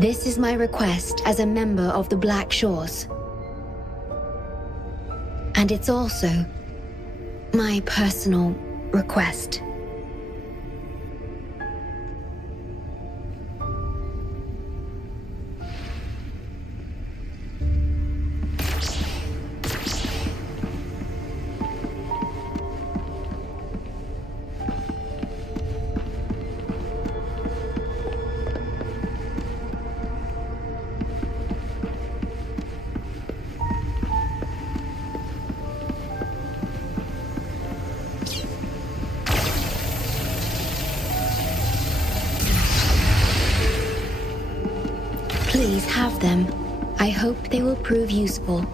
This is my request as a member of the Black Shores. And it's also my personal request. Please have them. I hope they will prove useful.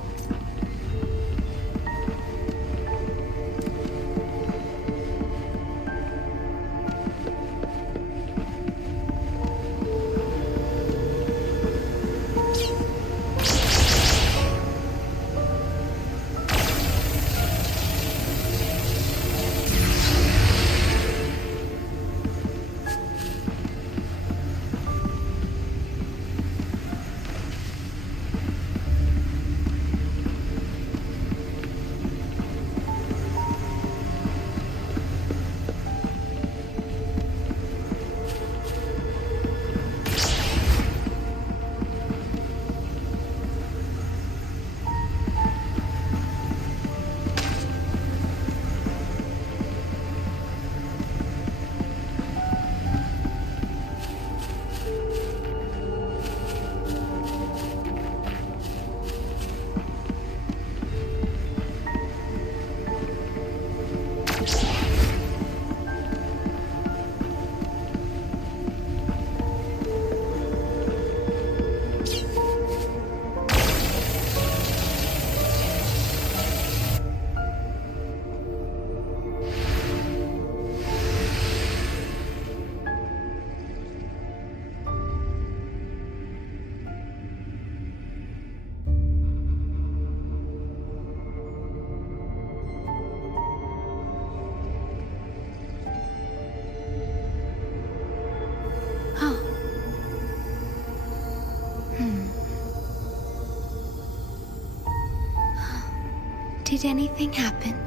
Did anything happen?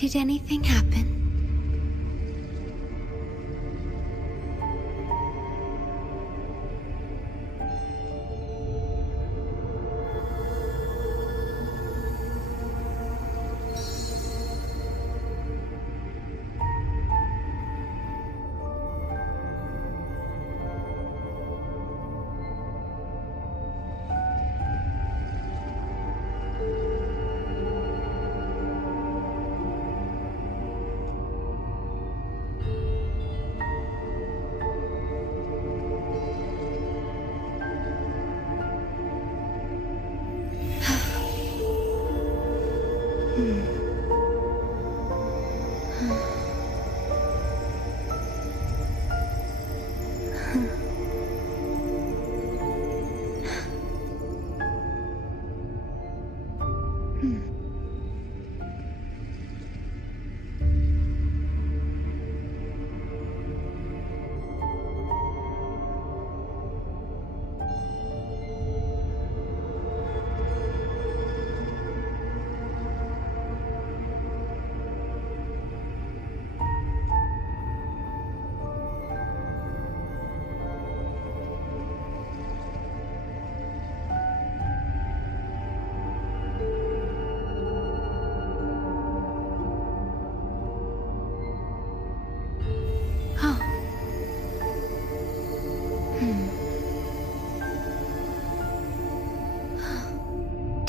Did anything happen?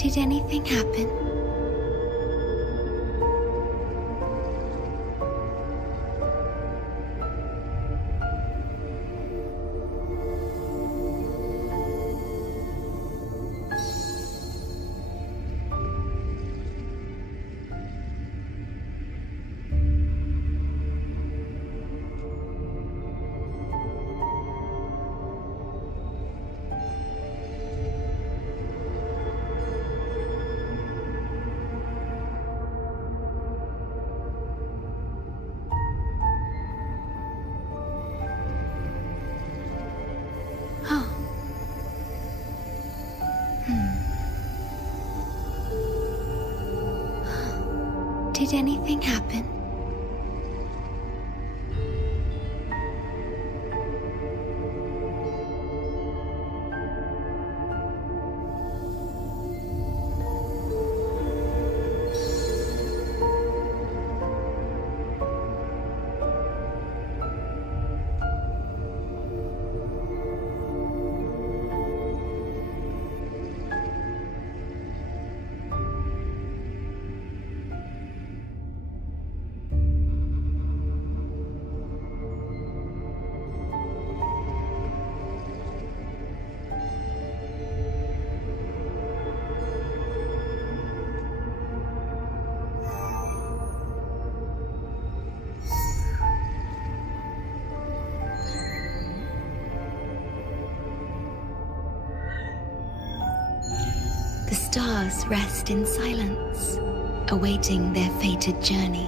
Did anything happen? Did anything happen? The stars rest in silence, awaiting their fated journey.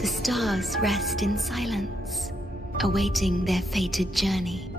The stars rest in silence, awaiting their fated journey.